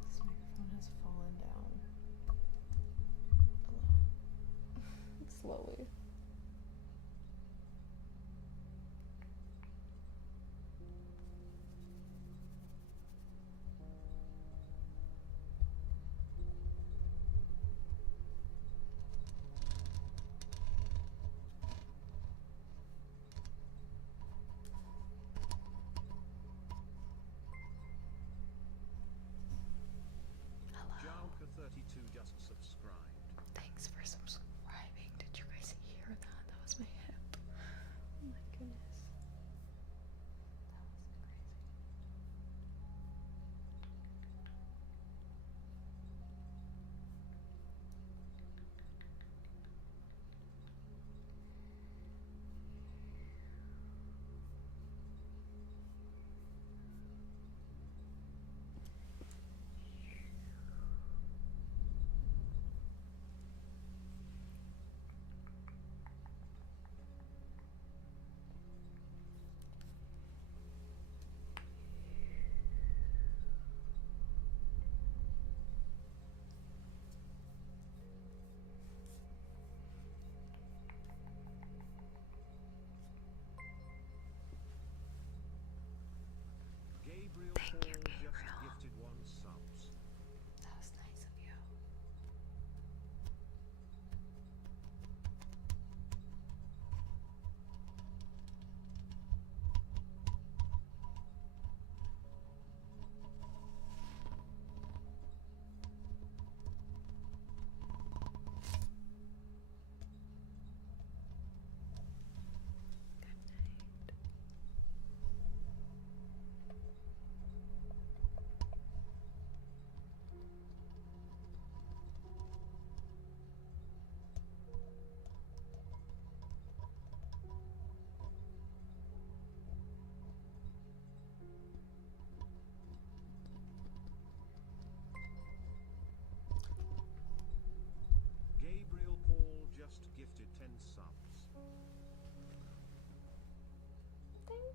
This microphone has fallen down a lot. Slowly. Hello. Jalka32 just subscribed. Thanks for subscribing. Did you guys hear?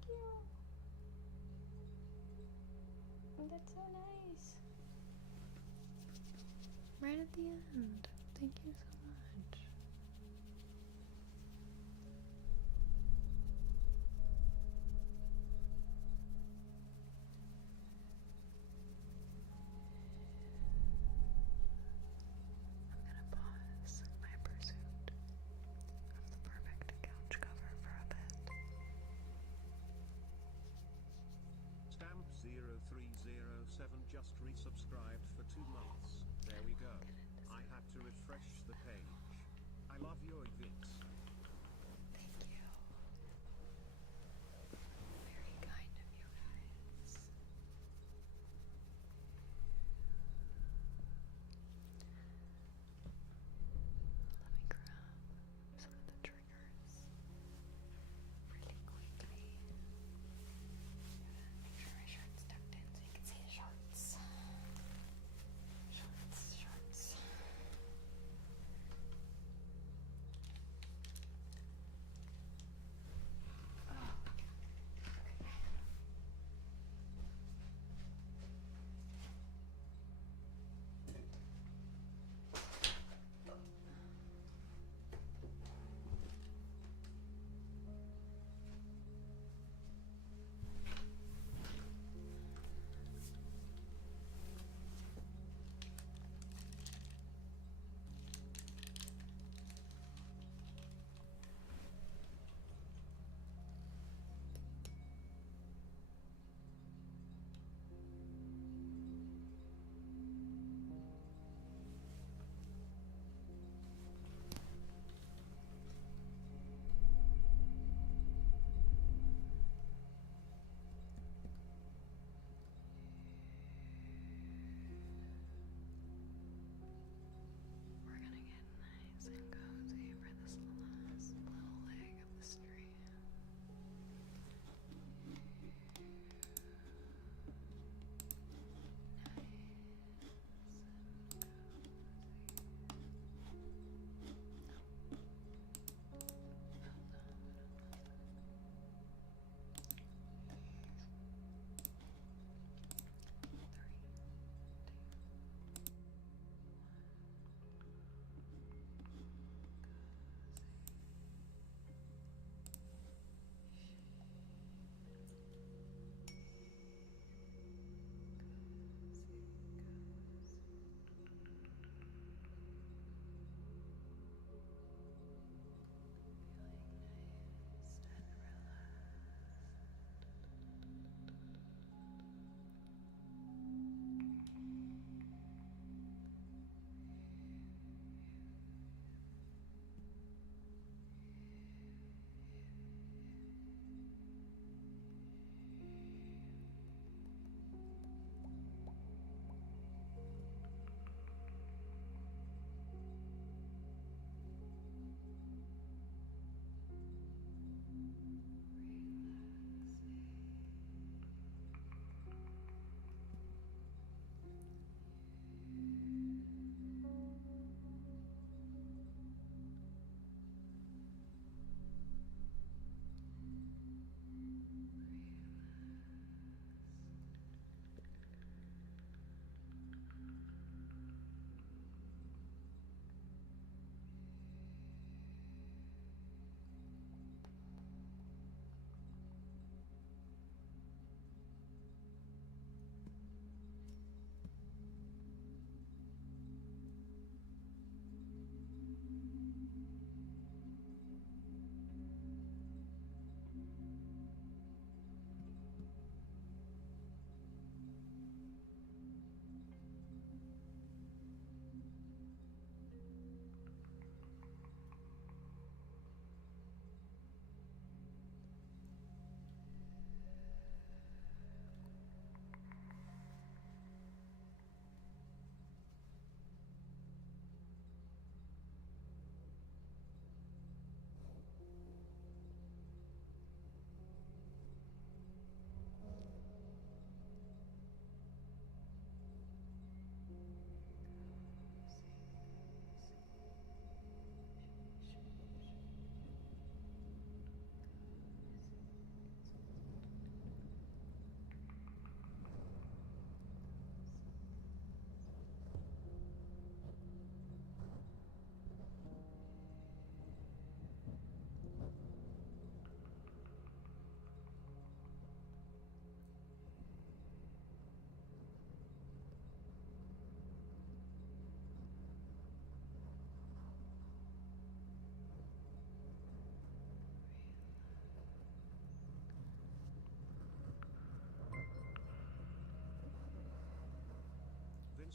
you. That's so nice. Right at the end. Thank you so much. I'm gonna pause my pursuit of the perfect couch cover for a bit. Stamp 0307 just resubscribed for 2 months. There we go. I had to refresh the page. I love your vids. Thank you. Very kind of you guys. Let me grab some of the triggers really quickly. Make sure my shirt's tucked in so you can see the shorts. Shorts.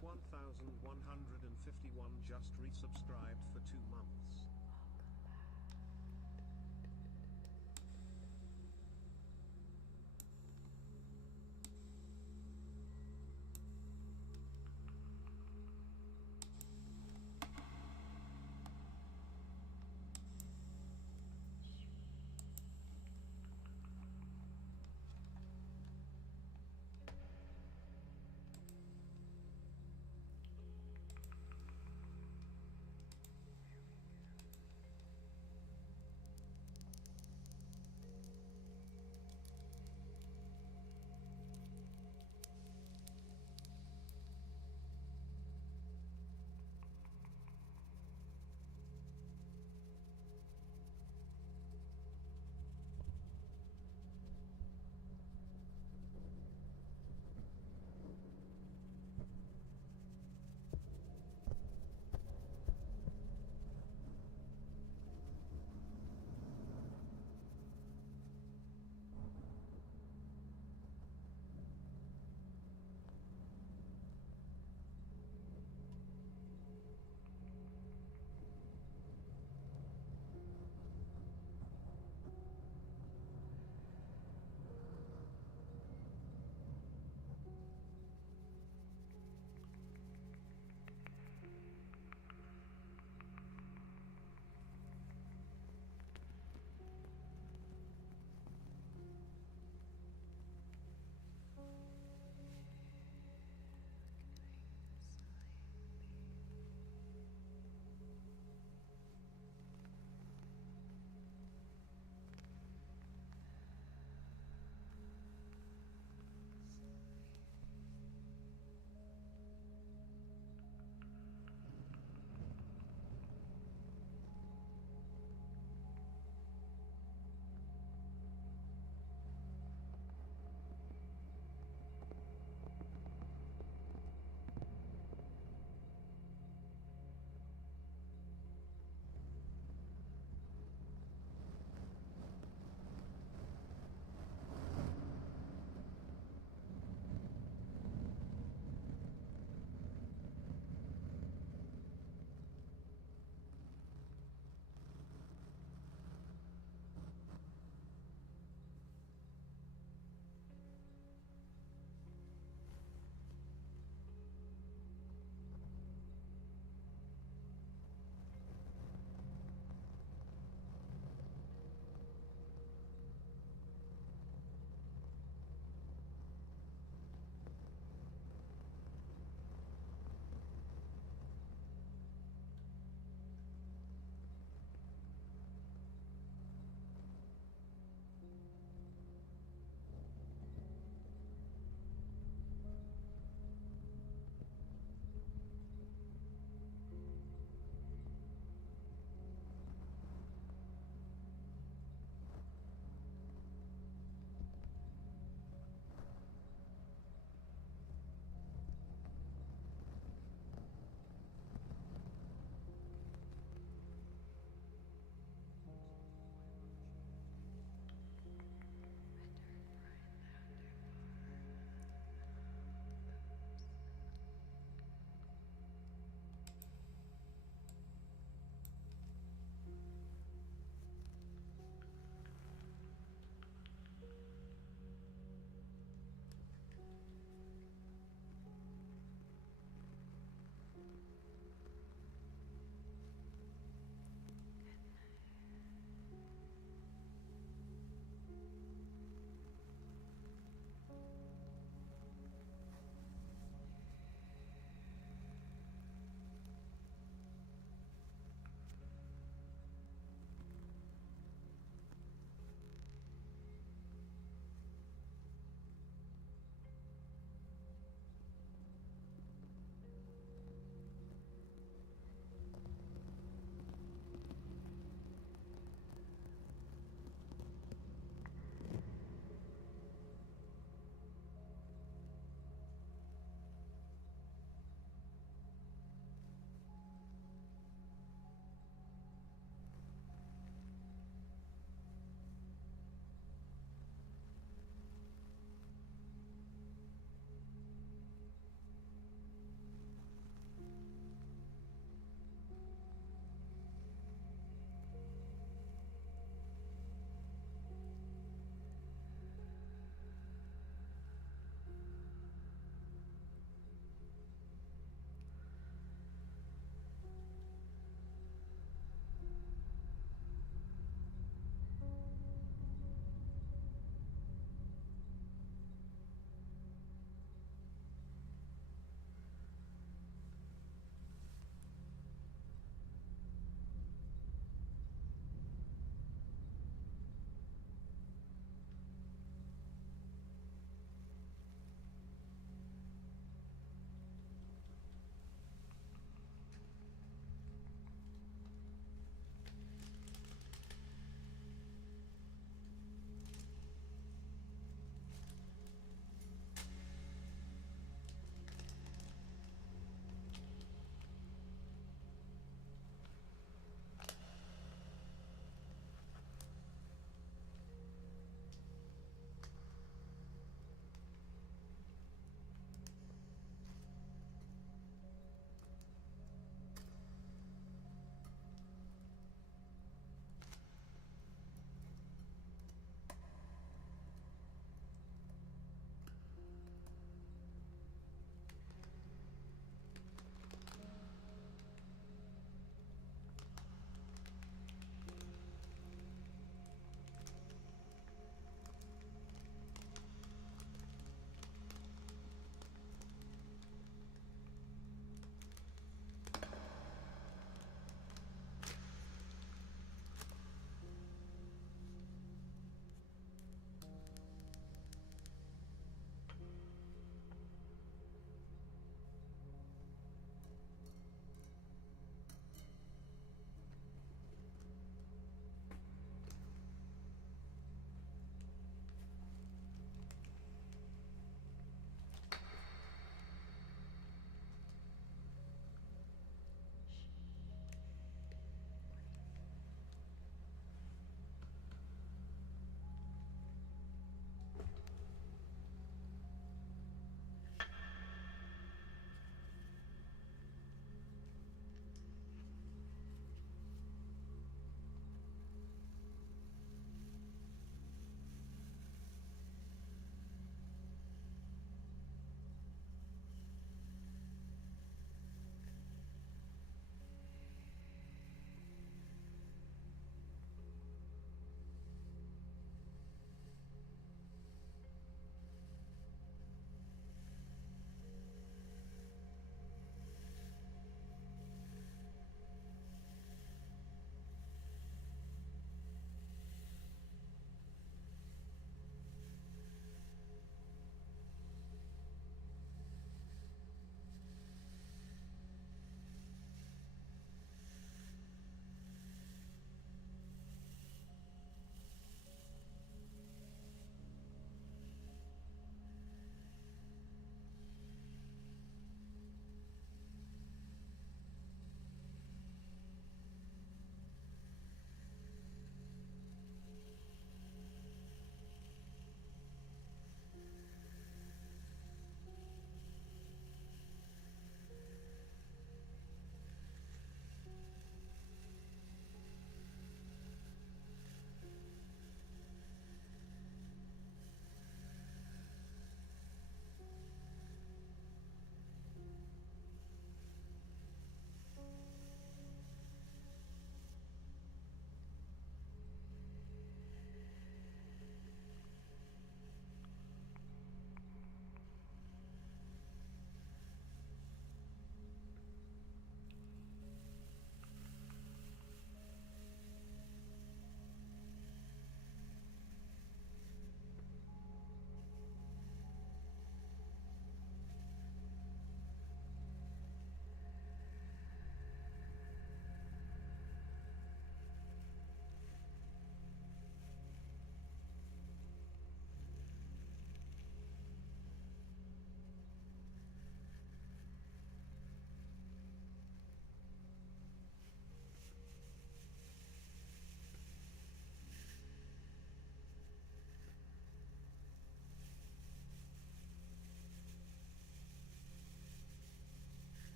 1151 just